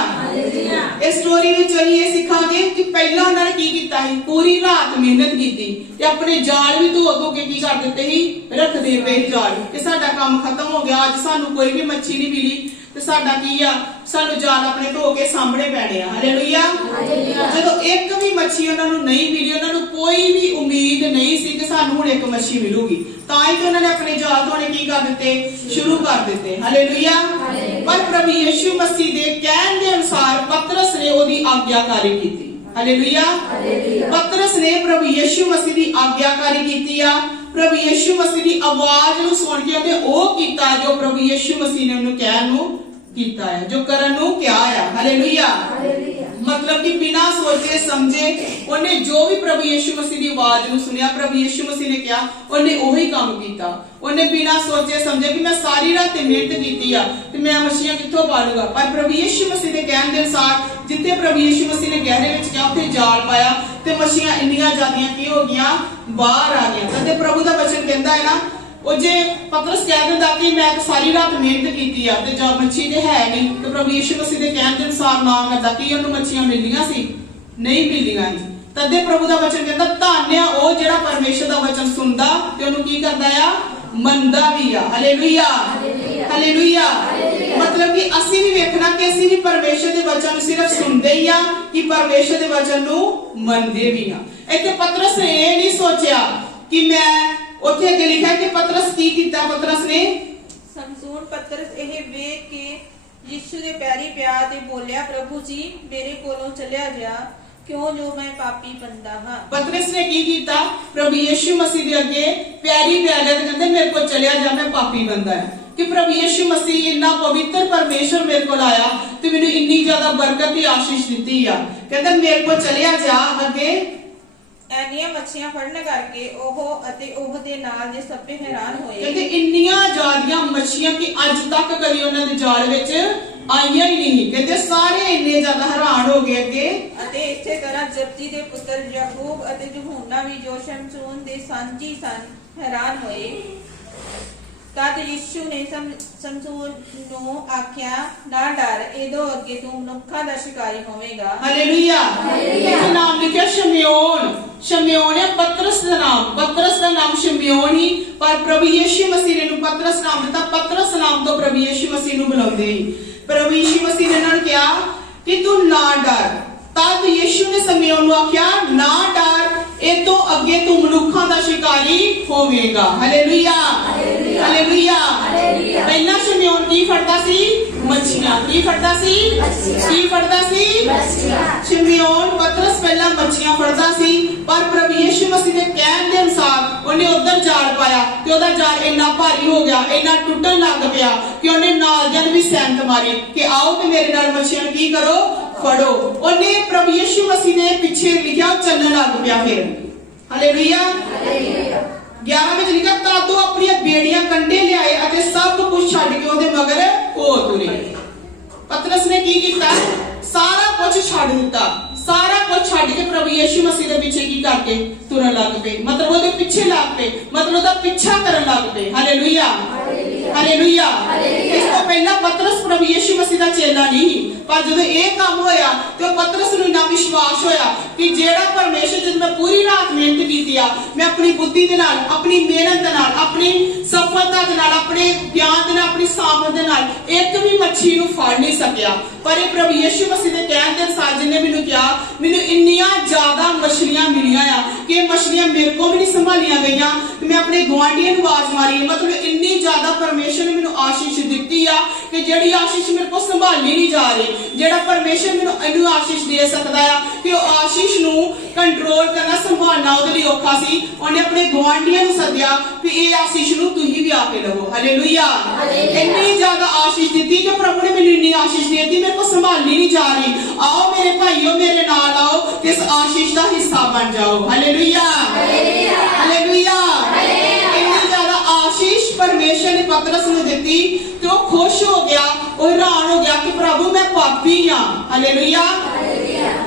ਇਸ ਸਟੋਰੀ ਵਿੱਚ ਅਸੀਂ ਇਹ ਸਿੱਖਾਂਗੇ ਕਿ ਪਹਿਲਾਂ ਉਹਨਾਂ ਨੇ ਕੀ ਕੀਤਾ ਸੀ? ਪੂਰੀ ਰਾਤ ਮਿਹਨਤ ਕੀਤੀ ਤੇ ਆਪਣੇ ਜਾਲ ਵੀ ਧੋ ਧੋ ਕੇ ਕੀ ਕਰ ਦਿੱਤੇ ਸੀ? ਰੱਖਦੇ ਪਏ ਜਾਲ ਕਿ ਸਾਡਾ ਕੰਮ ਖਤਮ ਹੋ ਗਿਆ, ਅੱਜ ਸਾਨੂੰ ਕੋਈ ਵੀ ਮੱਛੀ ਨਹੀਂ ਮਿਲੀ ਤੇ ਸਾਡਾ ਕੀ ਆ? ਸਾਨੂੰ ਜਾਲ ਆਪਣੇ ਧੋ ਕੇ ਸਾਹਮਣੇ ਪੈਣੇ ਆ। ਹਾਲੇਲੂਇਆ। ਜਦੋਂ ਇੱਕ ਵੀ ਮੱਛੀ ਉਹਨਾਂ ਨੂੰ ਨਹੀਂ ਮਿਲੀ, ਉਹਨਾਂ ਨੂੰ ਕੋਈ ਵੀ ਉਮੀਦ ਨਹੀਂ ਸੀ ਕਿ ਸਾਨੂੰ ਹੁਣ ਇੱਕ ਮੱਛੀ ਮਿਲੂਗੀ, ਤਾਂ ਹੀ ਉਹਨਾਂ ਨੇ ਆਪਣੇ ਜਾਲ ਧੋਣੇ ਕੀ ਕਰ ਦਿੱਤੇ? ਸ਼ੁਰੂ ਕਰ ਦਿੱਤੇ। ਹਾਲੇਲੂਇਆ। ਪਰ ਪ੍ਰਭੂ ਯਿਸੂ ਮਸੀਹ ਦੇ ਕਹਿਣ ਦੇ ਅਨੁਸਾਰ ਪਤਰਸ ਨੇ ਉਹਦੀ ਆਗਿਆਕਾਰੀ ਕੀਤੀ। ਹਾਲੇਲੂਇਆ। ਪਤਰਸ ਨੇ ਪ੍ਰਭੂ ਯਿਸੂ ਮਸੀਹ ਦੀ ਆਗਿਆਕਾਰੀ ਕੀਤੀ ਆ। ਪ੍ਰਭੂ ਯਿਸੂ ਮਸੀਹ ਦੀ ਆਵਾਜ਼ ਨੂੰ ਸੁਣ ਕੇ ਉਹਨੇ ਉਹ ਕੀਤਾ ਜੋ ਪ੍ਰਭੂ ਯਿਸੂ ਮਸੀਹ ਨੇ ਉਹਨੂੰ ਕਹਿਣ ਨੂੰ ਕੀਤਾ ਹੈ, ਜੋ ਕਰਨ ਨੂੰ ਕਿਹਾ ਆ। ਹਾਲੇਲੂਇਆ। ਮਤਲਬ ਕਿ ਬਿਨਾਂ ਸੋਚੇ ਸਮਝੇ ਉਹਨੇ ਜੋ ਵੀ ਪ੍ਰਭੂ ਯਿਸੂ ਮਸੀਹ ਦੀ ਆਵਾਜ਼ ਨੂੰ ਸੁਣਿਆ, ਪ੍ਰਭੂ ਯਿਸੂ ਮਸੀਹ ਨੇ ਕਿਹਾ, ਉਹਨੇ ਉਹੀ ਕੰਮ ਕੀਤਾ। ਉਹਨੇ ਬਿਨਾਂ ਸੋਚੇ ਸਮਝੇ ਕਿ ਮੈਂ ਸਾਰੀ ਰਾਤ ਮਿਹਨਤ ਕੀਤੀ ਆ ਤੇ ਮੈਂ ਮੱਛੀਆਂ ਕਿੱਥੋਂ ਪਾਲੂਗਾ। ਪਰ ਪ੍ਰਭੂ ਯਿਸੂ ਮਸੀਹ ਦੇ ਕਹਿਣ ਦੇ ਅਨੁਸਾਰ ਜਿੱਥੇ ਪ੍ਰਭੂ ਯਿਸੂ ਮਸੀਹ ਨੇ ਗਹਿਰੇ ਵਿੱਚ ਕਿਹਾ ਉੱਥੇ ਜਾਲ ਪਾਇਆ ਤੇ ਮੱਛੀਆਂ ਇੰਨੀਆਂ ਜ਼ਿਆਦੀਆਂ ਕੀ ਹੋ ਗਈਆਂ? ਬਾਹਰ ਆ ਗਈਆਂ। ਤੇ ਪ੍ਰਭੂ ਦਾ ਵਚਨ ਕਹਿੰਦਾ ਹੈ ਨਾ, ਉਹ ਜੇ ਪਤਰਸ ਕਹਿ ਦਿੰਦਾ ਕਿ ਮੈਂ ਸਾਰੀ ਰਾਤ ਮਿਹਨਤ ਕੀਤੀ ਆ ਤੇ ਜਾਂ ਮੱਛੀ ਤੇ ਹੈ ਨਹੀਂ, ਤੇ ਪ੍ਰਭੂ ਯਿਸੂ ਮਸੀਹ ਦੇ ਕਹਿਣ ਦੇ ਅਨੁਸਾਰ ਨਾ ਕਰਦਾ ਕਿ ਉਹਨੂੰ ਮੱਛੀਆਂ ਮਿਲਦੀਆਂ ਸੀ? ਨਹੀਂ ਮਿਲਦੀਆਂ ਸੀ। ਤਦੇ ਪ੍ਰਭੂ ਦਾ ਵਚਨ ਕਹਿੰਦਾ ਧੰਨ ਆ ਉਹ ਜਿਹੜਾ ਪਰਮੇਸ਼ਰ ਦਾ ਵਚਨ ਸੁਣਦਾ ਤੇ ਉਹਨੂੰ ਕੀ ਕਰਦਾ ਆ? ਮੰਨਦਾ ਵੀ ਆ। ਹਾਲੇਲੂਇਆ। ਹਾਲੇਲੂਇਆ। ਮਤਲਬ ਕਿ ਅਸੀਂ ਵੀ ਵੇਖਣਾ ਕਿ ਅਸੀਂ ਵੀ ਪਰਮੇਸ਼ਰ ਦੇ ਵਚਨ ਨੂੰ ਸਿਰਫ ਸੁਣਦੇ ਹੀ ਆ ਕਿ ਪਰਮੇਸ਼ਰ ਦੇ ਵਚਨ ਨੂੰ ਮੰਨਦੇ ਵੀ ਆ। ਇੱਥੇ ਪਤਰਸ ਨੇ ਇਹ ਨਹੀਂ ਸੋਚਿਆ ਕਿ ਮੈਂ, ਉੱਥੇ ਅੱਗੇ ਲਿਖਿਆ ਕਿ ਪਤਰਸ ਕੀ ਕੀਤਾ? ਪਤਰਸ ਨੇ ਸਮਸੂਨ ਪਤਰਸ ਇਹ ਵੇਖ ਕੇ ਯਿਸੂ ਦੇ ਪੈਰੀ ਪਿਆ ਤੇ ਬੋਲਿਆ, ਪ੍ਰਭੂ ਜੀ ਮੇਰੇ ਕੋਲੋਂ ਚਲਿਆ ਜਾ, ਕਿਉਂ ਜੋ ਮੈਂ ਪਾਪੀ ਬੰਦਾ ਹਾਂ। ਪਤਰਸ ਨੇ ਕੀ ਕੀਤਾ? ਪ੍ਰਭੂ ਯਿਸੂ ਮਸੀਹ ਦੇ ਅੱਗੇ ਪੈਰੀ ਪਿਆ ਗਿਆ ਤੇ ਕਹਿੰਦੇ ਮੇਰੇ ਕੋਲ ਚਲਿਆ ਜਾ, ਮੈਂ ਪਾਪੀ ਬੰਦਾ ਹਾਂ। ਕਿ ਪ੍ਰਭੂ ਯਿਸੂ ਮਸੀਹ ਇੰਨਾ ਪਵਿੱਤਰ ਪਰਮੇਸ਼ਰ ਮੇਰੇ ਕੋਲ ਆਇਆ ਤੇ ਮੈਨੂੰ ਇੰਨੀ ਜ਼ਿਆਦਾ ਬਰਕਤ ਤੇ ਆਸ਼ੀਸ਼ ਦਿੱਤੀ ਆ। ਕਹਿੰਦਾ ਮੇਰੇ ਕੋਲ ਚਲਿਆ ਜਾ ਅੱਗੇ। ਐਨੀਆਂ ਮੱਛੀਆਂ ਫੜਨ ਕਰਕੇ ਉਹ ਅਤੇ ਉਹ ਦੇ ਨਾਲ ਦੇ ਸਭੇ ਹੈਰਾਨ ਹੋਏ। ਕਹਿੰਦੇ ਇੰਨੀਆਂ ਜ਼ਿਆਦੀਆਂ ਮੱਛੀਆਂ ਕਿ ਅੱਜ ਤੱਕ ਕਦੀ ਉਹਨਾਂ ਦੇ ਜਾਲ ਵਿੱਚ ਆਈਆਂ ਹੀ ਨਹੀਂ। ਕਹਿੰਦੇ ਸਾਰੇ ਇੰਨੇ ਜ਼ਿਆਦਾ ਹੈਰਾਨ ਹੋ ਗਏ ਅੱਗੇ। ਅਤੇ ਇਸੇ ਤਰ੍ਹਾਂ ਜਬਦੀ ਦੇ ਪੁੱਤਰ ਯਾਕੂਬ ਅਤੇ ਯਹੂਨਾ ਵੀ ਜੋ ਸ਼ਮਸ਼ੂਨ ਦੇ ਸਾਂਝੀ ਸਨ ਹੈਰਾਨ ਹੋਏ। ਤਦ ਯਿਸੂ ਨੇ ਸ਼ਮਸ਼ੂਨ ਨੂੰ ਆਖਿਆ, ਨਾ ਡਰ, ਇਹਦੋਂ ਅੱਗੇ ਤੂੰ ਮਨੁੱਖਾਂ ਦਾ ਸ਼ਿਕਾਰੀ ਹੋਵੇਗਾ। ਹਾਲੇਲੂਇਆ। ਇਹ ਨਾਮ ਲਿਖਿਆ ਸ਼ਮਯੋਨ। ਸ਼ਮਯੋਨ ਹੈ ਪਤਰਸ ਦਾ ਨਾਮ। ਪਤਰਸ ਦਾ ਨਾਮ ਸ਼ਮਯੋਨ ਹੀ, ਪਰ ਪ੍ਰਭੂ ਯਿਸੂ ਮਸੀਹ ਨੇ ਨੂੰ ਪਤਰਸ ਨਾਮ ਦਿੱਤਾ। ਪਤਰਸ ਨਾਮ ਤੋਂ ਪ੍ਰਭੂ ਯਿਸੂ ਮਸੀਹ ਨੂੰ ਬੁਲਾਉਂਦੇ ਹੀ। ਪ੍ਰਭੂ ਯਿਸੂ ਮਸੀਹ ਨੇ ਉਹਨਾਂ ਨੂੰ ਕਿਹਾ ਕਿ ਤੂੰ ਨਾ ਡਰ। ਤਦ ਯਿਸੂ ਨੇ ਸ਼ਮਯੋਨ ਨੂੰ ਆਖਿਆ, ਨਾ ਡਰ, ਇਹ ਤੋਂ ਅੱਗੇ ਤੂੰ ਮਨੁੱਖਾਂ ਦਾ ਸ਼ਿਕਾਰੀ ਹੋਵੇਗਾ। ਹਾਲੇਲੂਇਆ। ਹਾਲੇਲੂਇਆ। ਪਹਿਲਾਂ ਸ਼ਮਯੋਨ ਕੀ ਫੜਦਾ ਸੀ? ਮੱਛੀਆਂ। ਕੀ ਫੜਦਾ ਸੀ? ਕੀ ਫੜਦਾ ਸੀ? ਸ਼ਮਯੋਨ ਪਤਰਸ ਪਹਿਲਾਂ ਮੱਛੀਆਂ ਫੜਦਾ ਸੀ, ਪਰ ਪ੍ਰਭੂ ਯਿਸੂ ਮਸੀਹ ਦੇ ਕਹਿਣ ਦੇ ਅਨੁਸਾਰ ਉਹਨੇ ਉਧਰ ਜਾਲ ਪਾਇਆ ਤੇ ਉਹਦਾ ਜਾਲ ਇੰਨਾ ਭਾਰੀ ਹੋ ਗਿਆ, ਇੰਨਾ ਟੁੱਟਣ ਲੱਗ ਪਿਆ ਕਿ ਉਹਨੇ ਨਾਲਦਿਆਂ ਨੂੰ ਵੀ ਸੈਂਤ ਮਾਰੀ ਕਿ ਆਓ ਤੇ ਮੇਰੇ ਨਾਲ ਮੱਛੀਆਂ ਨੂੰ ਕੀ ਕਰੋ? ਫੜੋ। ਉਹਨੇ ਪ੍ਰਭੂ ਯਿਸੂ ਮਸੀਹ ਦੇ ਪਿੱਛੇ ਲਿਖਿਆ ਚੱਲਣ ਲੱਗ ਪਿਆ ਫਿਰ। ਹਾਲੇਲੂਇਆ। 11 ਵਿੱਚ ਲਿਖਿਆ, ਤਾਂ ਤੂੰ ਆਪਣੀਆਂ ਬੇੜੀਆਂ ਕੰਢੇ ਲਿਆਏ ਅਤੇ ਸਭ ਕੁਝ ਛੱਡ ਕੇ ਉਹਦੇ ਮਗਰ ਹੋ ਤੁਰੇ। ਪਤਰਸ ਨੇ ਕੀ ਕੀਤਾ? ਸਾਰਾ ਕੁਝ ਛੱਡ ਦਿੱਤਾ। ਸਾਰਾ ਕੁਝ ਛੱਡ ਕੇ ਪ੍ਰਭੂ ਯਿਸੂ ਮਸੀਹ ਦੇ ਪਿੱਛੇ ਕੀ ਕਰਕੇ ਤੁਰਨ ਲੱਗ ਪਏ। ਮਤਲਬ ਉਹਦੇ ਪਿੱਛੇ ਲੱਗ ਪਏ, ਮਤਲਬ ਉਹਦਾ ਪਿੱਛਾ ਕਰਨ ਲੱਗ ਪਏ। ਹਾਲੇਲੂਇਆ। ਹਾਲੇਲੂਇਆ। ਇਸ ਤੋਂ ਪਹਿਲਾਂ ਪਤਰਸ ਪ੍ਰਭੂ ਯਿਸੂ ਮਸੀਹ ਦਾ ਚੇਲਾ ਨਹੀਂ, ਪਰ ਜਦੋਂ ਇਹ ਕੰਮ ਹੋਇਆ ਤੇ ਉਹ ਪਤਰਸ ਨੂੰ ਇੰਨਾ ਵਿਸ਼ਵਾਸ ਹੋਇਆ ਕਿ ਜਿਹੜਾ ਪਰਮੇਸ਼ਰ, ਜਦ ਮੈਂ ਪੂਰੀ ਰਾਤ ਮਿਹਨਤ ਕੀਤੀ ਆ, ਮੈਂ ਆਪਣੀ ਬੁੱਧੀ ਦੇ ਨਾਲ, ਆਪਣੀ ਮਿਹਨਤ ਦੇ ਨਾਲ, ਆਪਣੀ ਸਫਲਤਾ ਦੇ ਨਾਲ, ਆਪਣੇ ਗਿਆਨ ਦੇ ਨਾਲ, ਆਪਣੀ ਸਾਮਰਥ ਦੇ ਨਾਲ ਇੱਕ ਵੀ ਮੱਛੀ ਨੂੰ ਫੜ ਨਹੀਂ ਸਕਿਆ। ਪਰ ਇਹ ਪ੍ਰਭੂ ਯਿਸੂ ਮਸੀਹ ਦੇ ਕਹਿਣ ਦੇ ਅਨੁਸਾਰ ਜਿੰਨੇ ਮੈਨੂੰ ਕਿਹਾ, ਮੈਨੂੰ ਇੰਨੀਆਂ ਜ਼ਿਆਦਾ ਮਛਲੀਆਂ ਮਿਲੀਆਂ ਆ ਕਿ ਇਹ ਮਛਲੀਆਂ ਮੇਰੇ ਕੋਲ ਵੀ ਨਹੀਂ ਸੰਭਾਲੀਆਂ ਗਈਆਂ। ਮੈਂ ਆਪਣੇ ਗੁਆਂਢੀਆਂ ਨੂੰ ਆਵਾਜ਼ ਮਾਰੀ। ਮਤਲਬ ਇੰਨੀ ਜ਼ਿਆਦਾ परमेश्वर ने मैनू आशीष दी आ कि जिहड़ी आशीष मेरे को संभाली नहीं जा रही, जिहड़ा परमेश्वर मैनू इन्नू आशीष दे सकदा आ कि उह आशीष नू कंट्रोल करना संभालना उहदे लई औखा सी। उहने अपने गुआंढियां नू सद्दिया कि इह आशीष नू तुसीं भी आके लवो। हालेलुया। इन्नी ज्यादा आशीष दी कि प्रभु ने मैनू इन्नी आशीष दी मेरे को संभाली नहीं जा रही। आओ मेरे भाईओ मेरे नाल आओ ते इस आशीष का हिस्सा बन जाओ। Hallelujah hallelujah. इतनी ज्यादा आशीष परमेश्वर ने पतरस ने दी तो वो खुश हो गया, वो हैरान हो गया कि प्रभु मैं पापी हां। हालेलुया।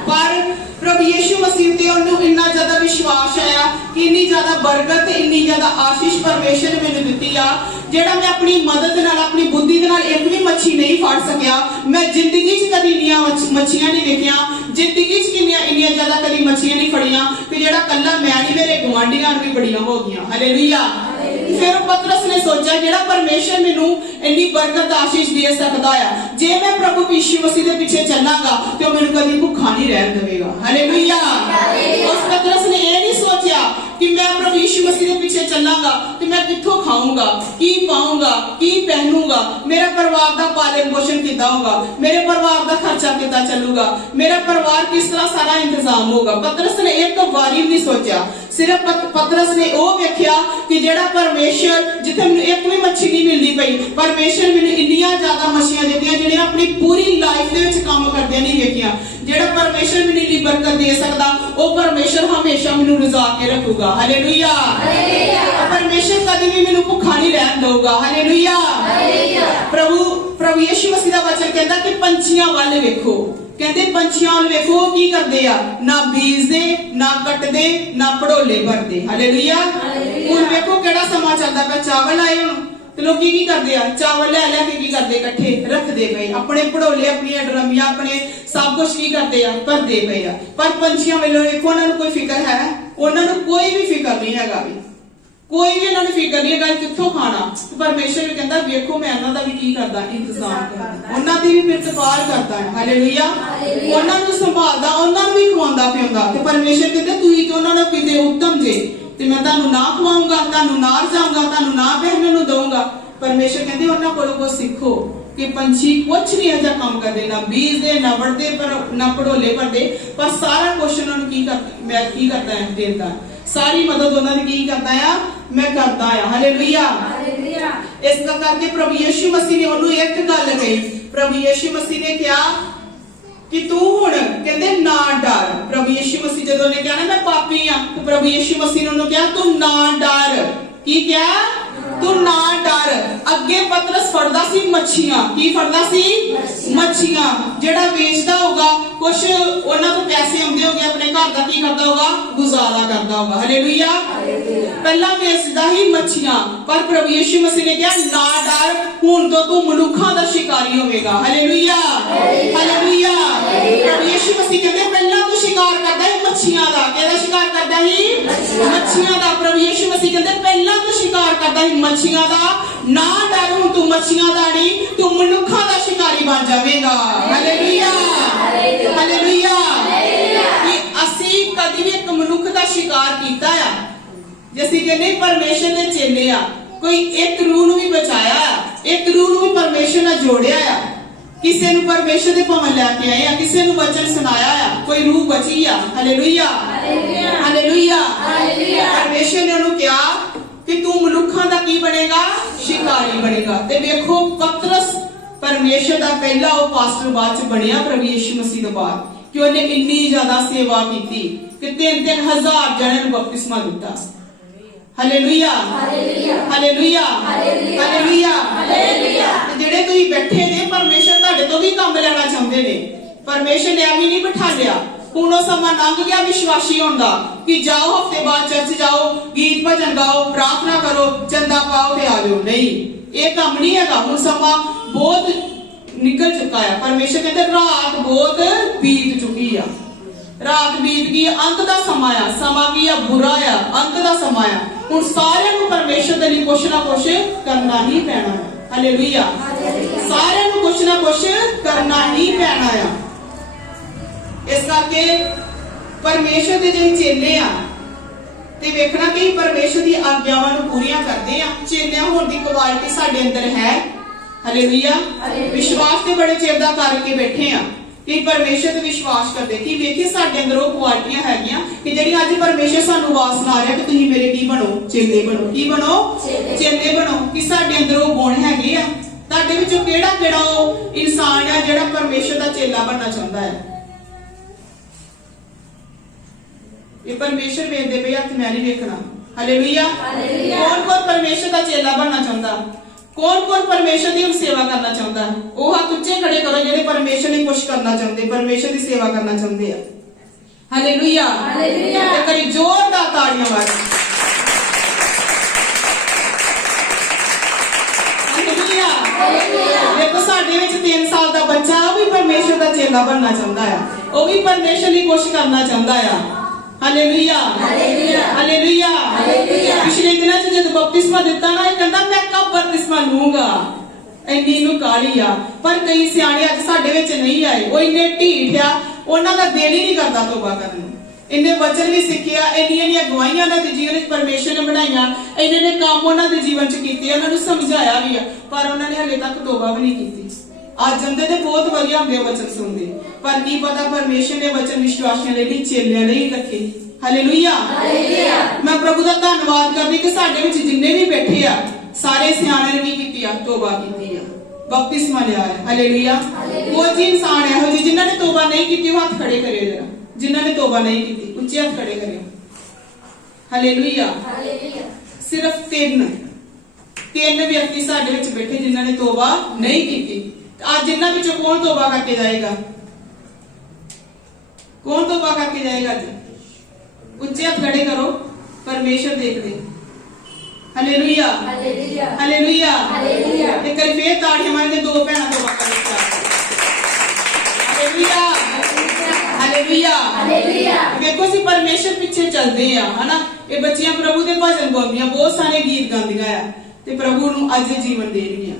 पर प्रभु यीशु मसीह ते उन्हें इन्ना ज्यादा विश्वास आया कि इन्नी ज्यादा बरकत इन्नी ज्यादा आशीष परमेश्वर ने मैनू दी आ जेड़ा मैं अपनी मदद नाल अपनी बुद्धि दे नाल एक भी मच्छी नहीं फड़ सकिया। मैं जिंदगी च कदी इन्नियां मच्छियां नहीं देखियां, जिंदगी च इन्नियां ज्यादा कदी मच्छियां नहीं फड़ियां कि जेड़ा कल्ला मैं नहीं मेरे गुआंढियां भी बड़ियां हो गईयां। हालेलुया। फिर पतरस ने सोचा जेड़ा परमेश्वर मैनू इन्नी बरकत आशीष दे सकदा है, जे मैं प्रभु यीशु मसीह दे पीछे चलांगा तो मैनू कदी भुखा नहीं रहन देवेगा। हालेलुया। उस पतरस ने ये नहीं सोचा कि मैं प्रभु यीशु मसीह के पीछे चलांगा तो मैं कित्थों खाऊंगा, की पाऊंगा, की पहनूंगा, मेरा परिवार का पालन पोषण कितना होगा, मेरे परिवार का खर्चा कितना चलूगा, मेरा परिवार किस तरह सारा इंतजाम होगा। पतरस ने एक तो बारी नहीं सोचा, सिर्फ पतरस ने वो वेख्या कि जेड़ा परमेश्वर जिथे मैनू एक भी मच्छी नहीं मिलती पई, परमेश्वर मैनू इन्नियां ज्यादा मच्छियां दित्तियां जिहड़ियां अपनी पूरी लाइफ दे विच काम करदे नहीं वेखियां। जेड़ा परमेश्वर मैनू इन्नी बरकत दे सकदा वो परमेश्वर हमेशा मैनू रजा के रखूगा। हालेलुया। परमेश्वर कभी भी मैनू भुखा नहीं रहन देगा। हालेलुया। प्रभु यीशु मसीह दा वचन कहंदा कि पंछियां वाल वेखो, कहते पंछियां वाल वेखो की करदे आ, ना बीजदे ना कटदे ना पड़ोले भरदे। हालेलुया। हुण वेखो केड़ा समा चलदा पिया, चावल आए हुण ते लोग की करदे आ, चावल ले के की करदे इकट्ठे रखदे पे, अपने पड़ोले अपनी ड्रमियां अपने सब कुछ की करदे आ भरदे पे आ। पर पंछियां वालों वेखो उन्हां नूं कोई फिकर है, उन्हां नूं कोई भी फिकर नहीं हैगा, भी कोई भी उन्हां नूं फिकर नहीं है कित्थों खाना। परमेश्वर भी कहंदा वेखो मैं उन्हां दा भी की करदा इंतजाम करदा, उन्हां दी भी प्रतिपाल करदा है। हालेलुया। उन्हां नूं संभालदा, उन्हां नूं भी खवांदा पियांदा ते परमेश्वर कहंदा तुसीं ते उन्हां नूं किते उत्तम जे ते मैं तानू ना खवाऊंगा, तानू ना रजाऊंगा, तानू ना पहनने नू दूंगा। परमेश्वर कहते उन्हां कोलों कुछ सीखो कि पंछी कुछ नहीं ऐसा काम करते, ना बीजदे ना वड़दे पर ना पड़ोले भरदे, पर सारा कुछ उन्होंने की कर मैं की करता है देता, सारी मदद उन्होंने की करता है मैं करता है। हालेलुया। इस करके प्रभु यीशु मसीह ने उन्होंने एक गल कही, प्रभु यीशु मसीह ने क्या कि तू हुण कहंदे ना डर। प्रभु यीशु मसीह जदों ने कहा ना मैं पापी हां तो प्रभु यीशु मसीह ने उन्होंने कहा तू ना डर। की क्या? तू ना डर। अगे पतरस फड़दा सी मच्छियां, की फड़दा सी? मच्छियां। जेड़ा बेचदा होगा कुछ उन्हां तो पैसे आउंदे होगे, अपने घर दा की करदा होगा गुजारा करदा होगा। हालेलुया। पहला बेचदा ही मच्छियां, पर प्रभु यीशु मसीह ने कहा ना डर, हुण तो तू मनुखां दा शिकारी होवेगा। Hallelujah hallelujah. प्रभु यीशु मसीह कहंदे पहला तू शिकार करदा है मच्छियां दा, केदा शिकार करदा ही? मच्छियां दा। प्रभु यीशु मसीह कहंदे पहला तू शिकार करदा है मच्छियां दा, ना डर हुण तू मच्छियां दा नहीं तू मनुखां दा शिकारी बन जावेगा। Hallelujah hallelujah. कि ਅਸੀਂ कभी भी एक मनुख दा शिकार कीता है, जैसे कहने परमेश्वर ने चेले आ, कोई एक रूह नूं भी बचाया, एक रूह नूं भी परमेश्वर ने जोड़िया आ, किसी नूं परमेश्वर दे भवन लैके आए आ, किसी नूं वचन सुनाया आ, कोई रूह बची आ। Hallelujah hallelujah. परमेश्वर ने उन्होंने कहा कि तू मनुखां दा की बनेगा? शिकारी बनेगा। ते देखो पतरस परमेश्वर दा पहला वो पास्टर बाद च बनया प्रभु यीशु मसीह दे बाद, कि उन्हें इन्नी ज्यादा सेवा की कि 3,000 जने नूं बपतिस्मा दिता। Hallelujah hallelujah hallelujah. जेड़े तुसीं बैठे ने परमेश्वर तुहाडे तो भी काम लेना चाहते ने, परमेश्वर ने अभी नहीं बिठा लिया। हुण वो समा लंघ गया विश्वासी होंदा कि जाओ हफ्ते बाद चर्च जाओ, गीत भजन गाओ, प्रार्थना करो, चंदा पाओ ते आ जाओ। नहीं, ये काम नहीं है। हुण समा बहुत निकल चुका है। परमेश्वर कहते रात बहुत बीत चुकी है, रात बीत गई, अंत दा समा आ, समा की है बुरा आ, अंत दा समा आ। हुण सारे नूं परमेश्वर दे लई कुछ ना कुछ करना ही पैना है। हालेलुया। सारे नूं कुछ ना कुछ करना ही पैना है। इस करके परमेश्वर दे जे चेले आ ਤੇ ਵੇਖਣਾ ਕਿ ਪਰਮੇਸ਼ਰ ਦੀ ਆਗਿਆਵਾਂ ਨੂੰ ਪੂਰੀਆਂ ਕਰਦੇ ਆ। ਚੇਲਿਆਂ ਹੋਣ ਦੀ ਕੁਆਲਿਟੀ ਸਾਡੇ ਅੰਦਰ ਹੈ। ਹਾਲੇਲੂਇਆ। ਵਿਸ਼ਵਾਸ ਤੇ ਬੜੇ ਚਿਰ ਦਾ ਕਰਕੇ ਬੈਠੇ ਆ ਕਿ ਪਰਮੇਸ਼ਰ ਤੇ ਵਿਸ਼ਵਾਸ ਕਰਦੇ ਕਿ ਵੇਖੀ ਸਾਡੇ ਅੰਦਰ ਉਹ ਕੁਆਲਿਟੀਆਂ ਹੈਗੀਆਂ ਕਿ ਜਿਹੜੀ ਅੱਜ ਪਰਮੇਸ਼ਰ ਸਾਨੂੰ ਆਵਾਜ਼ ਸੁਣਾ ਰਿਹਾ ਕਿ ਤੁਸੀਂ ਮੇਰੇ ਕੀ ਬਣੋ, ਚੇਲੇ ਬਣੋ। ਕੀ ਬਣੋ? ਚੇਲੇ ਬਣੋ। ਕਿ ਸਾਡੇ ਅੰਦਰ ਉਹ ਗੁਣ ਹੈਗੇ ਆ। ਤੁਹਾਡੇ ਵਿੱਚੋਂ ਕਿਹੜਾ ਉਹ ਇਨਸਾਨ ਆ ਜਿਹੜਾ ਪਰਮੇਸ਼ਰ ਦਾ ਚੇਲਾ ਬਣਨਾ ਚਾਹੁੰਦਾ ਹੈ? ਇਹ ਪਰਮੇਸ਼ਰ ਵੇਖਦੇ ਪਏ ਹੱਥ, ਮੈਂ ਨਹੀਂ ਵੇਖਣਾ। ਹਾਲੇਲੂਇਆ। ਕੌਣ ਪਰਮੇਸ਼ਰ ਦਾ ਚੇਲਾ ਬਣਨਾ ਚਾਹੁੰਦਾ? ਕੌਣ ਪਰਮੇਸ਼ਰ ਦੀ ਸੇਵਾ ਕਰਨਾ ਚਾਹੁੰਦਾ? ਉਹ ਹੱਥ ਉੱਚੇ ਖੜੇ ਕਰੋ ਜਿਹੜੇ ਪਰਮੇਸ਼ਰ ਲਈ ਕੁਝ ਕਰਨਾ ਚਾਹੁੰਦੇ, ਪਰਮੇਸ਼ਰ ਦੀ ਸੇਵਾ ਕਰਨਾ ਚਾਹੁੰਦੇ ਆ। ਹਾਲੇਲੂਇਆ। ਤੇ ਕਰੀ ਜ਼ੋਰਦਾਰ ਤਾੜੀਆਂ ਮਾਰੋ। ਹਾਲੇਲੂਇਆ। ਦੇਖੋ ਸਾਡੇ ਵਿੱਚ 3 ਸਾਲ ਦਾ ਬੱਚਾ, ਉਹ ਵੀ ਪਰਮੇਸ਼ਰ ਦਾ ਚੇਲਾ ਬਣਨਾ ਚਾਹੁੰਦਾ ਆ। ਉਹ ਵੀ ਪਰਮੇਸ਼ਰ ਲਈ ਕੁਝ ਕਰਨਾ ਚਾਹੁੰਦਾ ਆ। ਹਾਲੇਲੂਇਆ। ਹਾਲੇਲੂਇਆ। ਪਿਛਲੇ ਦਿਨਾਂ ਚ ਜਦ ਬਪਤਿਸਮਾ ਦਿੱਤਾ ਨਾ, ਇਹ ਕਹਿੰਦਾ ਮੈਂ ਕਬ ਬਪਤਿਸਮਾ ਲੂੰਗਾ, ਇੰਨੀ ਨੂੰ ਕਾਹਲੀ ਆ। ਪਰ ਕਈ ਸਿਆਣੇ ਅੱਜ ਸਾਡੇ ਵਿੱਚ ਨਹੀਂ ਆਏ। ਉਹ ਇੰਨੇ ਢੀਠ ਆ, ਉਹਨਾਂ ਦਾ ਦਿਲ ਹੀ ਨਹੀਂ ਕਰਦਾ ਤੋਬਾ ਕਰਨ ਨੂੰ। ਇੰਨੇ ਵਚਨ ਵੀ ਸਿੱਖਿਆ, ਇੰਨੀਆਂ ਗਵਾਹੀਆਂ ਉਹਨਾਂ ਦੇ ਜੀਵਨ ਵਿੱਚ ਪਰਮੇਸ਼ਰ ਨੇ ਬਣਾਈਆਂ, ਇੰਨੇ ਕੰਮ ਉਹਨਾਂ ਦੇ ਜੀਵਨ ਚ ਕੀਤੇ, ਉਹਨਾਂ ਨੂੰ ਸਮਝਾਇਆ ਵੀ ਆ, ਪਰ ਉਹਨਾਂ ਨੇ ਹਲੇ ਤੱਕ ਤੋਬਾ ਵੀ ਨਹੀਂ ਕੀਤੀ। ਅੱਜ ਹੁੰਦੇ ਤੇ ਬਹੁਤ ਵਧੀਆ ਹੁੰਦੇ ਵਚਨ ਸੁਣਦੇ, ਪਰ ਕੀ ਪਤਾ ਪਰਮੇਸ਼ਰ ਨੇ ਵਚਨ ਵਿਸ਼ਵਾਸੀਆਂ ਲਈ, ਚੇਲਿਆਂ ਲਈ ਰੱਖੇ। ਹਾਲੇਲੂਇਆ। ਮੈਂ ਪ੍ਰਭੂ ਦਾ ਧੰਨਵਾਦ ਕਰਦੀ ਕਿ ਸਾਡੇ ਵਿੱਚ ਜਿੰਨੇ ਵੀ ਬੈਠੇ ਆ, ਸਾਰੇ ਸਿਆਣਿਆਂ ਨੇ ਕੀ ਕੀਤੀ ਆ? ਤੋਬਾ ਕੀਤੀ ਆ, ਬਪਤਿਸਮਾ ਲਿਆ ਹੈ। ਹਾਲੇਲੂਇਆ। ਉਹ ਜੀ ਇਨਸਾਨ ਇਹੋ ਜਿਹੇ ਜਿਨ੍ਹਾਂ ਨੇ ਤੋਬਾ ਨਹੀਂ ਕੀਤੀ, ਉਹ ਹੱਥ ਖੜੇ ਕਰਿਓ ਜਰਾ। ਜਿਨ੍ਹਾਂ ਨੇ ਤੋਬਾ ਨਹੀਂ ਕੀਤੀ ਉੱਚੇ ਹੱਥ ਖੜੇ ਕਰਿਓ। ਹਾਲੇਲੂਇਆ। ਸਿਰਫ ਤਿੰਨ ਵਿਅਕਤੀ ਸਾਡੇ ਵਿੱਚ ਬੈਠੇ ਜਿਨ੍ਹਾਂ ਨੇ ਤੋਬਾ ਨਹੀਂ ਕੀਤੀ। ਅੱਜ ਜਿਨ੍ਹਾਂ ਵਿੱਚੋਂ ਕੌਣ ਤੋਬਾ ਕਰਕੇ ਜਾਏਗਾ? ਕੌਣ ਤੋਬਾ ਕਰਕੇ ਜਾਏਗਾ ਅੱਜ? ਉੱਚੇ ਹੱਥ ਖੜੇ ਕਰੋ, ਪਰਮੇਸ਼ਰ ਦੇਖਦੇ। ਹਾਲੇਲੂਇਆ। ਹਾਲੇਲੂਇਆ। ਤੇ ਕਰੀ ਫੇਰ ਤਾੜੀਆਂ ਮਾਰ ਕੇ 2 ਭੈਣਾਂ ਤੋਬਾ ਕਰਕੇ ਹਾਲੇਲੂਇਆ। ਵੇਖੋ ਅਸੀਂ ਪਰਮੇਸ਼ਰ ਪਿੱਛੇ ਚੱਲਦੇ ਆ, ਹਨਾ। ਇਹ ਬੱਚੀਆਂ ਪ੍ਰਭੂ ਦੇ ਭਜਨ ਗਾਉਂਦੀਆਂ, ਬਹੁਤ ਸਾਰੇ ਗੀਤ ਗਾਉਂਦੀਆਂ ਆ ਤੇ ਪ੍ਰਭੂ ਨੂੰ ਅੱਜ ਜੀਵਨ ਦੇ ਰਹੀਆਂ।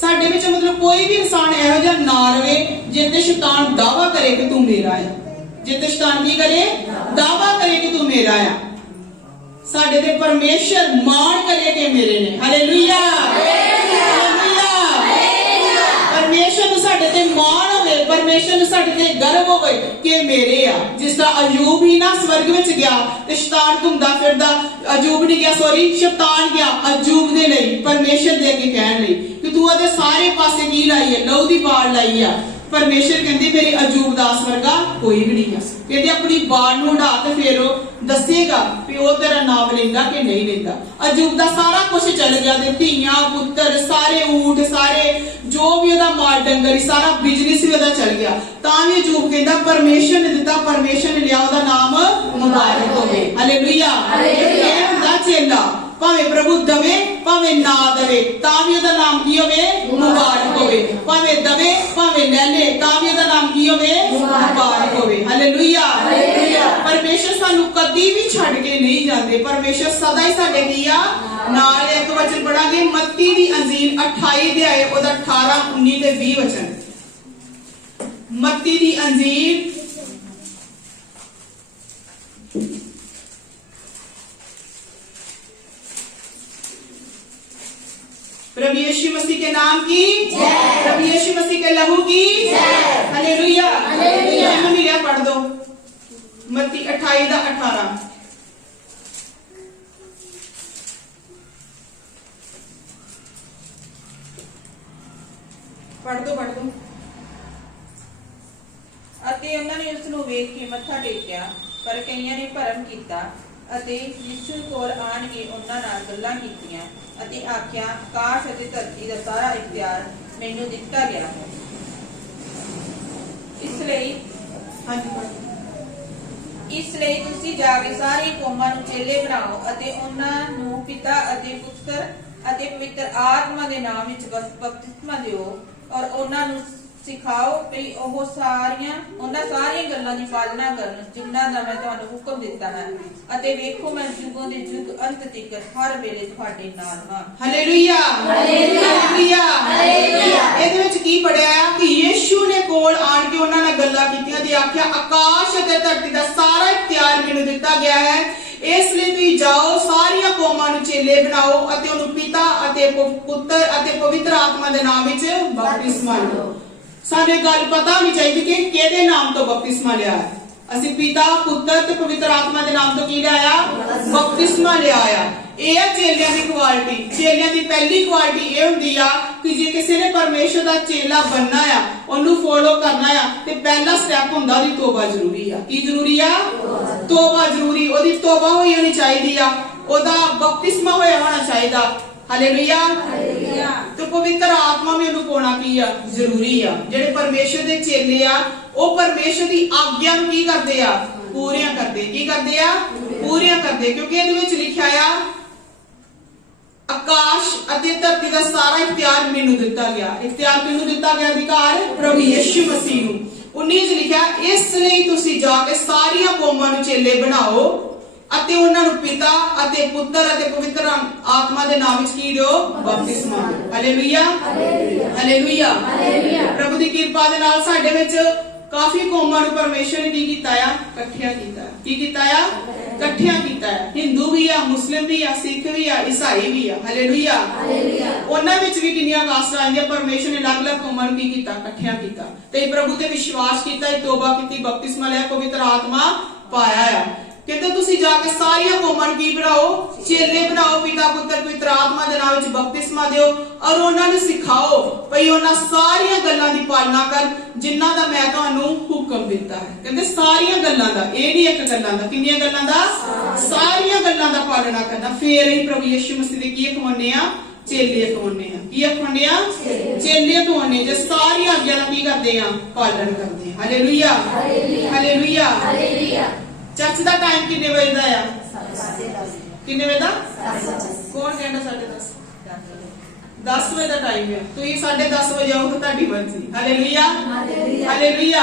ਸਾਡੇ ਵਿੱਚ ਮਤਲਬ ਕੋਈ ਵੀ ਇਨਸਾਨ ਇਹੋ ਜਿਹਾ ਨਾ ਰਵੇ ਜਿੱਤੇ ਸ਼ੈਤਾਨ ਦਾਵਾ ਕਰੇ ਕਿ ਤੂੰ ਮੇਰਾ ਆ। ਜਿੱਤੇ ਸ਼ੈਤਾਨ ਕੀ ਕਰੇ? ਦਾਵਾ ਕਰੇ ਕਿ ਤੂੰ ਮੇਰਾ ਆ। ਸਾਡੇ ਤੇ ਪਰਮੇਸ਼ਰ ਮਾਣ ਕਰੇ ਕਿ ਮੇਰੇ ਨੇ। ਹਾਲੇਲੂਇਆ। ਪਰਮੇਸ਼ਰ ਨੂੰ ਸਾਡੇ ਤੇ ਮਾਣ ਹੋਵੇ, ਪਰਮੇਸ਼ਰ ਨੂੰ ਸਾਡੇ ਤੇ ਗਰਵ ਹੋਵੇ ਕਿ ਮੇਰੇ ਆ। ਜਿਸ ਤਰ੍ਹਾਂ ਅਯੂਬ ਹੀ ਨਾ ਸਵਰਗ ਵਿੱਚ ਗਿਆ ਤੇ ਸ਼ੈਤਾਨ ਘੁੰਮਦਾ ਫਿਰਦਾ, ਅਯੂਬ ਨਹੀਂ ਗਿਆ, ਸ਼ੈਤਾਨ ਗਿਆ ਅਯੂਬ ਦੇ ਲਈ, ਪਰਮੇਸ਼ਰ ਦੇ ਅੱਗੇ ਕਹਿਣ ਲਈ ਕਿ ਤੂੰ ਉਹਦੇ ਸਾਰੇ ਪਾਸੇ ਕੀ ਲਾਈ ਹੈ? ਲਹੂ ਦੀ ਬਾੜ ਲਾਈ ਆ। ਪਰਮੇਸ਼ਰ ਕਹਿੰਦੇ ਮੇਰੇ ਅਯੂਬ ਦਾਸ ਵਰਗਾ ਕੋਈ ਵੀ ਨਹੀਂ ਆ। ਕਹਿੰਦੇ ਆਪਣੀ ਬਾੜ ਨੂੰ ਉਡਾ ਕੇ ਫੇਰ ਉਹ ਦੱਸੇਗਾ ਕਿ ਉਹ ਤੇਰਾ ਨਾਮ ਲੈਂਦਾ ਕਿ ਨਹੀਂ ਲੈਂਦਾ। ਅਯੂਬ ਦਾ ਸਾਰਾ ਕੁਝ ਚੱਲ ਗਿਆ, ਤੇ ਧੀਆਂ ਪੁੱਤਰ ਸਾਰੇ, ਊਠ ਸਾਰੇ, ਜੋ ਵੀ ਉਹਦਾ ਮਾਲ ਡੰਗਰ, ਸਾਰਾ ਬਿਜ਼ਨਸ ਵੀ ਉਹਦਾ ਚੱਲ ਗਿਆ। ਤਾਂ ਵੀ ਅਯੂਬ ਕਹਿੰਦਾ ਪਰਮੇਸ਼ਰ ਨੇ ਦਿੱਤਾ, ਪਰਮੇਸ਼ਰ ਨੇ ਲਿਆ, ਉਹਦਾ ਨਾਮ ਮੁਬਾਰਕ ਹੋਵੇ। ਹਾਲੇਲੂਇਆ। ਇਹ ਹੁੰਦਾ ਚੇਲਾ। ਭਾਵੇਂ ਪ੍ਰਭੂ ਦਵੇ ਭਾਵੇਂ ਨਾ ਦਵੇ, ਤਾਂ ਵੀ ਉਹਦਾ ਨਾਮ ਕੀ ਹੋਵੇ? ਮੁਬਾਰਕ ਹੋਵੇ। ਭਾਵੇਂ ਦਵੇ ਭਾਵੇਂ ਲੈ ਲੈ, ਤਾਂ ਵੀ ਉਹਦਾ ਨਾਮ ਕੀ ਹੋਵੇ? ਮੁਬਾਰਕ ਹੋਵੇ। ਹਾਲੇਲੂਇਆ। ਪਰਮੇਸ਼ਰ ਸਾਨੂੰ ਕਦੀ ਵੀ ਛੱਡ ਕੇ ਨਹੀਂ ਜਾਂਦੇ। ਪਰਮੇਸ਼ਰ ਸਦਾ ਹੀ ਸਾਡੇ ਕੀ ਆ? ਨਾਲ। ਇੱਕ ਵਚਨ ਪੜਾਂਗੇ ਮੱਤੀ ਦੀ ਅੰਜੀਲ 28 ਅਧਿਆਇ ਉਹਦਾ 18, 19 ਤੇ 20 ਵਚਨ। ਮੱਤੀ ਦੀ ਅੰਜੀਲ प्रभु यीशु मसीह के नाम की जय। प्रभु यीशु मसीह के लहू की जय। हालेलुया। हालेलुया। पढ़ दो मत्ती 28 का 18। पढ़ दो। ਅਤੇ ਉਹਨਾਂ ਨੇ ਉਸ ਨੂੰ ਵੇਖ ਕੇ ਮੱਥਾ ਟੇਕਿਆ, ਪਰ ਕਈਆਂ ਨੇ ਭਰਮ ਕੀਤਾ ਅਤੇ ਯਿਸੂ ਕੋਲ ਆਣ ਕੇ ਉਹਨਾਂ ਨਾਲ ਗੱਲਾਂ ਕੀਤੀਆਂ ਅਤੇ ਆਖਿਆ, ਆਕਾਸ਼ ਅਤੇ ਧਰਤੀ ਦਾ ਸਾਰਾ ਇਖਤਿਆਰ ਮੈਨੂੰ ਦਿੱਤਾ ਗਿਆ ਹੈ। ਇਸ ਲਈ ਤੁਸੀਂ ਜਾ ਕੇ ਸਾਰੀ ਕੌਮਾਂ ਨੂੰ ਚੇਲੇ ਬਣਾਓ ਅਤੇ ਉਹਨਾਂ ਨੂੰ ਪਿਤਾ ਅਤੇ ਪੁੱਤਰ ਅਤੇ ਪਵਿੱਤਰ ਆਤਮਾ ਦੇ ਨਾਮ ਵਿੱਚ ਬਪਤਿਸਮਾ ਦਿਓ ਔਰ ਉਹਨਾਂ ਨੂੰ ਸਿਖਾਓ ਕਿ ਉਹ ਉਹਨਾਂ ਸਾਰੀਆਂ ਗੱਲਾਂ ਦੀ ਪਾਲਣਾ ਕਰਨ ਜਿਨ੍ਹਾਂ ਦਾ ਮੈਂ ਤੁਹਾਨੂੰ ਹੁਕਮ ਦਿੱਤਾ ਹੈ। ਅਤੇ ਵੇਖੋ ਮੈਂ ਯੁੱਗਾਂ ਦੇ ਯੁੱਗ ਅੰਤ ਤੱਕ ਹਰ ਵੇਲੇ ਤੁਹਾਡੇ ਨਾਲ ਹਾਂ। ਹਾਲੇਲੂਇਆ। ਹਾਲੇਲੂਇਆ। ਇਹਦੇ ਵਿੱਚ ਕੀ ਪੜਿਆ ਆ ਕਿ ਯੀਸ਼ੂ ਨੇ ਕੋਲ ਆਣ ਕੇ ਉਹਨਾਂ ਨਾਲ ਗੱਲਾਂ ਕੀਤੀਆਂ ਤੇ ਆਖਿਆ, ਆਕਾਸ਼ ਅਤੇ ਧਰਤੀ ਦਾ ਸਾਰਾ ਇਖਤਿਆਰ ਮੈਨੂੰ ਦਿੱਤਾ ਗਿਆ ਹੈ। ਇਸ ਲਈ ਤੁਸੀਂ ਜਾਓ, ਸਾਰੀਆਂ ਕੌਮਾਂ ਨੂੰ ਚੇਲੇ ਬਣਾਓ ਅਤੇ ਉਹਨੂੰ ਪਿਤਾ ਅਤੇ ਪੁੱਤਰ ਅਤੇ ਪਵਿੱਤਰ ਆਤਮਾ ਦੇ ਨਾਮ ਵਿੱਚ ਬਪਤਿਸਮਾ ਲਓ। ਸਾਨੂੰ ਇਹ ਗੱਲ ਪਤਾ ਹੋਣੀ ਚਾਹੀਦੀ ਕਿ ਕਿਹਦੇ ਨਾਮ ਤੋਂ ਬਪਤਿਸਮਾ ਲਿਆ ਹੈ। ਅਸੀਂ ਪਿਤਾ, ਪੁੱਤਰ ਤੇ ਪਵਿੱਤਰ ਆਤਮਾ ਦੇ ਨਾਮ ਤੋਂ ਕੀ ਲਿਆ? ਬਪਤਿਸਮਾ ਲਿਆ ਆ। ਇਹ ਹੈ ਚੇਲਿਆਂ ਦੀ ਕੁਆਲਿਟੀ। ਚੇਲਿਆਂ ਦੀ ਪਹਿਲੀ ਕੁਆਲਿਟੀ ਇਹ ਹੁੰਦੀ ਆ ਕਿ ਜੇ ਕਿਸੇ ਨੇ ਪਰਮੇਸ਼ਰ ਦਾ ਚੇਲਾ ਬਣਨਾ ਆ, ਉਹਨੂੰ ਫੋਲੋ ਕਰਨਾ ਆ, ਤੇ ਪਹਿਲਾ ਸਟੈਪ ਹੁੰਦਾ ਉਹਦੀ ਤੋਬਾ ਜ਼ਰੂਰੀ ਆ। ਕੀ ਜ਼ਰੂਰੀ ਆ? ਤੋਬਾ ਜ਼ਰੂਰੀ। ਉਹਦੀ ਤੋਬਾ ਹੋਣੀ ਚਾਹੀਦੀ ਆ, ਉਹਦਾ ਬਪਤਿਸਮਾ ਹੋਇਆ ਹੋਣਾ ਚਾਹੀਦਾ। ਹਾਲੇਲੂਇਆ। ਤੇ ਪਵਿੱਤਰ ਆਤਮਾ ਵੀ ਉਹਨੂੰ ਪਾਉਣਾ ਕੀ ਆ? ਜ਼ਰੂਰੀ ਆ। ਜਿਹੜੇ ਪਰਮੇਸ਼ਰ ਦੇ ਚੇਲੇ ਆ, ਉਹ ਪਰਮੇਸ਼ਰ ਦੀ ਆਗਿਆ ਨੂੰ ਕੀ ਕਰਦੇ ਆ? ਪੂਰੀਆਂ ਕਰਦੇ। ਕੀ ਕਰਦੇ ਆ? ਪੂਰੀਆਂ ਕਰਦੇ। ਕਿਉਂਕਿ ਇਹਦੇ ਵਿੱਚ ਲਿਖਿਆ ਆ ਆਕਾਸ਼ ਅਤੇ ਧਰਤੀ ਦਾ ਸਾਰਾ ਇਖਤਿਆਰ ਮੈਨੂੰ ਦਿੱਤਾ ਗਿਆ। ਇਖਤਿਆਰ ਕਿਹਨੂੰ ਦਿੱਤਾ ਗਿਆ? ਅਧਿਕਾਰ ਪ੍ਰਭੂ ਯਿਸੂ ਮਸੀਹ ਨੂੰ। 19 ਚ ਲਿਖਿਆ ਇਸ ਲਈ ਤੁਸੀਂ ਜਾ ਕੇ ਸਾਰੀਆਂ ਕੌਮਾਂ ਨੂੰ ਚੇਲੇ ਬਣਾਓ ਅਤੇ ਉਹਨਾਂ ਨੂੰ ਪਿਤਾ ਅਤੇ ਪੁੱਤਰ ਅਤੇ ਪਵਿੱਤਰ ਆਤਮਾ ਦੇ ਨਾਮ ਵਿੱਚ ਕੀ ਦਿਓ? ਬਪਤਿਸਮਾ। ਹਾਲੇਲੂਇਆ, ਹਾਲੇਲੂਇਆ। ਪ੍ਰਭੂ ਦੀ ਕਿਰਪਾ ਦੇ ਨਾਲ ਸਾਡੇ ਵਿੱਚ ਕਾਫੀ ਕੌਮਾਂ ਨੂੰ ਪਰਮੇਸ਼ਰ ਨੇ ਕੀ ਕੀਤਾ ਆ? ਇਕੱਠਿਆ ਕੀਤਾ। ਕੀ ਕੀਤਾ ਆ? ਇਕੱਠਿਆਂ ਕੀਤਾ ਹੈ। ਹਿੰਦੂ ਵੀ ਆ, ਮੁਸਲਿਮ ਵੀ ਆ, ਸਿੱਖ ਵੀ ਆ, ਈਸਾਈ ਵੀ ਆ। ਹਾਲੇਲੂਇਆ। ਉਹਨਾਂ ਵਿੱਚ ਵੀ ਕਿੰਨੀਆਂ ਕਾਸਟਾਂ ਆਈਆਂ। ਪਰਮੇਸ਼ਰ ਨੇ ਅਲੱਗ-ਅਲੱਗ ਕੌਮਾਂ ਨੂੰ ਕੀ ਕੀਤਾ? ਇਕੱਠਿਆਂ ਕੀਤਾ। ਤੇ ਪ੍ਰਭੂ ਤੇ ਵਿਸ਼ਵਾਸ ਕੀਤਾ, ਤੋਬਾ ਕੀਤੀ, ਬਪਤਿਸਮਾ ਲਿਆ, ਪਵਿੱਤਰ ਆਤਮਾ ਪਾਇਆ ਆ। ਕਹਿੰਦੇ ਤੁਸੀਂ ਜਾ ਕੇ ਸਾਰੀਆਂ ਕੌਮਾਂ ਨੂੰ ਕੀ ਬਣਾਓ? ਚੇਲੇ ਬਣਾਓ। ਪਿਤਾ, ਪੁੱਤਰ, ਪਵਿੱਤਰ ਆਤਮਾ ਦੇ ਨਾਮ ਵਿੱਚ ਬਪਤਿਸਮਾ ਦਿਓ ਔਰ ਉਹਨਾਂ ਨੂੰ ਸਿਖਾਓ ਭਈ ਉਹਨਾਂ ਸਾਰੀਆਂ ਗੱਲਾਂ ਦੀ ਪਾਲਣਾ ਕਰ ਜਿਨ੍ਹਾਂ ਦਾ ਮੈਂ ਤੁਹਾਨੂੰ ਹੁਕਮ ਦਿੱਤਾ ਹੈ। ਕਹਿੰਦੇ ਸਾਰੀਆਂ ਗੱਲਾਂ ਦਾ, ਇਹ ਨਹੀਂ ਇੱਕ ਗੱਲਾਂ ਦਾ। ਕਿੰਨੀਆਂ ਗੱਲਾਂ ਦਾ? ਸਾਰੀਆਂ ਗੱਲਾਂ ਦਾ ਪਾਲਣਾ ਕਰਨਾ। ਫੇਰ ਹੀ ਪ੍ਰਭੂ ਯਿਸੂ ਮਸੀਹ ਦੇ ਕੀ ਅਖਵਾਉਂਦੇ ਆ? ਚੇਲੇ ਅਖਵਾਉਂਦੇ ਆ। ਕੀ ਅਖਵਾਉਂਦੇ ਆ? ਚੇਲੇ ਅਖਵਾਉਂਦੇ। ਜੇ ਸਾਰੀਆਂ ਆਗਿਆਂ ਦਾ ਕੀ ਕਰਦੇ ਆ? ਪਾਲਣ ਕਰਦੇ ਆ। Hallelujah, hallelujah. ਚਰਚ ਦਾ ਟਾਈਮ ਕਿੰਨੇ ਵਜੇ ਦਾ ਆ? ਕਿੰਨੇ ਵਜੇ ਦਾ? ਕੌਣ ਕਹਿੰਦਾ 10:30? 10 ਵਜੇ ਦਾ ਟਾਈਮ ਹੈ। ਤੁਸੀਂ 10:30 ਵਜੇ ਆਓ ਤਾਂ ਤੁਹਾਡੀ ਮਰਜ਼ੀ। Hallelujah, hallelujah.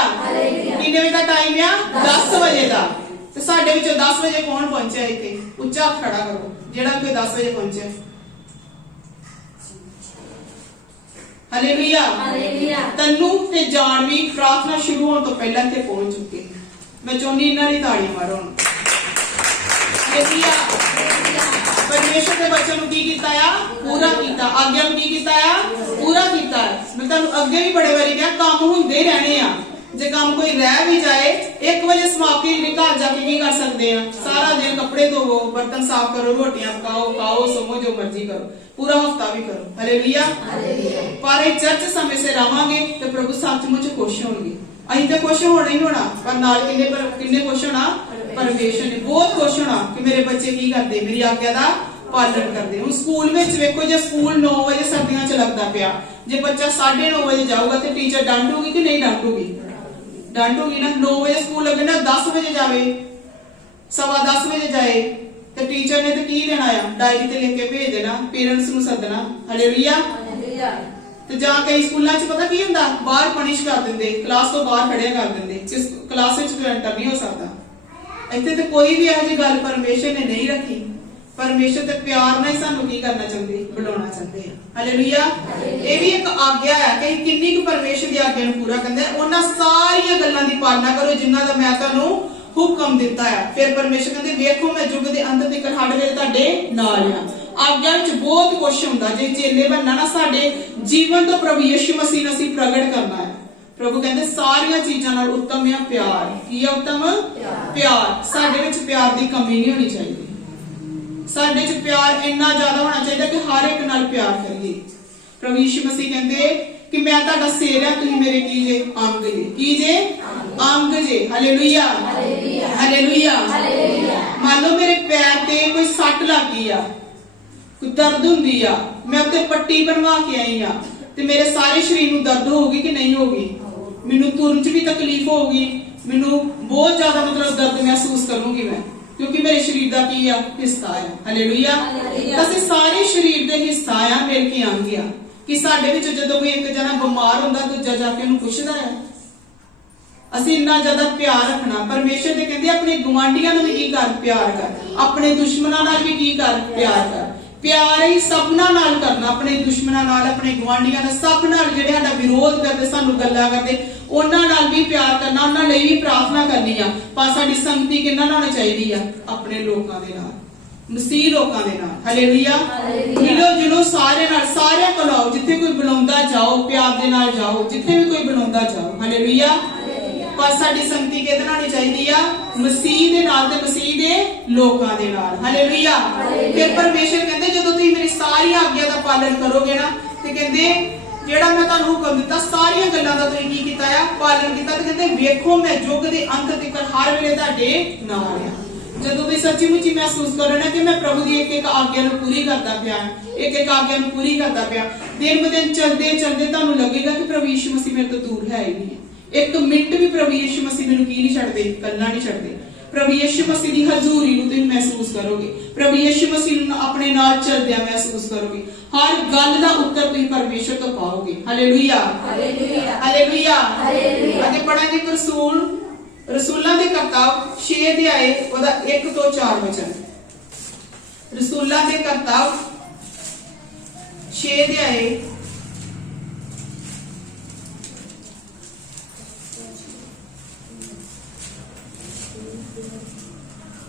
ਕਿੰਨੇ ਵਜੇ ਦਾ ਟਾਈਮ ਆ? 10 ਵਜੇ ਦਾ। ਤੇ ਸਾਡੇ ਵਿੱਚੋਂ 10 ਵਜੇ ਕੌਣ ਪਹੁੰਚਿਆ ਇੱਥੇ? ਉੱਚਾ ਹੱਥ ਖੜਾ ਕਰੋ ਜਿਹੜਾ ਕੋਈ 10 ਵਜੇ ਪਹੁੰਚਿਆ। ਹਾਲੇਲੂਇਆ, ਤੈਨੂੰ ਤੇ ਜਾਨਵੀ ਪ੍ਰਾਰਥਨਾ ਸ਼ੁਰੂ ਹੋਣ ਤੋਂ ਪਹਿਲਾਂ ਇੱਥੇ ਪਹੁੰਚ ਚੁੱਕੇ। ਮੈਂ ਚਾਹੁੰਦੀ ਇਹਨਾਂ ਦੀ ਤਾੜੀਆਂ ਮਾਰੋ। ਹਾਲੇਲੂਇਆ। ਪਰਮੇਸ਼ਰ ਦੇ ਬਚਨ ਨੂੰ ਕੀ ਕੀਤਾ ਆ? ਪੂਰਾ ਕੀਤਾ। ਆਗਿਆ ਨੂੰ ਕੀ ਕੀਤਾ ਆ? ਪੂਰਾ ਕੀਤਾ। ਮੈਂ ਤੁਹਾਨੂੰ ਅੱਗੇ ਵੀ ਬੜੇ ਵਾਰੀ ਕਿਹਾ ਕੰਮ ਹੁੰਦੇ ਰਹਿਣੇ ਆ। ਜੇ ਕੰਮ ਕੋਈ ਰਹਿ ਵੀ ਜਾਏ 1 ਵਜੇ ਸਮਾਪਤੀ ਨਹੀਂ, ਘਰ ਜਾ ਕੇ ਕੀ ਕਰ ਸਕਦੇ ਆ? ਸਾਰਾ ਦਿਨ ਕੱਪੜੇ ਧੋਵੋ, ਬਰਤਨ ਸਾਫ਼ ਕਰੋ, ਰੋਟੀਆਂ ਪਕਾਓ, ਖਾਓ, ਸੋਵੋ, ਜੋ ਮਰਜ਼ੀ ਕਰੋ, ਪੂਰਾ ਹਫਤਾ ਵੀ ਕਰੋ। ਹਾਲੇਲੂਇਆ। ਪਰ ਇਹ ਚਰਚ ਸਮੇਂ ਸਿਰ ਆਵਾਂਗੇ ਤੇ ਪ੍ਰਭੂ ਸੱਚਮੁੱਚ ਖੁਸ਼ ਹੋਣਗੇ। ਅਸੀਂ ਤਾਂ ਖੁਸ਼ ਹੋਣਾ ਹੀ ਹੋਣਾ, ਪਰ ਨਾਲ ਕਿੰਨੇ ਖੁਸ਼ ਹੋਣਾ? ਪਰਮੇਸ਼ਰ ਨੇ ਬਹੁਤ ਖੁਸ਼ ਹੋਣਾ ਕਿ ਮੇਰੇ ਬੱਚੇ ਕੀ ਕਰਦੇ? ਮੇਰੀ ਆਗਿਆ ਦਾ ਪਾਲਣ ਕਰਦੇ। ਹੁਣ ਸਕੂਲ ਵਿੱਚ ਵੇਖੋ, ਜੇ ਸਕੂਲ 9 ਵਜੇ ਸਰਦੀਆਂ ਚ ਲੱਗਦਾ ਪਿਆ, ਜੇ ਬੱਚਾ 9:30 ਵਜੇ ਜਾਊਗਾ ਤੇ ਟੀਚਰ ਡਾਂਟੂਗੀ ਕਿ ਨਹੀਂ ਡਾਂਟੂਗੀ? ਡਾਂਟੂਗੀ ਨਾ। 9 ਵਜੇ ਸਕੂਲ ਲੱਗਣਾ, 10 ਵਜੇ ਜਾਵੇ, 10:15 ਵਜੇ ਜਾਏ ਤੇ ਟੀਚਰ ਨੇ ਤੇ ਕੀ ਦੇਣਾ ਆ? ਡਾਇਰੀ ਤੇ ਲਿਖ ਕੇ ਭੇਜ ਦੇਣਾ, ਪੇਰੈਂਟਸ ਨੂੰ ਸੱਦਣਾ। ਹਾਲੇਲੂਇਆ। ਤੇ ਜਾਂ ਕਈ ਸਕੂਲਾਂ 'ਚ ਪਤਾ ਕੀ ਹੁੰਦਾ? ਬਾਹਰ ਪਨਿਸ਼ ਕਰ ਦਿੰਦੇ, ਕਲਾਸ ਤੋਂ ਬਾਹਰ ਖੜਿਆ ਕਰ ਦਿੰਦੇ, ਜਿਸ ਕਲਾਸ ਵਿੱਚ ਕੋਈ ਐਂਟਰ ਨਹੀਂ ਹੋ ਸਕਦਾ। ਇੱਥੇ ਤੇ ਕੋਈ ਵੀ ਇਹੋ ਜਿਹੀ ਗੱਲ ਪਰਮੇਸ਼ਰ ਨੇ ਨਹੀਂ ਰੱਖੀ। ਪਰਮੇਸ਼ਰ ਤੇ ਪਿਆਰ ਨਾਲ ਹੀ ਸਾਨੂੰ ਕੀ ਕਰਨਾ ਚਾਹੁੰਦੇ? ਬੁਲਾਉਣਾ ਚਾਹੁੰਦੇ ਆ। ਹਾਲੇਲੂਇਆ। ਇਹ ਵੀ ਇੱਕ ਆਗਿਆ ਹੈ ਕਿ ਕਿੰਨੀ ਕੁ ਪਰਮੇਸ਼ਰ ਦੀ ਆਗਿਆ ਨੂੰ ਪੂਰਾ ਕਰਦੇ। ਉਹਨਾਂ ਸਾਰੀਆਂ ਗੱਲਾਂ ਦੀ ਪਾਲਣਾ ਕਰੋ ਜਿਨ੍ਹਾਂ ਦਾ ਮੈਂ ਤੁਹਾਨੂੰ ਹੁਕਮ ਦਿੱਤਾ ਹੈ। ਫਿਰ ਪਰਮੇਸ਼ਰ ਕਹਿੰਦੇ ਵੇਖੋ ਮੈਂ ਯੁੱਗ ਦੇ ਅੰਤ ਤੱਕ ਹੱਡ ਵੇਲੇ ਤੁਹਾਡੇ ਨਾਲ ਆ। ਆਗਿਆ ਵਿੱਚ ਬਹੁਤ ਕੁਝ ਹੁੰਦਾ। ਜੇ ਚੇਲੇ ਬਣਨਾ ਨਾ, ਸਾਡੇ ਜੀਵਨ ਤੋਂ ਪ੍ਰਭੂ ਯਿਸੂ ਮਸੀਹ ਨੂੰ ਅਸੀਂ ਪ੍ਰਗਟ ਕਰਨਾ ਹੈ। ਪ੍ਰਭੂ ਕਹਿੰਦੇ ਸਾਰੀਆਂ ਚੀਜ਼ਾਂ ਨਾਲ ਉੱਤਮ ਹੈ ਪਿਆਰ। ਕੀ ਹੈ ਉੱਤਮ? ਪਿਆਰ। ਸਾਡੇ ਵਿੱਚ ਪਿਆਰ ਦੀ ਕਮੀ ਨਹੀਂ ਹੋਣੀ ਚਾਹੀਦੀ। ਸਾਡੇ 'ਚ ਪਿਆਰ ਇੰਨਾ ਜ਼ਿਆਦਾ ਹੋਣਾ ਚਾਹੀਦਾ ਕਿ ਹਰ ਇੱਕ ਨਾਲ ਪਿਆਰ ਕਰੀਏ। ਪ੍ਰਭੂ ਯਿਸੂ ਮਸੀਹ ਕਹਿੰਦੇ ਕਿ ਮੈਂ ਤੁਹਾਡਾ ਸਿਰ ਹਾਂ, ਤੁਸੀਂ ਮੇਰੇ ਕੀ ਜੇ? ਅੰਗ ਜੇ। ਕੀ ਜੇ? ਅੰਗ ਜੇ। Hallelujah, hallelujah. ਮੰਨ ਲਓ ਮੇਰੇ ਪੈਰ ਤੇ ਕੋਈ ਸੱਟ ਲੱਗ ਗਈ ਆ, ਕੋਈ ਦਰਦ ਹੁੰਦੀ ਆ, ਮੈਂ ਉੱਤੇ ਪੱਟੀ ਬਣਵਾ ਕੇ ਆਈ ਆ, ਤੇ ਮੇਰੇ ਸਾਰੇ ਸਰੀਰ ਨੂੰ ਦਰਦ ਹੋਊਗੀ ਕਿ ਨਹੀਂ ਹੋਊਗੀ? ਮੈਨੂੰ ਤੁਰਨ 'ਚ ਵੀ ਤਕਲੀਫ ਹੋਊਗੀ, ਮੈਨੂੰ ਬਹੁਤ ਜ਼ਿਆਦਾ ਮਤਲਬ ਦਰਦ ਮਹਿਸੂਸ ਕਰੂੰਗੀ ਮੈਂ, ਕਿਉਂਕਿ ਮੇਰੇ ਸਰੀਰ ਦਾ ਕੀ ਆ? ਹਿੱਸਾ ਆ। ਹਾਲੇਲੂਇਆ। ਅਸੀਂ ਸਾਰੇ ਸਰੀਰ ਦੇ ਹਿੱਸਾ ਆ, ਮਿਲ ਕੇ ਅੰਗ ਆ। ਕਿ ਸਾਡੇ ਵਿੱਚ ਜਦੋਂ ਕੋਈ ਇੱਕ ਜਣਾ ਬਿਮਾਰ ਹੁੰਦਾ, ਦੂਜਾ ਜਾ ਕੇ ਉਹਨੂੰ ਪੁੱਛਦਾ ਹੈ। ਅਸੀਂ ਇੰਨਾ ਜ਼ਿਆਦਾ ਪਿਆਰ ਰੱਖਣਾ। ਪਰਮੇਸ਼ਰ ਦੇ ਕਹਿੰਦੇ ਆਪਣੇ ਗੁਆਂਢੀਆਂ ਨੂੰ ਵੀ ਕੀ ਕਰ? ਪਿਆਰ ਕਰ। ਆਪਣੇ ਦੁਸ਼ਮਣਾਂ ਨਾਲ ਵੀ ਕੀ ਕਰ? ਪਿਆਰ ਕਰ। ਪਿਆਰ ਹੀ ਸਭਨਾਂ ਨਾਲ ਕਰਨਾ, ਆਪਣੇ ਦੁਸ਼ਮਣਾਂ ਨਾਲ, ਆਪਣੇ ਗੁਆਂਢੀਆਂ ਨਾਲ, ਸਭ ਨਾਲ ਜਿਹੜੇ ਸਾਡਾ ਵਿਰੋਧ ਕਰਦੇ, ਸਾਨੂੰ ਗੱਲਾਂ ਕਰਦੇ, ਉਹਨਾਂ ਨਾਲ ਵੀ ਪਿਆਰ ਕਰਨਾ, ਉਹਨਾਂ ਲਈ ਵੀ ਪ੍ਰਾਰਥਨਾ ਕਰਨੀ ਆ। ਪਰ ਸਾਡੀ ਸੰਗਤੀ ਕਿਹਨਾਂ ਨਾਲ ਹੋਣੀ ਚਾਹੀਦੀ ਆ? ਆਪਣੇ ਲੋਕਾਂ ਦੇ ਨਾਲ, ਮਸੀਹ ਲੋਕਾਂ ਦੇ ਨਾਲ। ਹਾਲੇਲੂਇਆ। ਮਿਲੋ ਜੁਲੋ ਸਾਰੇ ਨਾਲ, ਸਾਰਿਆਂ ਕੋਲ ਆਓ, ਜਿੱਥੇ ਕੋਈ ਬੁਲਾਉਂਦਾ ਜਾਓ, ਪਿਆਰ ਦੇ ਨਾਲ ਜਾਓ, ਜਿੱਥੇ ਵੀ ਕੋਈ ਬੁਲਾਉਂਦਾ ਜਾਓ। ਹਾਲੇਲੂਇਆ। ਪਰ ਸਾਡੀ ਸੰਗਤੀ ਕਿਹਦੇ ਨਾਲ ਹੋਣੀ ਚਾਹੀਦੀ ਆ? ਮਸੀਹ ਦੇ ਨਾਲ ਤੇ ਮਸੀਹ ਦੇ ਲੋਕਾਂ ਦੇ ਨਾਲ। ਹਾਲੇਲੂਇਆ। ਫਿਰ ਪਰਮੇਸ਼ਰ ਕਹਿੰਦੇ ਜਦੋਂ ਤੁਸੀਂ ਮੇਰੀ ਸਾਰੀਆਂ ਆਗਿਆ ਦਾ ਪਾਲਣ ਕਰੋਗੇ ਨਾ, ਤੇ ਕਹਿੰਦੇ ਜਿਹੜਾ ਮੈਂ ਤੁਹਾਨੂੰ ਹੁਕਮ ਦਿੱਤਾ ਸਾਰੀਆਂ ਗੱਲਾਂ ਦਾ ਤੁਸੀਂ ਕੀ ਕੀਤਾ ਆ? ਪਾਲਣ ਕੀਤਾ। ਤੇ ਕਹਿੰਦੇ ਵੇਖੋ ਮੈਂ ਯੁੱਗ ਦੇ ਅੰਤ ਤੱਕ ਹਰ ਵੇਲੇ ਤੁਹਾਡੇ ਨਾਲ ਆ। ਜਦੋਂ ਤੁਸੀਂ ਸੱਚੀ ਮੁੱਚੀ ਮਹਿਸੂਸ ਕਰੋਗੇ ਕਿ ਮੈਂ ਪ੍ਰਭੂ ਦੀ ਇੱਕ ਇੱਕ ਆਗਿਆ ਨੂੰ ਪੂਰੀ ਕਰਦਾ ਪਿਆ, ਇੱਕ ਇੱਕ ਆਗਿਆ ਨੂੰ ਪੂਰੀ ਕਰਦਾ ਪਿਆ, ਦਿਨ ਬ ਦਿਨ ਚਲਦੇ ਚਲਦੇ ਤੁਹਾਨੂੰ ਲੱਗੇਗਾ ਕਿ ਪ੍ਰਭੂ ਯਿਸੂ ਮਸੀਹ ਮੇਰੇ ਤੋਂ ਦੂਰ ਹੈ ਹੀ ਨਹੀਂ। ਇੱਕ ਮਿੰਟ ਵੀ ਪ੍ਰਭੂ ਯਿਸੂ ਮਸੀਹ ਮੈਨੂੰ ਕੀ ਨਹੀਂ ਛੱਡਦੇ, ਕੱਲਾ ਨਹੀਂ ਛੱਡਦੇ। ਪ੍ਰਭੂ ਯਿਸੂ ਮਸੀਹ ਦੀ ਹਜ਼ੂਰੀ ਨੂੰ ਤੁਸੀਂ ਮਹਿਸੂਸ ਕਰੋਗੇ, ਪ੍ਰਭੂ ਯਿਸੂ ਮਸੀਹ ਨੂੰ ਆਪਣੇ ਨਾਲ ਚੱਲਦਿਆਂ ਮਹਿਸੂਸ ਕਰੋਗੇ। ਹਰ ਗੱਲ ਦਾ ਉੱਤਰ ਤੁਸੀਂ ਪਰਮੇਸ਼ਰ ਤੋਂ ਪਾਓਗੇ। ਹਾਲੇਲੂਇਆ। ਹਾਲੇਲੂਇਆ। ਅਤੇ ਪੜਾਂਗੇ ਰਸੂਲਾਂ ਦੇ ਕਰਤੱਵ 6 ਅਧਿਆਏ ਉਹਦਾ 1 ਤੋਂ 4 ਵਚਨ। ਰਸੂਲਾਂ ਦੇ ਕਰਤੱਵ 6 ਅਧਿਆਏ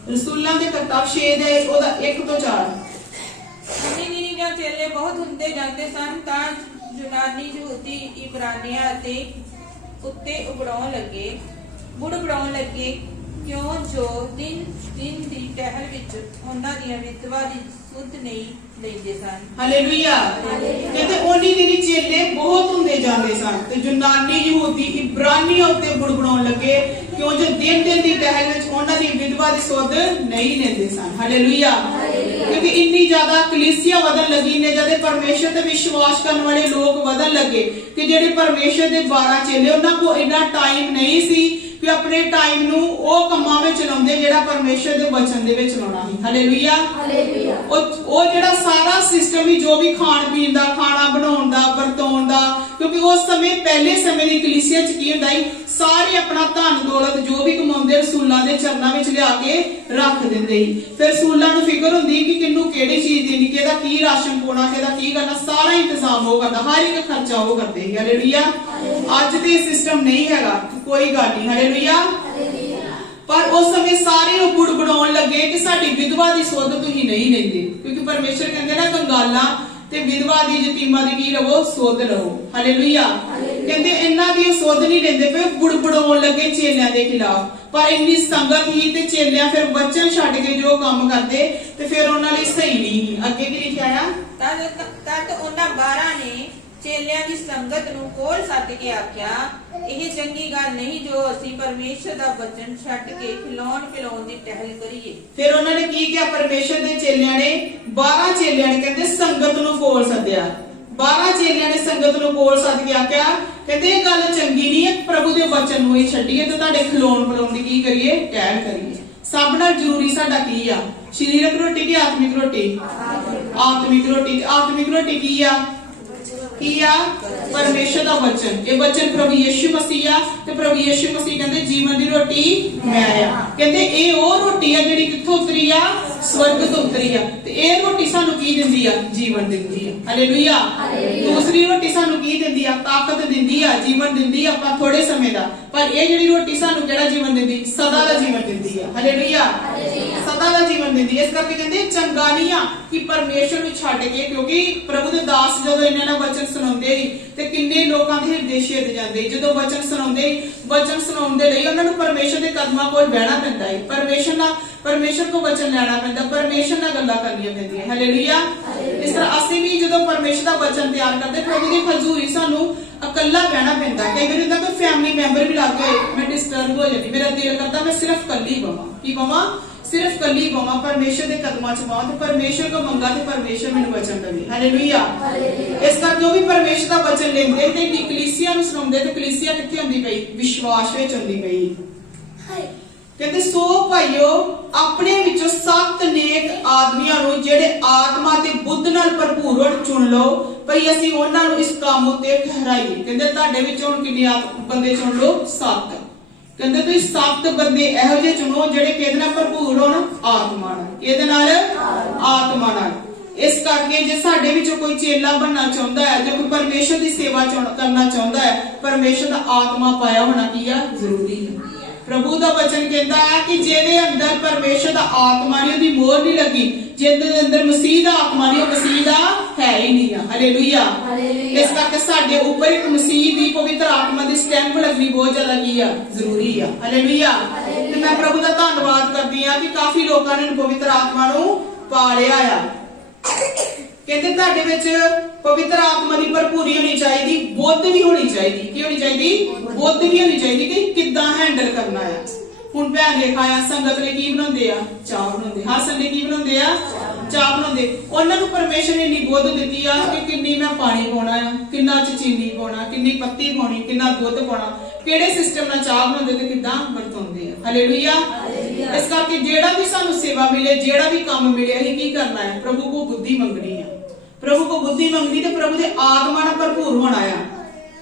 ਰਸੂਲਾਂ ਦੇ ਕਰਤੱਵ 6 ਦੇ ਉਹਦਾ 1 ਤੋਂ 4। ਨੀਨੀਆਂ ਚੇਲੇ ਬਹੁਤ ਹੁੰਦੇ ਜਾਂਦੇ ਸਨ ਤਾਂ ਯੂਨਾਨੀ ਯਹੂਦੀ ਇਬਰਾਨੀਆਂ ਅਤੇ ਉੱਤੇ ਬੁੜ ਬਣਾਉਣ ਲੱਗੇ ਕਿਉਂ ਜੋ ਦਿਨ ਦੀ ਟਹਿਲ ਵਿੱਚ ਉਹਨਾਂ ਦੀਆਂ ਵਿਧਵਾ ਦੀ ਸੁੱਧ ਨਹੀਂ ਲੈਂਦੇ ਸਨ। ਹਾਲੇਲੂਇਆ। ਕਹਿੰਦੇ ਉਹਨੀ ਦਿਨੀ ਚੇਲੇ ਬਹੁਤ ਹੁੰਦੇ ਜਾਂਦੇ ਸਨ ਤੇ ਯੂਨਾਨੀ ਯਹੂਦੀ ਇਬਰਾਨੀਆਂ ਉੱਤੇ ਬੁੜ ਬਣਾਉਣ ਲੱਗੇ ਕਿਉਂ ਜੋ ਦਿਨ ਦੀ ਟਹਿਲ ਵਿੱਚ ਉਹਨਾਂ ਦੀ ਵਿਧਵਾ ਦੀ ਸੁੱਧ ਨਹੀਂ ਲੈਂਦੇ ਸਨ। ਹਾਲੇਲੂਇਆ। ਕਿਉਂਕਿ ਇੰਨੀ ਜ਼ਿਆਦਾ ਕਲੀਸਿਆ ਵਧਣ ਲੱਗੀ, ਨੇ ਜਦੇ ਪਰਮੇਸ਼ਰ ਤੇ ਵਿਸ਼ਵਾਸ ਕਰਨ ਵਾਲੇ ਲੋਕ ਵਧਣ ਲੱਗੇ ਕਿ ਜਿਹੜੇ ਪਰਮੇਸ਼ਰ ਦੇ 12 ਚੇਲੇ ਉਹਨਾਂ ਕੋਲ ਇੰਨਾ ਟਾਈਮ ਨਹੀਂ ਸੀ ਕਿ ਆਪਣੇ ਟਾਈਮ ਨੂੰ ਉਹ ਕੰਮਾਂ ਵਿੱਚ ਲਾਉਂਦੇ ਜਿਹੜਾ ਪਰਮੇਸ਼ਰ ਦੇ ਵਚਨ ਦੇ ਵਿੱਚ ਲਾਉਣਾ ਸੀ। ਹਾਲੇਲੂਇਆ। ਉਹ ਜਿਹੜਾ ਸਾਰਾ ਸਿਸਟਮ ਹੀ ਜੋ ਵੀ ਖਾਣ ਪੀਣ ਦਾ, ਖਾਣਾ ਬਣਾਉਣ ਦਾ, ਵਰਤਾਉਣ ਦਾ, ਕਿਉਂਕਿ ਉਸ ਸਮੇਂ ਪਹਿਲੇ ਸਮੇਂ ਦੀ ਕਲੀਸਿਆ ਚ ਕੀ ਹੁੰਦਾ ਸੀ, ਸਾਰੇ ਆਪਣਾ ਧਨ ਦੌਲਤ ਜੋ ਵੀ ਕਮਾਉਂਦੇ ਰਸੂਲਾਂ ਦੇ ਚਰਨਾਂ ਵਿੱਚ ਲਿਆ ਕੇ ਰੱਖ ਦਿੰਦੇ ਸੀ। ਫਿਰ ਰਸੂਲਾਂ ਨੂੰ ਫਿਕਰ ਹੁੰਦੀ ਕਿ ਕਿਹਨੂੰ ਕਿਹੜੀ ਚੀਜ਼ ਦੇਣੀ, ਕਿਹਦਾ ਕੀ ਰਾਸ਼ਨ ਪਾਉਣਾ, ਕਿਹਦਾ ਕੀ ਕਰਨਾ, ਸਾਰਾ ਇੰਤਜ਼ਾਮ ਉਹ ਕਰਦਾ, ਹਰ ਇੱਕ ਖਰਚਾ ਉਹ ਕਰਦੇ ਸੀ। ਹਾਲੇਲੂਇਆ। ਅੱਜ ਤੇ ਸਿਸਟਮ ਨਹੀਂ ਹੈਗਾ, ਕੋਈ ਗੱਲ ਨਹੀਂ। ਹਾਲੇਲੂਇਆ। ਪਰ ਉਸ ਸਮੇਂ ਸਾਰੇ ਉਹ ਬੁੜ ਬਣਾਉਣ ਲੱਗੇ ਕਿ ਸਾਡੀ ਵਿਧਵਾ ਦੀ ਸੁੱਧ ਤੁਸੀਂ ਨਹੀਂ ਲੈਂਦੇ, ਕਿਉਂਕਿ ਪਰਮੇਸ਼ਰ ਕਹਿੰਦੇ ਨਾ ਕੰਗਾਲਾਂ ਤੇ ਵਿਧਵਾ ਦੀ ਯਤੀਮਾਂ ਦੀ ਕੀ ਲਵੋ? ਸੁੱਧ ਲਵੋ। ਹਾਲੇਲੂਇਆ। ਕਹਿੰਦੇ ਇਹਨਾਂ ਦੀ ਸੁੱਧ ਨਹੀਂ ਲੈਂਦੇ ਪਏ, ਬੁੜ ਬਣਾਉਣ ਲੱਗੇ ਚੇਲਿਆਂ ਦੇ ਖਿਲਾਫ। ਪਰ ਇੰਨੀ ਸੰਗਤ ਹੀ ਤੇ ਚੇਲਿਆਂ ਫਿਰ ਵਚਨ ਛੱਡ ਕੇ ਜੋ ਕੰਮ ਕਰਦੇ ਤੇ ਫਿਰ ਉਹਨਾਂ ਲਈ ਸਹੀ ਨਹੀਂ। ਅੱਗੇ ਕੀ ਲਿਖਿਆ ਆ? ਤਦ ਉਹਨਾਂ 12 ਨੇ ਚੇਲਿਆਂ ਦੀ ਸੰਗਤ ਨੂੰ ਕੋਲ ਸੱਦ ਕੇ ਆਖਿਆ, ਇਹ ਚੰਗੀ ਗੱਲ ਨਹੀਂ ਜੋ ਅਸੀਂ ਪਰਮੇਸ਼ਰ ਦਾ ਵਚਨ ਛੱਡ ਕੇ ਖਿਲਾਉਣ ਦੀ ਟਹਿਲ ਕਰੀਏ। ਫਿਰ ਉਹਨਾਂ ਨੇ ਕੀ ਕਿਹਾ? ਪਰਮੇਸ਼ਰ ਦੇ ਚੇਲਿਆਂ ਨੇ 12 ਚੇਲਿਆਂ ਨੇ ਕਹਿੰਦੇ ਸੰਗਤ ਨੂੰ ਕੋਲ ਸੱਦਿਆ। 12 ਚੇਲਿਆਂ ਨੇ ਸੰਗਤ ਨੂੰ ਕੋਲ ਸੱਦ ਕੇ ਆਖਿਆ, ਕਹਿੰਦੇ ਇਹ ਗੱਲ ਚੰਗੀ ਨਹੀਂ ਹੈ, ਪ੍ਰਭੂ ਦੇ ਵਚਨ ਨੂੰ ਹੀ ਛੱਡੀਏ ਤੇ ਤੁਹਾਡੇ ਖਿਲਾਉਣ ਦੀ ਕੀ ਕਰੀਏ? ਟਹਿਲ ਕਰੀਏ। ਸਭ ਨਾਲ ਜ਼ਰੂਰੀ ਸਾਡਾ ਕੀ ਆ? ਸਰੀਰਕ ਰੋਟੀ ਕਿ ਆਤਮਿਕ ਰੋਟੀ? ਆਤਮਿਕ ਰੋਟੀ। ਆਤਮਿਕ ਰੋਟੀ ਕੀ ਆ? ਪਰਮੇਸ਼ਰ ਦਾ ਵਚਨ। ਇਹ ਵਚਨ ਪ੍ਰਭੂ ਯਿਸੂ ਮਸੀਹ ਆ ਤੇ ਪ੍ਰਭੂ ਯਿਸੂ ਮਸੀਹ ਕਹਿੰਦੇ ਜੀਵਨ ਦੀ ਰੋਟੀ ਮੈਂ ਆ। ਕਹਿੰਦੇ ਇਹ ਉਹ ਰੋਟੀ ਆ ਜਿਹੜੀ ਕਿੱਥੋਂ ਉਤਰੀ ਆ? ਸਵਰਗ ਤੋਂ ਉਤਰੀ ਆ। ਤੇ ਇਹ ਰੋਟੀ ਸਾਨੂੰ ਕੀ ਦਿੰਦੀ ਆ? ਜੀਵਨ ਦਿੰਦੀ ਆ। ਹਾਲੇਲੂਇਆ। ਦੂਸਰੀ ਰੋਟੀ ਸਾਨੂੰ ਕੀ ਦਿੰਦੀ ਆ? ਤਾਕਤ ਦਿੰਦੀ ਆ, ਜੀਵਨ ਦਿੰਦੀ ਆ ਆਪਾਂ ਥੋੜੇ ਸਮੇਂ ਦਾ। ਪਰ ਇਹ ਜਿਹੜੀ ਰੋਟੀ ਸਾਨੂੰ ਕਿਹੜਾ ਜੀਵਨ ਦਿੰਦੀ? ਸਦਾ ਦਾ ਜੀਵਨ ਦਿੰਦੀ ਆ। ਹਾਲੇਲੂਇਆ। ਸਦਾ ਦਾ ਜੀਵਨ ਦਿੰਦੀ। ਇਸ ਕਰਕੇ ਕਹਿੰਦੇ ਚੰਗਾ ਨਹੀਂ ਆ ਕਿ ਪਰਮੇਸ਼ਰ ਨੂੰ ਛੱਡ ਕੇ, ਕਿਉਂਕਿ ਪ੍ਰਭੂ ਦੇ ਦਾਸ ਜਦੋਂ ਇਹਨਾਂ ਨਾਲ ਵਚਨ ਸੁਣਾਉਂਦੇ ਸੀ ਤੇ ਕਿੰਨੇ ਲੋਕਾਂ ਦੇ ਹਿਰਦੇ ਛੇਦ ਜਾਂਦੇ। ਜਦੋਂ ਵਚਨ ਸੁਣਾਉਣ ਦੇ ਲਈ ਉਹਨਾਂ ਨੂੰ ਪਰਮੇਸ਼ਰ ਦੇ ਕਦਮਾਂ ਕੋਲ ਬਹਿਣਾ ਪੈਂਦਾ ਹੈ, ਪਰਮੇਸ਼ਰ ਕੋ ਵਚਨ ਲੈਣਾ ਪੈਂਦਾ, ਪਰਮੇਸ਼ਰ ਨਾਲ ਗੱਲਾਂ ਕਰਨੀਆਂ ਪੈਂਦੀਆਂ। ਹਾਲੇਲੂਇਆ। ਇਸ ਤਰ੍ਹਾਂ ਅਸੀਂ ਵੀ ਜਦੋਂ ਪਰਮੇਸ਼ਰ ਦਾ ਵਚਨ ਤਿਆਰ ਕਰਦੇ, ਪ੍ਰਭੂ ਦੀ ਹਜ਼ੂਰੀ ਸਾਨੂੰ ਇਕੱਲਾ ਬਹਿਣਾ ਪੈਂਦਾ। ਕਈ ਵਾਰ ਹੁੰਦਾ ਕੋਈ ਫੈਮਿਲੀ ਮੈਂਬਰ ਵੀ ਲੱਗ ਗਏ, ਮੈਂ ਡਿਸਟਰਬ ਹੋ ਜਾਂਦੀ, ਮੇਰਾ ਦਿਲ ਕਰਦਾ ਮੈਂ ਸਿਰਫ ਕੱਲੀ ਬਵਾਂ। ਕੀ ਬਵਾਂ? ਸਿਰਫ ਕੱਲੀ ਬਵਾਂ, ਪਰਮੇਸ਼ਰ ਦੇ ਕਦਮਾਂ 'ਚ ਬਵਾਂ ਤੇ ਪਰਮੇਸ਼ਰ ਕੋ ਮੰਗਾ ਤੇ ਪਰਮੇਸ਼ਰ ਮੈਨੂੰ ਵਚਨ ਦੇਵੇ। ਹਾਲੇਲੂਇਆ। ਇਸ ਕਰਕੇ ਉਹ ਵੀ ਪਰਮੇਸ਼ਰ ਦਾ ਵਚਨ ਲੈਂਦੇ ਤੇ ਕਲੀਸਿਆ ਨੂੰ ਸੁਣਾਉਂਦੇ ਤੇ ਕਲੀਸਿਆ ਕਿੱਥੇ ਹੁੰਦੀ ਪਈ? ਵਿਸ਼ਵਾਸ ਵਿੱਚ ਹੁੰਦੀ ਪਈ। ਕਹਿੰਦੇ ਸੋ ਭਾਈਓ ਆਪਣੇ ਵਿੱਚੋਂ 7 ਨੇਕ ਆਦਮੀਆਂ ਨੂੰ ਜਿਹੜੇ ਆਤਮਾ ਤੇ ਬੁੱਧ ਨਾਲ ਭਰਪੂਰ ਹੋਣ ਚੁਣ ਲਓ ਭਈ ਅਸੀਂ ਉਹਨਾਂ ਨੂੰ ਇਸ ਕੰਮ ਉੱਤੇ ਠਹਿਰਾਈਏ। ਕਹਿੰਦੇ ਤੁਹਾਡੇ ਵਿੱਚੋਂ ਹੁਣ ਕਿੰਨੇ ਬੰਦੇ ਚੁਣ ਲਓ? 7। ਕਹਿੰਦੇ ਤੁਸੀਂ 7 ਬੰਦੇ ਇਹੋ ਜਿਹੇ ਚੁਣੋ ਜਿਹੜੇ ਕਿਹਦੇ ਨਾਲ ਭਰਪੂਰ ਹੋਣ? ਆਤਮਾ ਨਾਲ। ਕਿਹਦੇ ਨਾਲ? ਆਤਮਾ ਨਾਲ। इस करके जे साडे विचों कोई चेला बनना चाहुंदा है, जे कोई परमेश्वर की सेवा करना चाहुंदा है, परमेश्वर का आत्मा पाया होना की है जरूरी है। प्रभु का वचन कहता है कि जेदे अंदर परमेश्वर का आत्मा नहीं, उसकी मोहर नहीं लगी, जेदे अंदर मसीह का आत्मा नहीं, वो मसीह का है ही नहीं है। हालेलुया। इस करके साडे ऊपर एक मसीह की पवित्र आत्मा की स्टैंप लगनी बहुत ज्यादा की है जरूरी है। हालेलुया। ते मैं प्रभु का धन्यवाद करती हां कि काफी लोगों ने पवित्र आत्मा नूं पा लिया है। कहते तुहाडे विच पवित्र आत्मा की भरपूरी होनी चाहिए, बुद्ध भी होनी चाहिए। की होनी चाहिए? बुद्ध भी होनी चाहिए कि किद्दां हैंडल करना है। हुण भैन देखा संगत ने की बनाउंदे आ, चाह बनाउंदे, हर संडे की बनाउंदे आ, चाह बनाउंदे। उन्हां नूं परमेश्वर ने इन्नी बुद्ध दित्ती आ कि किन्नी मैं पानी पाउणा आ, किन्ना च चीनी पाउणा, किन्नी पत्ती पाउणी, किन्ना दुध पाउणा, किहड़े सिस्टम नाल चाह बनाउंदे ते किद्दां वरताउंदे आ। हालेलुया। इस करके जेड़ा भी सानू सेवा मिले, जेड़ा भी काम मिले, असीं की करना है? प्रभु को बुद्धि मंगनी है। प्रभु को बुद्धि मंगनी ते प्रभु दे आगमन नाल भरपूर होना है।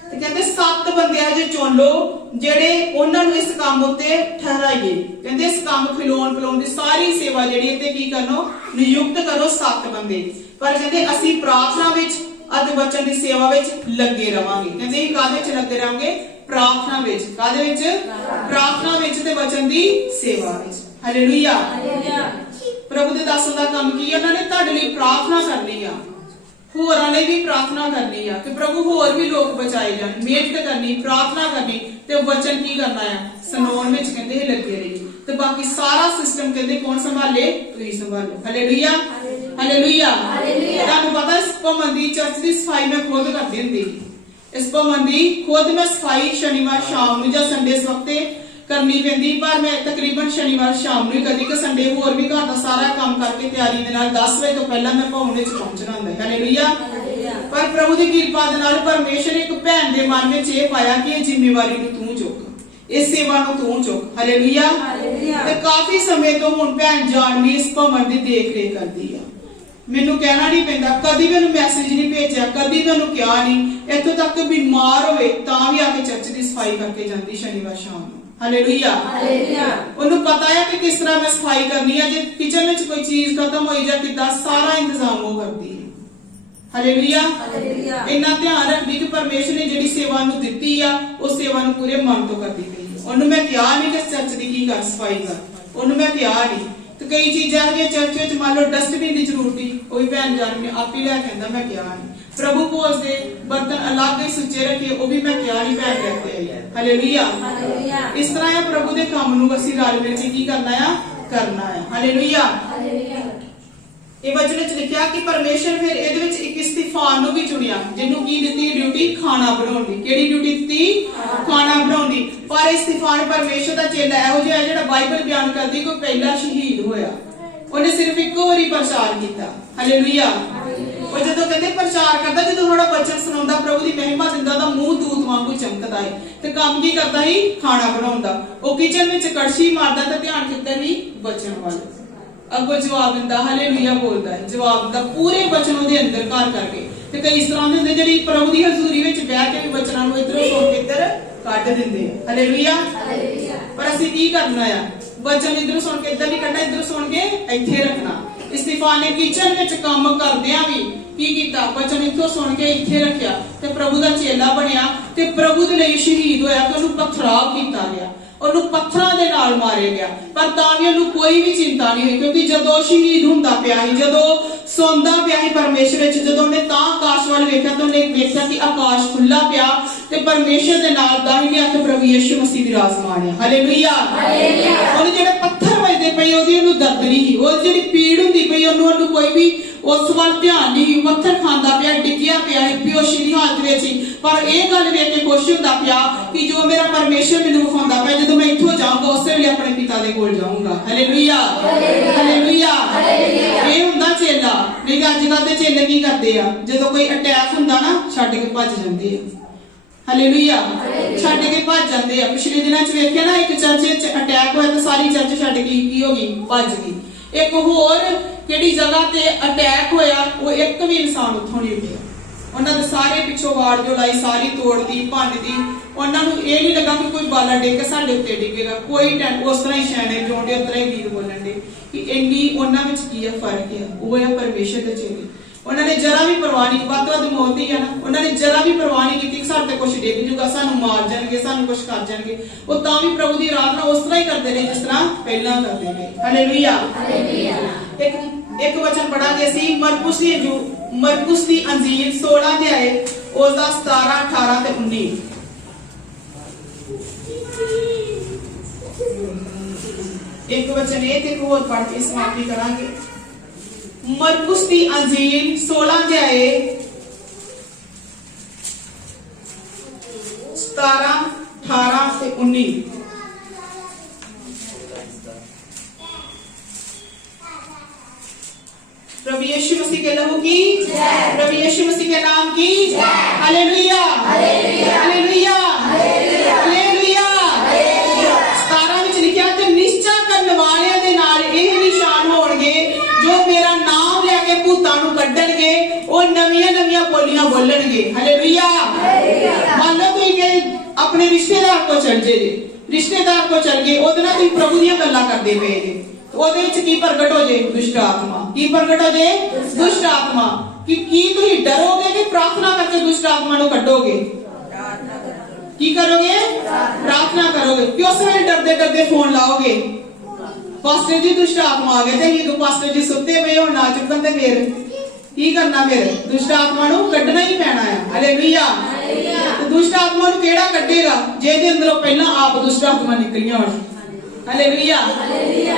ते कहंदे 7 बंदे आ जे चुन लो जेड़े उन्हां नूं इस काम उत्ते ठहराइए। कहंदे इस काम खिलाउण दी सारी सेवा जेड़ी ते की करनो, नियुक्त करो 7 बंदे। पर कहंदे असीं प्रार्थना विच अते वचन दी सेवा विच लगे रवांगे। कहंदे असीं काहदे च लगे रहांगे? प्रार्थना विच। काहदे विच? प्रार्थना विच ते वचन दी सेवा विच। हालेलुया। प्रभु दे दासां दा काम की है? उन्हां ने तुहाडे लई प्रार्थना करनी आ, होरां ने भी प्रार्थना करनी है कि प्रभु होर भी लोग बचाए जान, मेहनत करनी, प्रार्थना करनी ते वचन की करना है? सुनाउण विच कहंदे लगे रहिए। ते बाकी सारा सिस्टम कहंदे कौन संभाले? तुसीं संभालो। हालेलुया। हालेलुया। तुहानूं पता इस भवन दी चर्च दी सफाई मैं खुद करदी हुंदी। इस भवन दी खुद मैं सफाई शनिवार शाम नूं जां संडे वक्ते करनी पैंदी, पर मैं तकरीबन शनिवार शाम नूं ही करदी कि संडे होर भी घर दा सारा काम करके तैयारी दे नाल 10 वजे तो पहला मैं भवन विच पहुंचना हुंदा है। हालेलुया। पर प्रभु दी किरपा दे नाल परमेश्वर ने एक भैन दे मन विच ये पाया कि ये जिम्मेवारी नूं तूं चुक, इस सेवा नूं तूं चुक। हालेलुया। ते काफी समय तो हुण भैन जाणवी इस भवन दी देख रेख करदी है। मैनू कहना नहीं पैंदा, कदी भी उन्हें मैसेज नहीं भेजा, कदी भी उन्हें कहा नहीं, इत्थों तक बीमार होवे तां भी आके चर्च दी सफाई करके जांदी शनिवार शाम नूं। हालेलुया। उन्हें पता है कि किस तरह मैं सफाई करनी है, जे किचन में कोई चीज खत्म हो जाए किदा सारा इंतजाम वो करती है। हालेलुया। इन्ना ध्यान रखदी कि परमेश्वर ने जिहड़ी सेवा नूं दित्ती आ उस सेवा नूं पूरे मन तो करदी पई है। उन्हें मैं कहा नहीं कि चर्च दी की कर सफाई कर, उन्हें मैं कहा नहीं। तो कई चीज़ां है चर्च में मान लो डस्टबिन की जरूरत ही वही भैन जान ने आप ही लैके आंदा, मैं क्या नहीं। प्रभु भोज दे बर्तन अलग ही सुचे रखे, वो भी मैं क्या नहीं भैन लैके आई है। हालेलुया। इस तरह है प्रभु के काम नूं असीं रल मिल के की करना है? करना है। हालेलुया। ये वचन च लिखा कि परमेश्वर फिर ਇਹਦੇ ਵਿੱਚ ਇੱਕ स्तिफान ਨੂੰ भी चुनिया, ਜਿਹਨੂੰ ਕੀ ਦਿੱਤੀ ड्यूटी खाना बनाउण दी। ਕਿਹੜੀ ड्यूटी ਦਿੱਤੀ? खाना बनाउण दी। पर स्तिफान परमेश्वर ਦਾ ਚੇਲਾ ਇਹੋ ਜਿਹਾ ਜਿਹੜਾ ਬਾਈਬਲ ਬਿਆਨ ਕਰਦੀ ਕੋਈ ਪਹਿਲਾ ਸ਼ਹੀਦ ਹੋਇਆ, ਉਹਨੇ ਸਿਰਫ ਇੱਕੋ ਵਾਰੀ ਪ੍ਰਚਾਰ ਕੀਤਾ। ਹਾਲੇਲੂਇਆ। ਉਹ ਜਦੋਂ ਕਹਿੰਦੇ ਪ੍ਰਚਾਰ ਕਰਦਾ, ਜਦੋਂ ਥੋੜਾ ਬਚਨ ਸੁਣਾਉਂਦਾ, ਪ੍ਰਭੂ ਦੀ ਮਹਿਮਾ ਦਿੰਦਾ, ਤਾਂ ਮੂੰਹ ਦੂਤ ਵਾਂਗੂ ਚਮਕਦਾ ਹੈ। ਤੇ ਕੰਮ ਕੀ ਕਰਦਾ ਸੀ? ਖਾਣਾ ਬਣਾਉਂਦਾ। ਉਹ ਕਿਚਨ ਵਿੱਚ ਕੜਛੀ ਮਾਰਦਾ ਤੇ ਧਿਆਨ ਕਿੱਧਰ ਸੀ? ਬਚਨ ਵੱਲ। ਅੱਗੋਂ ਜਵਾਬ ਦਿੰਦਾ, ਹਾਲੇਲੂਇਆ ਬੋਲਦਾ ਹੈ, ਜਵਾਬ ਦਿੰਦਾ ਪੂਰੇ ਬਚਨ ਉਹਦੇ ਅੰਦਰ ਘਰ ਕਰਕੇ। ਤੇ ਕਈ ਇਸ ਤਰ੍ਹਾਂ ਦੇ ਹੁੰਦੇ ਜਿਹੜੀ ਪ੍ਰਭੂ ਦੀ ਹਜ਼ੂਰੀ ਵਿੱਚ ਬਹਿ ਕੇ ਵੀ ਬਚਨਾਂ ਨੂੰ ਇਧਰੋਂ ਸੁਣ ਕੇ ਇੱਧਰ ਕੱਢ ਦਿੰਦੇ ਆ। ਹਾਲੇਲੂਇਆ। ਪਰ ਅਸੀਂ ਕੀ ਕਰਨਾ ਆ? ਬਚਨ ਇਧਰੋਂ ਸੁਣ ਕੇ ਇੱਧਰ ਨਹੀਂ ਕੱਢਣਾ, ਇਧਰੋਂ ਸੁਣ ਕੇ ਇੱਥੇ ਰੱਖਣਾ। स्तिफान ने किचन ਵਿੱਚ ਕੰਮ ਕਰਦਿਆਂ ਵੀ ਕੀ ਕੀਤਾ? ਬਚਨ ਇੱਥੋਂ ਸੁਣ ਕੇ ਇੱਥੇ ਰੱਖਿਆ ਤੇ ਪ੍ਰਭੂ ਦਾ ਚੇਲਾ ਬਣਿਆ ਤੇ ਪ੍ਰਭੂ ਦੇ ਲਈ ਸ਼ਹੀਦ ਹੋਇਆ ਕਿ ਉਹਨੂੰ ਪਥਰਾਵ ਕੀਤਾ ਗਿਆ, ਉਹਨੂੰ ਪੱਥਰਾਂ ਦੇ ਨਾਲ ਮਾਰਿਆ ਗਿਆ। ਪਰ ਤਾਂ ਵੀ ਉਹਨੂੰ ਕੋਈ ਵੀ ਚਿੰਤਾ ਨਹੀਂ ਹੋਈ, ਕਿਉਂਕਿ ਜਦੋਂ ਸ਼ਹੀਦ ਹੁੰਦਾ ਪਿਆ ਸੀ, ਜਦੋਂ ਸੌਂਦਾ ਪਿਆ ਸੀ ਪਰਮੇਸ਼ਰ ਵਿੱਚ, ਜਦੋਂ ਉਹਨੇ ਤਾਂ ਆਕਾਸ਼ ਵੱਲ ਵੇਖਿਆ ਤਾਂ ਉਹਨੇ ਵੇਖਿਆ ਕਿ ਆਕਾਸ਼ ਖੁੱਲਾ ਪਿਆ ਤੇ ਪਰਮੇਸ਼ਰ ਦੇ ਨਾਲ ਦਾਹਿਨੇ ਹੱਥ ਪ੍ਰਭੂ ਯਿਸੂ ਮਸੀਹ ਵਿਰਾਜਮਾਨ ਹੈ। ਹਾਲੇਲੂਇਆ। ਉਹਨੇ ਜਿਹੜੇ ਪੱਥਰ ਵੱਜਦੇ ਪਏ ਉਹਦੀ ਉਹਨੂੰ ਦਰਦ ਨਹੀਂ ਸੀ, ਉਹ ਜਿਹੜੀ ਪੀੜ ਹੁੰਦੀ ਪਈ ਉਹਨੂੰ ਕੋਈ ਵੀ ਉਸ ਵੱਲ ਧਿਆਨ ਨਹੀਂ। ਪੱਥਰ ਖਾਂਦਾ ਪਿਆ, ਡਿੱਗਿਆ ਪਿਆ, ਬੇਹੋਸ਼ੀ ਦੀ ਹਾਲਤ ਵਿੱਚ ਸੀ, ਪਰ ਇਹ ਗੱਲ ਵੇਖ ਕੇ ਖੁਸ਼ ਹੁੰਦਾ ਪਿਆ ਕਿ ਜੋ ਮੇਰਾ ਪਰਮੇਸ਼ਰ ਮੈਨੂੰ ਵਿਖਾਉਂਦਾ ਪਿਆ, ਜਦੋਂ ਮੈਂ ਇੱਥੋਂ ਜਾਊਂਗਾ ਉਸੇ ਵੇਲੇ ਆਪਣੇ ਪਿਤਾ ਦੇ ਕੋਲ ਜਾਊਂਗਾ। ਹਾਲੇਲੂਇਆ। ਹਾਲੇਲੂਇਆ। ਇਹ ਹੁੰਦਾ ਚੇਲਾ। ਨਹੀਂ ਤਾਂ ਅੱਜ ਕੱਲ੍ਹ ਦੇ ਚੇਲੇ ਕੀ ਕਰਦੇ ਆ? ਜਦੋਂ ਕੋਈ ਅਟੈਕ ਹੁੰਦਾ ਨਾ, ਛੱਡ ਕੇ ਭੱਜ ਜਾਂਦੇ ਆ। ਹਾਲੇਲੂਇਆ। ਛੱਡ ਕੇ ਭੱਜ ਜਾਂਦੇ ਆ। ਪਿਛਲੇ ਦਿਨਾਂ 'ਚ ਵੇਖਿਆ ਨਾ, ਇੱਕ ਚਰਚ ਵਿੱਚ ਅਟੈਕ ਹੋਇਆ ਤਾਂ ਸਾਰੀ ਚਰਚ ਛੱਡ ਕੇ ਕੀ ਹੋ ਗਈ? ਭੱਜ ਗਈ। ਇੱਕ ਹੋਰ ਕਿਹੜੀ ਜਗ੍ਹਾ ਤੇ ਅਟੈਕ ਹੋਇਆ, ਉਹ ਇੱਕ ਵੀ ਇਨਸਾਨ ਉੱਥੋਂ ਨਹੀਂ ਉੱਠਿਆ। ਉਹਨਾਂ ਦੇ ਸਾਰੇ ਪਿੱਛੋਂ ਵਾੜ ਜੋ ਲਾਈ ਸਾਰੀ ਤੋੜਦੀ, ਭੰਨਦੀ। ਉਹਨਾਂ ਨੂੰ ਇਹ ਨਹੀਂ ਲੱਗਾ ਕਿ ਕੋਈ ਬਾਲਾ ਡਿੱਗ ਕੇ ਸਾਡੇ ਉੱਤੇ ਡਿੱਗੇਗਾ। ਕੋਈ ਉਸ ਤਰ੍ਹਾਂ ਹੀ ਸ਼ੈਣੇ ਜੋਂਡੇ, ਉਸ ਤਰ੍ਹਾਂ ਹੀ ਗੀਤ ਬੋਲਣ ਦੇ। ਕਿ ਇੰਨੀ ਉਹਨਾਂ ਵਿੱਚ ਕੀ ਹੈ, ਫਰਕ ਹੈ। ਉਹ ਹੈ ਪਰਮੇਸ਼ਰ ਦੇ ਚੇਲੇ। ਉਹਨਾਂ ਨੇ ਜਰਾ ਵੀ ਪਰਵਾਹ ਨਹੀਂ, ਵੱਧ ਤੋਂ ਵੱਧ ਮੌਤ ਹੀ ਆ ਨਾ, ਉਹਨਾਂ ਨੇ ਜਰਾ ਵੀ ਪਰਵਾਹ ਨਹੀਂ ਕੀਤੀ ਕਿ ਸਾਡੇ ਤੇ ਕੁਝ ਡਿੱਗ ਜੂਗਾ, ਸਾਨੂੰ ਮਾਰ ਜਾਣਗੇ, ਸਾਨੂੰ ਕੁਝ ਕਰ ਜਾਣਗੇ। ਉਹ ਤਾਂ ਵੀ ਪ੍ਰਭੂ ਦੀ ਆਰਾਧਨਾ ਉਸ ਤਰ੍ਹਾਂ ਹੀ ਕਰਦੇ ਰਹੇ ਜਿਸ ਤਰ੍ਹਾਂ ਪਹਿਲਾਂ ਕਰਦੇ ਰਹੇ। ਹਾਲੇਲੂਇਆ। ਇੱਕ ਵਚਨ ਪੜਾਂਗੇ ਅਸੀਂ ਮਰਕੁਸ ਦੀ ਅੰਜੀਲ 16 ਅਧਿਆਏ ਉਸ ਦਾ 17, 18 ਤੇ 19। ਇੱਕ ਵਚਨ ਇਹ ਤੇ ਹੋਰ ਪੜ੍ਹ ਕੇ ਸਮਾਪਤੀ ਕਰਾਂਗੇ। ਮਰਕੁਸ ਦੀ ਅੰਜੀਲ 16 ਅਧਿਆਏ 17, 18 ਤੇ 19। प्रभु यीशु मसीह के लहू की जय, प्रभु यीशु मसीह के नाम की जय। Hallelujah, hallelujah, hallelujah, hallelujah. 17 ਵਿੱਚ ਲਿਖਿਆ ਤੇ ਨਿਸ਼ਚਾ ਕਰਨ ਵਾਲਿਆਂ ਦੇ ਨਾਲ ਇਹ ਨਿਸ਼ਾਨ ਹੋਣਗੇ ਜੋ ਮੇਰਾ ਨਾਮ ਲੈ ਕੇ ਭੂਤਾਂ ਨੂੰ ਕੱਢਣਗੇ, ਉਹ ਨਵੀਆਂ ਬੋਲੀਆਂ ਬੋਲਣਗੇ। ਹਾਲੇਲੁਇਆ। ਮੰਨ ਲਓ ਤੁਸੀਂ ਕਿ ਆਪਣੇ ਰਿਸ਼ਤੇਦਾਰ ਕੋ ਚਲ ਜੇ, ਰਿਸ਼ਤੇਦਾਰ ਕੋ ਚਲ ਗਏ, ਉਹਦੇ ਨਾਲ ਤੁਸੀਂ ਪ੍ਰਭੂ ਦੀਆਂ ਗੱਲਾਂ ਕਰਦੇ ਪਏ ਜੇ, ਉਹਦੇ ਵਿੱਚ ਕੀ ਪ੍ਰਗਟ ਹੋ ਜੇ? ਦੁਸ਼ਟ ਆਤਮਾ। ਕੀ ਪ੍ਰਗਟ ਹੋ ਜੇ? ਦੁਸ਼ਟ ਆਤਮਾ। ਕਿ ਕੀ ਤੁਸੀਂ ਡਰੋਗੇ ਕਿ ਪ੍ਰਾਰਥਨਾ ਕਰਕੇ ਦੁਸ਼ਟ ਆਤਮਾ ਨੂੰ ਕੱਢੋਗੇ? ਕੀ ਕਰੋਗੇ? ਪ੍ਰਾਰਥਨਾ ਕਰੋਗੇ। ਕਿ ਉਸ ਵੇਲੇ ਡਰਦੇ ਫੋਨ ਲਾਓਗੇ, ਪਾਸਟਰ ਜੀ ਦੁਸ਼ਟ ਆਤਮਾ ਆ ਗਏ, ਤੇ ਇਹ ਪਾਸਟਰ ਜੀ ਸੁੱਤੇ ਪਏ ਹੋ ਨਾ ਚੁੱਕਣ, ਤੇ ਫਿਰ ਕੀ ਕਰਨਾ? ਫਿਰ ਦੁਸ਼ਟ ਆਤਮਾ ਨੂੰ ਕੱਢਣਾ ਹੀ ਪੈਣਾ ਹੈ। ਹਾਲੇਲੂਇਆ। ਤੇ ਦੁਸ਼ਟ ਆਤਮਾ ਨੂੰ ਕਿਹੜਾ ਕੱਢੇਗਾ? ਜਿਹਦੇ ਅੰਦਰੋਂ ਪਹਿਲਾਂ ਆਪ ਦੁਸ਼ਟ ਆਤਮਾ ਨਿਕਲੀਆਂ ਹੋਣ। ਹਾਲੇਲੂਇਆ।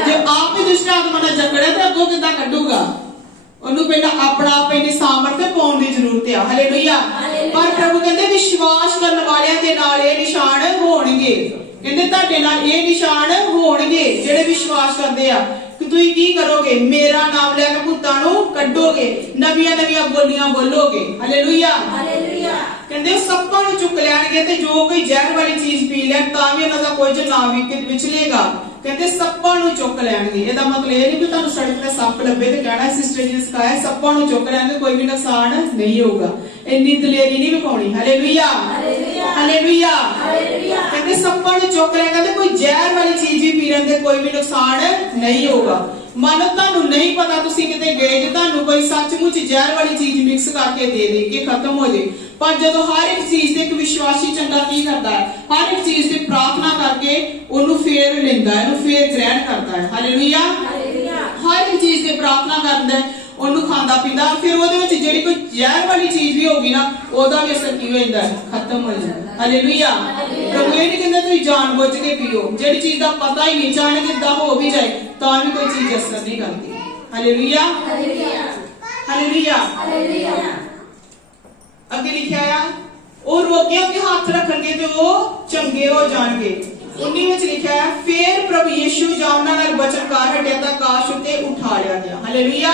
ਜੇ ਆਪ ਹੀ ਦੁਸ਼ਟ ਆਤਮਾ ਨਾਲ ਜਕੜਿਆ ਤੇ ਅੱਗੋਂ ਕਿੱਦਾਂ ਕੱਢੂਗਾ? ਉਹਨੂੰ ਪਹਿਲਾਂ ਆਪਣਾ ਆਪ ਇਹਦੀ ਸਾਮਰਥ ਪਾਉਣ ਦੀ ਜ਼ਰੂਰਤ ਹੈ। ਹਾਲੇਲੂਇਆ। ਪਰ ਪ੍ਰਭੂ ਕਹਿੰਦੇ ਵਿਸ਼ਵਾਸ ਕਰਨ ਵਾਲਿਆਂ ਦੇ ਨਾਲ ਇਹ ਨਿਸ਼ਾਨ ਹੋਣਗੇ। ਕਹਿੰਦੇ ਤੁਹਾਡੇ ਨਾਲ ਇਹ ਨਿਸ਼ਾਨ ਹੋਣਗੇ ਜਿਹੜੇ ਵਿਸ਼ਵਾਸ ਕਰਦੇ ਆ। ਕਿ ਤੁਸੀਂ ਕੀ ਕਰੋਗੇ? ਮੇਰਾ ਨਾਮ ਲੈ ਕੇ ਭੂਤਾਂ ਨੂੰ ਕੱਢੋਗੇ, ਨਵੀਆਂ ਬੋਲੀਆਂ ਬੋਲੋਗੇ। ਹਾਲੇਲੂਇਆ। ਕਹਿੰਦੇ ਸੱਪਾਂ ਨੂੰ ਚੁੱਕ ਲੈਣਗੇ, ਤੇ ਜੋ ਕੋਈ ਜ਼ਹਿਰ ਵਾਲੀ ਚੀਜ਼ ਪੀ ਲੈਣ ਤਾਂ ਵੀ ਉਹਨਾਂ ਦਾ ਕੁਝ ਨਾ ਵਿਚਲੇਗਾ। ਕਹਿੰਦੇ ਸੱਪਾਂ ਨੂੰ ਚੁੱਕ ਲੈਣਗੇ। ਇਹਦਾ ਮਤਲਬ ਇਹ ਨਹੀਂ ਕਿ ਤੁਹਾਨੂੰ ਸੜਕ ਤੇ ਸੱਪ ਲੱਭੇ ਤੇ ਕਹਿਣਾ ਸਿਸਟਰ ਜੀ ਨੇ ਸਿਖਾਇਆ ਸੱਪਾਂ ਨੂੰ ਚੁੱਕ ਲੈਣਗੇ, ਕੋਈ ਵੀ ਨੁਕਸਾਨ ਨਹੀਂ ਹੋਊਗਾ। ਇੰਨੀ ਦਲੇਰੀ ਨਹੀਂ ਵਿਖਾਉਣੀ। Hallelujah, hallelujah. ਕਹਿੰਦੇ ਸੱਪਾਂ ਨੂੰ ਚੁੱਕ ਲੈਣਗੇ ਤੇ ਕੋਈ ਜ਼ਹਿਰ ਵਾਲੀ ਚੀਜ਼ ਵੀ ਪੀ ਲੈਣ ਤੇ ਕੋਈ ਵੀ ਨੁਕਸਾਨ ਨਹੀਂ ਹੋਊਗਾ। ਮੰਨ ਤੁਹਾਨੂੰ ਨਹੀਂ ਪਤਾ, ਤੁਸੀਂ ਕਿਤੇ ਗਏ ਜੇ, ਤੁਹਾਨੂੰ ਕੋਈ ਸੱਚਮੁੱਚ ਜ਼ਹਿਰ ਵਾਲੀ ਚੀਜ਼ ਮਿਕਸ ਕਰਕੇ ਦੇ ਕਿ ਖਤਮ ਹੋ ਜੇ, ਪਰ ਜਦੋਂ ਹਰ ਇੱਕ ਚੀਜ਼ ਤੇ ਇੱਕ ਵਿਸ਼ਵਾਸੀ ਚੰਗਾ ਕੀ ਕਰਦਾ ਹੈ? ਹਰ ਇੱਕ ਚੀਜ਼ ਤੇ ਪ੍ਰਾਰਥਨਾ ਕਰਕੇ ਉਹਨੂੰ ਫੇਰ ਲੈਂਦਾ ਹੈ, ਉਹਨੂੰ ਫੇਰ ਗ੍ਰਹਿਣ ਕਰਦਾ ਹੈ। ਹਾਲੇਲੂਇਆ। ਹਰ ਇੱਕ ਚੀਜ਼ ਤੇ ਪ੍ਰਾਰਥਨਾ ਕਰਦਾ ਹੈ, ਉਹਨੂੰ ਖਾਂਦਾ ਪੀਂਦਾ, ਫਿਰ ਉਹਦੇ ਵਿੱਚ ਜਿਹੜੀ ਕੋਈ ਜ਼ਹਿਰ ਵਾਲੀ ਚੀਜ਼ ਵੀ ਹੋਗੀ ਨਾ, ਉਹਦਾ ਵੀ ਅਸਰ ਕੀ ਹੋ ਜਾਂਦਾ ਹੈ? ਖਤਮ ਹੋ ਜਾਂਦਾ। ਹਾਲੇਲੂਇਆ। ਪ੍ਰਭੂ ਇਹ ਨਹੀਂ ਕਹਿੰਦਾ ਤੁਸੀਂ ਜਾਣਬੁੱਝ ਕੇ ਪੀਓ, ਜਿਹੜੀ ਚੀਜ਼ ਦਾ ਪਤਾ ਹੀ ਨਹੀਂ, ਜਾਣ ਕੇ ਇਦਾਂ ਹੋ ਵੀ ਜਾਏ ਤਾਂ ਵੀ ਕੋਈ ਚੀਜ਼ ਅਸਰ ਨਹੀਂ ਕਰਦੀ। Hallelujah, hallelujah. ਅੱਗੇ ਲਿਖਿਆ ਆ ਉਹ ਰੋਗੀਆਂ ਤੇ ਹੱਥ ਰੱਖਣਗੇ ਤੇ ਉਹ ਚੰਗੇ ਹੋ ਜਾਣਗੇ। 19 ਵਿੱਚ ਲਿਖਿਆ ਹੈ ਫਿਰ ਪ੍ਰਭੂ ਯਿਸੂ ਜਾਂ ਉਹਨਾਂ ਨਾਲ ਬਚਨ ਕਰ ਹਟਿਆ ਤਾਂ ਆਕਾਸ਼ ਉੱਤੇ ਉਠਾ ਲਿਆ ਗਿਆ। ਹਾਲੇਲੂਇਆ।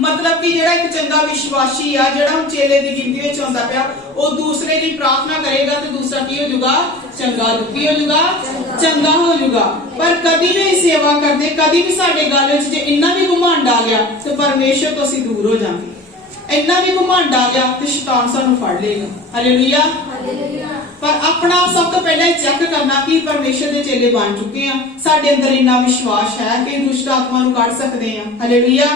ਮਤਲਬ ਕਿ ਜਿਹੜਾ ਇੱਕ ਚੰਗਾ ਵਿਸ਼ਵਾਸੀ ਆ, ਜਿਹੜਾ ਹੁਣ ਚੇਲੇ ਦੀ ਗਿਣਤੀ ਵਿੱਚ ਆਉਂਦਾ ਪਿਆ, ਉਹ ਦੂਸਰੇ ਦੀ ਪ੍ਰਾਰਥਨਾ ਕਰੇਗਾ ਤੇ ਦੂਸਰਾ ਕੀ ਹੋ ਜਾਊਗਾ? ਚੰਗਾ ਹੋ ਜਾਊਗਾ। ਪਰ ਕਦੀ ਵੀ ਸੇਵਾ ਕਰਦੇ, ਕਦੀ ਵੀ ਸਾਡੇ ਗੱਲ ਵਿੱਚ ਜੇ ਇੰਨਾ ਵੀ ਘਮੰਡ ਆ ਗਿਆ ਤੇ ਪਰਮੇਸ਼ਰ ਤੋਂ ਅਸੀਂ ਦੂਰ ਹੋ ਜਾਵਾਂਗੇ। ਇੰਨਾ ਵੀ ਘਮੰਡ ਆ ਗਿਆ ਤੇ ਸ਼ੈਤਾਨ ਸਾਨੂੰ ਫੜ ਲਏਗਾ। ਹਾਲੇਲੂਇਆ। ਪਰ ਆਪਣਾ ਸਭ ਤੋਂ ਪਹਿਲਾਂ ਚੈੱਕ ਕਰਨਾ ਕਿ ਪਰਮੇਸ਼ਰ ਦੇ ਚੇਲੇ ਬਣ ਚੁੱਕੇ ਆ, ਸਾਡੇ ਅੰਦਰ ਇੰਨਾ ਵਿਸ਼ਵਾਸ ਹੈ ਕਿ ਦੁਸ਼ਟ ਆਤਮਾ ਨੂੰ ਕੱਢ ਸਕਦੇ ਆ। ਹਾਲੇਲੂਇਆ।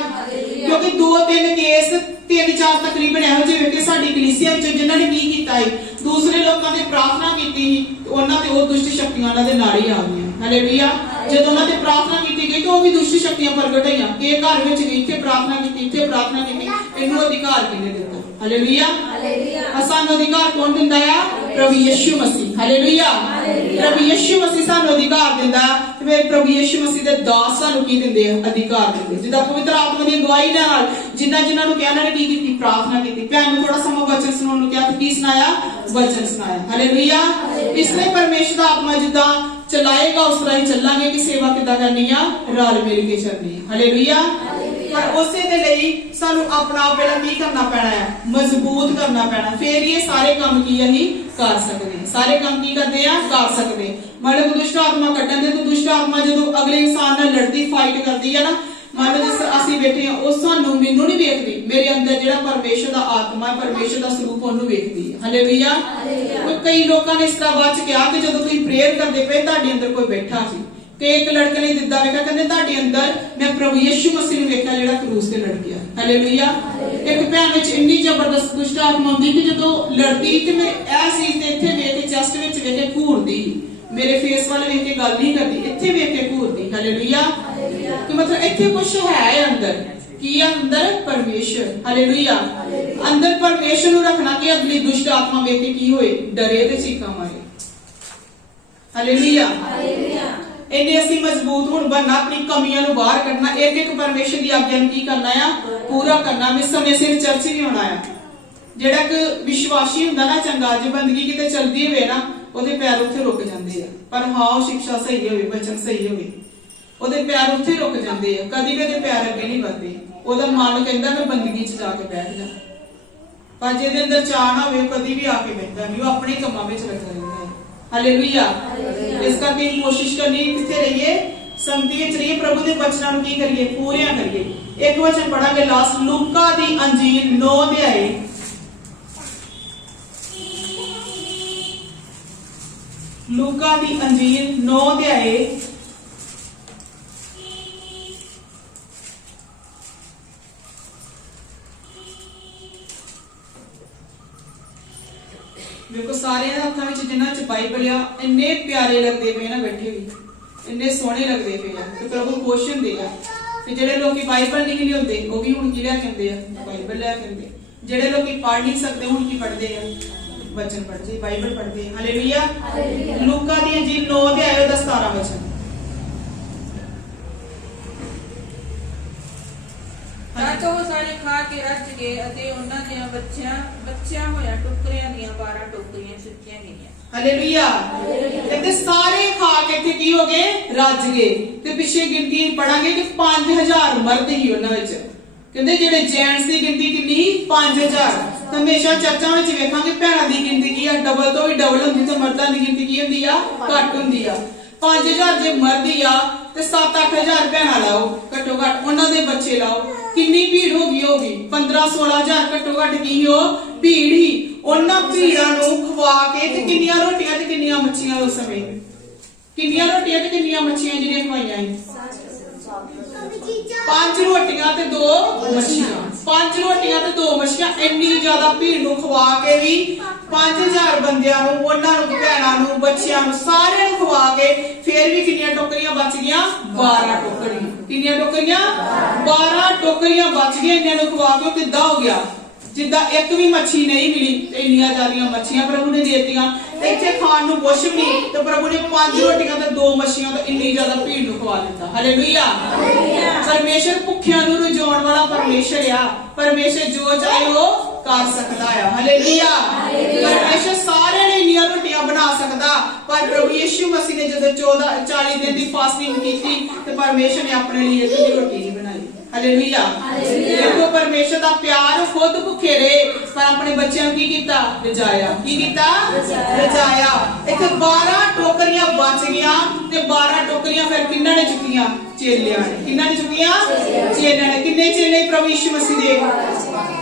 ਕਿਉਂਕਿ 2-3 ਕੇਸ 3-4 ਤਕਰੀਬਨ ਇਹੋ ਜਿਹੇ ਕਿ ਸਾਡੀ ਕਲੀਸਿਆ ਵਿੱਚ ਜਿਨ੍ਹਾਂ ਨੇ ਕੀ ਕੀਤਾ ਹੈ, ਦੂਸਰੇ ਲੋਕਾਂ ਦੀ ਪ੍ਰਾਰਥਨਾ ਕੀਤੀ, ਉਹਨਾਂ ਤੇ ਉਹ ਦੁਸ਼ਟ ਸ਼ਕਤੀਆਂ ਉਹਨਾਂ ਦੇ ਨਾਲ ਹੀ ਆ ਗਈਆਂ। ਹਾਲੇਲੂਇਆ। ਜਦੋਂ ਉਹਨਾਂ ਤੇ ਪ੍ਰਾਰਥਨਾ ਕੀਤੀ ਗਈ ਤਾਂ ਉਹ ਵੀ ਦੁਸ਼ਟ ਸ਼ਕਤੀਆਂ ਪ੍ਰਗਟ ਹੋਈਆਂ ਕਿ ਇਹ ਘਰ ਵਿੱਚ ਗਈ, ਇੱਥੇ ਪ੍ਰਾਰਥਨਾ ਕੀਤੀ, ਇੱਥੇ ਪ੍ਰਾਰਥਨਾ ਕੀਤੀ, ਇਹਨੂੰ ਅਧਿਕਾਰ ਕਿਹਨੇ ਦਿੱਤਾ? ਹਾਲੇਲੂਇਆ। ਸਾਨੂੰ ਅਧਿਕਾਰ ਕੌਣ ਦਿੰਦਾ ਆ? ਪ੍ਰਭੂ ਯਿਸੂ ਮਸੀਹ। ਹਾਲੇਲੂਇਆ। ਪ੍ਰਭੂ ਯਿਸੂ ਮਸੀਹ ਸਾਨੂੰ ਅਧਿਕਾਰ ਦਿੰਦਾ ਤੇ ਫਿਰ ਪ੍ਰਭੂ ਯਿਸੂ ਮਸੀਹ ਦੇ ਦਾਸ ਸਾਨੂੰ ਕੀ ਦਿੰਦੇ ਆ? ਅਧਿਕਾਰ ਦਿੰਦੇ। ਜਿੱਦਾਂ ਪਵਿੱਤਰ ਆਤਮਾ ਦੀ ਅਗਵਾਈ ਨਾਲ ਜਿਨ੍ਹਾਂ ਨੂੰ ਕਿਹਾ, ਨੇ ਕੀ ਕੀਤੀ? ਪ੍ਰਾਰਥਨਾ ਕੀਤੀ। ਭੈਣ ਨੂੰ ਥੋੜਾ ਸਮਾਂ ਵਚਨ ਸੁਣਾਉਣ ਨੂੰ ਕਿਹਾ ਤੇ ਕੀ ਸੁਣਾਇਆ? ਵਚਨ ਸੁਣਾਇਆ। ਹਾਲੇਲੂਇਆ। ਇਸ ਲਈ ਪਰਮੇਸ਼ਰ ਦਾ ਆਤਮਾ ਜਿੱਦਾਂ ਚਲਾਏਗਾ ਉਸ ਤਰ੍ਹਾਂ ਹੀ ਚੱਲਾਂਗੇ ਕਿ ਸੇਵਾ ਕਿੱਦਾਂ ਕਰਨੀ ਆ? ਰਲ ਮਿਲ ਕੇ ਚੱਲਣੀ ਆ। ਹਾਲੇਲੂਇਆ। ਪਰ ਉਸੇ ਦੇ ਲਈ ਸਾਨੂੰ ਆਪਣਾ ਪਹਿਲਾਂ ਕੀ ਕਰਨਾ ਪੈਣਾ ਹੈ? ਮਜ਼ਬੂਤ ਕਰਨਾ ਪੈਣਾ, ਫੇਰ ਇਹ ਸਾਰੇ ਕੰਮ ਕੀ ਅਸੀਂ ਕਰ ਸਕਦੇ। ਸਾਰੇ ਕੰਮ ਕੀ ਕਰਦੇ ਆ? ਕਰ ਸਕਦੇ। ਮਤਲਬ ਦੁਸ਼ਟ ਆਤਮਾ ਕੱਢਣ ਦੇ, ਦੁਸ਼ਟ ਆਤਮਾ ਜਦੋਂ ਅਗਲੇ ਇਨਸਾਨ ਨਾਲ ਲੜਦੀ, ਫਾਈਟ ਕਰਦੀ ਹੈ ਨਾ, ਮੰਨ ਲਓ ਜਿਸ ਅਸੀਂ ਬੈਠੇ ਆ, ਉਹ ਸਾਨੂੰ ਮੈਨੂੰ ਨਹੀਂ ਵੇਖਦੀ, ਮੇਰੇ ਅੰਦਰ ਜਿਹੜਾ ਪਰਮੇਸ਼ਰ ਦਾ ਆਤਮਾ ਹੈ, ਪਰਮੇਸ਼ਰ ਦਾ ਸਰੂਪ ਉਹਨੂੰ ਵੇਖਦੀ ਹੈ। ਹਾਲੇਲੂਇਆ। ਕਈ ਲੋਕਾਂ ਨੇ ਇਸ ਤਰ੍ਹਾਂ ਬਾਅਦ ਚ ਕਿਹਾ ਕਿ ਜਦੋਂ ਤੁਸੀਂ ਪ੍ਰੇਅਰ ਕਰਦੇ ਪਏ ਤੁਹਾਡੇ ਅੰਦਰ ਕੋਈ ਬੈਠਾ ਸੀ, ਕਿ ਇੱਕ ਲੜਕੇ ਨੇ ਦਿੱਤਾ ਵੇਖਿਆ, ਕਹਿੰਦੇ ਤੁਹਾਡੇ ਅੰਦਰ ਮੈਂ ਪ੍ਰਭੂ ਯਿਸੂ ਮਸੀਹ ਨੂੰ ਵੇਖਿਆ ਜਿਹੜਾ ਕਰੂਸ ਤੇ ਲੜ ਗਿਆ। ਹਾਲੇਲੂਇਆ। ਇੱਕ ਭੈਣ ਵਿੱਚ ਇੰਨੀ ਜ਼ਬਰਦਸਤ ਦੁਸ਼ਟ ਆਤਮਾ ਹੁੰਦੀ ਕਿ ਜਦੋਂ ਲੜਦੀ ਤੇ ਮੈਂ ਇਹ ਚੀਜ਼ ਤੇ ਇੱਥੇ ਵੇਖ ਕੇ ਚੈਸਟ ਵਿੱਚ ਵੇਖ ਕੇ ਘੂਰਦੀ, ਮੇਰੇ ਫੇਸ ਵੱਲ ਵੇਖ ਕੇ ਗੱਲ ਨਹੀਂ ਕਰਦੀ, ਇੱਥੇ ਵੇਖ ਕੇ ਘੂਰਦੀ। ਹਾਲੇਲੂਇਆ। ਕਿ ਮਤਲਬ ਇੱਥੇ ਕੁਝ ਹੈ ਅੰਦਰ, ਕੀ ਅੰਦਰ ਪਰਮੇਸ਼ਰ। ਹਾਲੇਲੂਇਆ। ਅੰਦਰ ਪਰਮੇਸ਼ਰ ਨੂੰ ਰੱਖਣਾ ਕਿ ਅਗਲੀ ਦੁਸ਼ਟ ਆਤਮਾ ਵੇਖ ਕੇ ਕੀ ਹੋਏ, ਡਰੇ ਤੇ ਚੀਕਾਂ ਮਾਰੇ। ਹਾਲੇਲੂਇਆ। ਇੰਨੇ ਅਸੀਂ ਮਜ਼ਬੂਤ ਹੁਣ ਬਣਨਾ, ਆਪਣੀ ਕਮੀਆਂ ਨੂੰ ਬਾਹਰ ਕੱਢਣਾ, ਇੱਕ ਇੱਕ ਪਰਮੇਸ਼ਰ ਦੀ ਆਗਿਆ ਨੂੰ ਕੀ ਕਰਨਾ ਆ, ਪੂਰਾ ਕਰਨਾ। ਮੈਂ ਸਮੇਂ ਸਿਰ ਚਰਚ ਵੀ ਆਉਣਾ ਆ। ਜਿਹੜਾ ਕਿ ਵਿਸ਼ਵਾਸੀ ਹੁੰਦਾ ਨਾ ਚੰਗਾ, ਜੇ ਬੰਦਗੀ ਕਿਤੇ ਚਲਦੀ ਹੋਵੇ ਨਾ, ਉਹਦੇ ਪੈਰ ਉੱਥੇ ਰੁਕ ਜਾਂਦੇ ਆ। ਪਰ ਹਾਂ ਉਹ ਸਿੱਖਿਆ ਸਹੀ ਹੋਵੇ, ਬਚਨ ਸਹੀ ਹੋਵੇ, ਉਹਦੇ ਪੈਰ ਉੱਥੇ ਰੁਕ ਜਾਂਦੇ ਆ, ਕਦੀ ਵੀ ਉਹਦੇ ਪੈਰ ਅੱਗੇ ਨਹੀਂ ਵਧਦੇ। ਉਹਦਾ ਮਨ ਕਹਿੰਦਾ ਮੈਂ ਬੰਦਗੀ 'ਚ ਜਾ ਕੇ ਬੈਠ ਜਾ, ਪਰ ਜਿਹਦੇ ਅੰਦਰ ਚਾਹ ਨਾ ਹੋਵੇ ਕਦੀ ਵੀ ਆ ਕੇ ਬੈਠਦਾ ਨਹੀਂ, ਉਹ ਆਪਣੇ ਕੰਮਾਂ ਵਿੱਚ ਲੱਗਾ ਰਹਿੰਦਾ ਹੈ। ਹਾਲੇਲੂਇਆ। ਇਸ ਕਰਕੇ ਕੋਸ਼ਿਸ਼ ਕਰਨੀ ਕਿੱਥੇ ਰਹੀਏ, ਸੰਗਤੀ ਵਿੱਚ ਰਹੀਏ, ਪ੍ਰਭੂ ਦੇ ਬਚਨਾਂ ਨੂੰ ਕੀ ਕਰੀਏ, ਪੂਰੀਆਂ ਕਰੀਏ। ਇੱਕ ਵਚਨ ਪੜਾਂਗੇ ਲਾਸਟ, ਲੂਕਾ ਦੀ ਅੰਜੀਲ 9 ਅਧਿਆਏ, ਲੂਕਾ ਦੀ ਅੰਜੀਲ 9 ਅਧਿਆਏ ਵੇਖੋ ਸਾਰਿਆਂ ਦੇ ਹੱਥਾਂ ਵਿੱਚ ਜਿਨ੍ਹਾਂ 'ਚ ਬਾਈਬਲ ਆ, ਇੰਨੇ ਪਿਆਰੇ ਲੱਗਦੇ ਪਏ ਨਾ ਬੈਠੇ ਵੀ, ਇੰਨੇ ਸੋਹਣੇ ਲੱਗਦੇ ਪਏ ਆ ਤੇ ਪ੍ਰਭੂ ਖੁਸ਼ ਹੁੰਦੇ ਆ। ਤੇ ਜਿਹੜੇ ਲੋਕੀ ਬਾਈਬਲ ਨਹੀਂ ਲਿਆਉਂਦੇ ਉਹ ਵੀ ਹੁਣ ਕੀ ਲਿਆ ਕਹਿੰਦੇ ਆ, ਬਾਈਬਲ ਲਿਆ ਕਹਿੰਦੇ। ਜਿਹੜੇ ਲੋਕੀ ਪੜ੍ਹ ਨਹੀਂ ਸਕਦੇ ਹੁਣ ਕੀ ਪੜ੍ਹਦੇ ਆ, ਵਚਨ ਪੜ੍ਹਦੇ, ਬਾਈਬਲ ਪੜ੍ਹਦੇ। ਹਾਲੇਲੂਇਆ। ਲੂਕਾ ਦੀ ਅੰਜੀਲ 9 ਅਧਿਆਏ ਦਾ 17 ਵਚਨ। ਤਾਂ ਉਹ ਸਾਰੇ ਖਾ ਕੇ ਰੱਜ ਗਏ ਅਤੇ ਉਹਨਾਂ ਦੀਆਂ ਬੱਚਿਆਂ ਹੋਇਆ ਟੁਕੜਿਆਂ ਦੀਆਂ 12 ਟੋਕਰੀਆਂ ਸੁੱਟੀਆਂ ਗਈਆਂ। ਹਾਲੇਲੂਇਆ। ਕਹਿੰਦੇ ਸਾਰੇ ਖਾ ਕੇ ਇੱਥੇ ਕੀ ਹੋ ਗਏ, ਰੱਜ ਗਏ। ਤੇ ਪਿੱਛੇ ਗਿਣਤੀ ਪੜਾਂਗੇ ਕਿ 5000 ਮਰਦ ਹੀ ਉਹਨਾਂ ਵਿੱਚ। ਕਹਿੰਦੇ ਜਿਹੜੇ ਜੈਂਟਸ ਦੀ ਗਿਣਤੀ ਕਿੰਨੀ, 5000। ਤਾਂ ਹਮੇਸ਼ਾ ਚਰਚਾਂ ਵਿੱਚ ਵੇਖਾਂਗੇ ਭੈਣਾਂ ਦੀ ਗਿਣਤੀ ਕੀ ਆ, ਡਬਲ ਤੋਂ ਵੀ ਡਬਲ ਹੁੰਦੀ, ਤੇ ਮਰਦਾਂ ਦੀ ਗਿਣਤੀ ਕੀ ਹੁੰਦੀ ਆ, ਘੱਟ ਹੁੰਦੀ ਆ। 5000 ਜੇ ਮਰਦ ਹੀ ਆ ਤੇ 7-8000 ਭੈਣਾਂ ਲਾਓ ਘੱਟੋ ਘੱਟ, ਉਹਨਾਂ ਦੇ ਬੱਚੇ ਲਾਓ, ਕਿੰਨੀ ਭੀੜ ਹੋ ਗਈ ਹੋਗੀ, 15-16,000 ਘੱਟੋ ਘੱਟ ਕੀ ਹੋ, ਭੀੜ ਹੀ। ਉਹਨਾਂ ਭੀੜਾਂ ਨੂੰ ਖਵਾ ਕੇ ਤੇ ਕਿੰਨੀਆਂ ਰੋਟੀਆਂ ਤੇ ਕਿੰਨੀਆਂ ਮੱਛੀਆਂ ਉਸ ਸਮੇਂ, ਕਿੰਨੀਆਂ ਰੋਟੀਆਂ ਤੇ ਕਿੰਨੀਆਂ ਮੱਛੀਆਂ ਜਿਹੜੀਆਂ ਖਵਾਈਆਂ ਸੀ, 5 ਰੋਟੀਆਂ ਤੇ 2 ਮੱਛੀਆਂ। 5 ਰੋਟੀਆਂ ਤੇ 2 ਮੱਛੀਆਂ। ਇੰਨੀ ਜ਼ਿਆਦਾ ਭੀੜ ਨੂੰ ਖਵਾ ਕੇ ਵੀ 5000 ਬੰਦਿਆਂ ਨੂੰ, ਉਹਨਾਂ ਨੂੰ, ਭੈਣਾਂ ਨੂੰ, ਬੱਚਿਆਂ ਨੂੰ, ਸਾਰਿਆਂ ਨੂੰ ਖਵਾ ਕੇ ਫੇਰ ਵੀ ਕਿੰਨੀਆਂ ਟੋਕਰੀਆਂ ਬਚ ਗਈਆਂ, 12 ਟੋਕਰੀਆਂ। ਕਿੰਨੀਆਂ ਟੋਕਰੀਆਂ, 12 ਟੋਕਰੀਆਂ ਬਚ ਗਈਆਂ। ਇਹਨਾਂ ਨੂੰ ਖਵਾ ਕੇ ਕਿੱਦਾਂ ਹੋ ਗਿਆ, ਜਿੱਦਾਂ ਇੱਕ ਵੀ ਮੱਛੀ ਨਹੀਂ ਮਿਲੀ, ਇੰਨੀਆਂ ਜ਼ਿਆਦੀਆਂ ਮੱਛੀਆਂ ਪ੍ਰਭੂ ਨੇ ਦੇ ਦਿੱਤੀਆਂ। ਇੱਥੇ ਖਾਣ ਨੂੰ ਕੁਛ ਵੀ ਨਹੀਂ ਤੇ ਪ੍ਰਭੂ ਨੇ 5 ਰੋਟੀਆਂ ਤੇ 2 ਮੱਛੀਆਂ ਤੇ ਇੰਨੀ ਜ਼ਿਆਦਾ ਭੀੜ ਨੂੰ ਖਵਾ ਦਿੱਤਾ। ਹਾਲੇਲੂਇਆ। ਪਰਮੇਸ਼ਰ ਭੁੱਖਿਆਂ ਨੂੰ ਰਜਾਉਣ ਵਾਲਾ ਪਰਮੇਸ਼ਰ ਆ। ਪਰਮੇਸ਼ਰ ਜੋ ਚਾਹੇ ਉਹ ਕਰ ਸਕਦਾ ਆ। ਹਾਲੇਲੂਇਆ। ਪਰਮੇਸ਼ਰ ਸਾਰਿਆਂ ਲਈ ਇੰਨੀਆਂ ਰੋਟੀਆਂ ਬਣਾ ਸਕਦਾ, ਪਰ ਪ੍ਰਭੂ ਯਿਸੂ ਮਸੀਹ ਨੇ ਜਦੋਂ 40 ਦਿਨ ਦੀ ਫਾਸਟਿੰਗ ਕੀਤੀ ਤੇ ਪਰਮੇਸ਼ਰ ਨੇ ਆਪਣੇ ਲਈ ਇੱਕ ਵੀ ਰੋਟੀ ਨਹੀਂ ਬਣਾਈ। ਹਾਲੇਲੂਇਆ। ਦੇਖੋ ਪਰਮੇਸ਼ਰ ਦਾ ਪਿਆਰ, ਖੁਦ ਭੁੱਖੇ ਰਹੇ ਪਰ ਆਪਣੇ ਬੱਚਿਆਂ ਨੂੰ ਕੀ ਕੀਤਾ, ਰਜਾਇਆ। ਕੀ ਕੀਤਾ, ਰਜਾਇਆ। ਇੱਥੇ 12 ਟੋਕਰੀਆਂ ਬਚ ਗਈਆਂ ਤੇ 12 ਟੋਕਰੀਆਂ ਫਿਰ ਕਿੰਨਾਂ ਨੇ ਚੁੱਕੀਆਂ, ਚੇਲਿਆਂ ਨੇ। ਕਿੰਨਾਂ ਨੇ ਚੁੱਕੀਆਂ, ਚੇਲਿਆਂ ਨੇ। ਕਿੰਨੇ ਚੇਲੇ ਪ੍ਰਭੂ ਯਿਸੂ ਮਸੀਹ ਦੇ,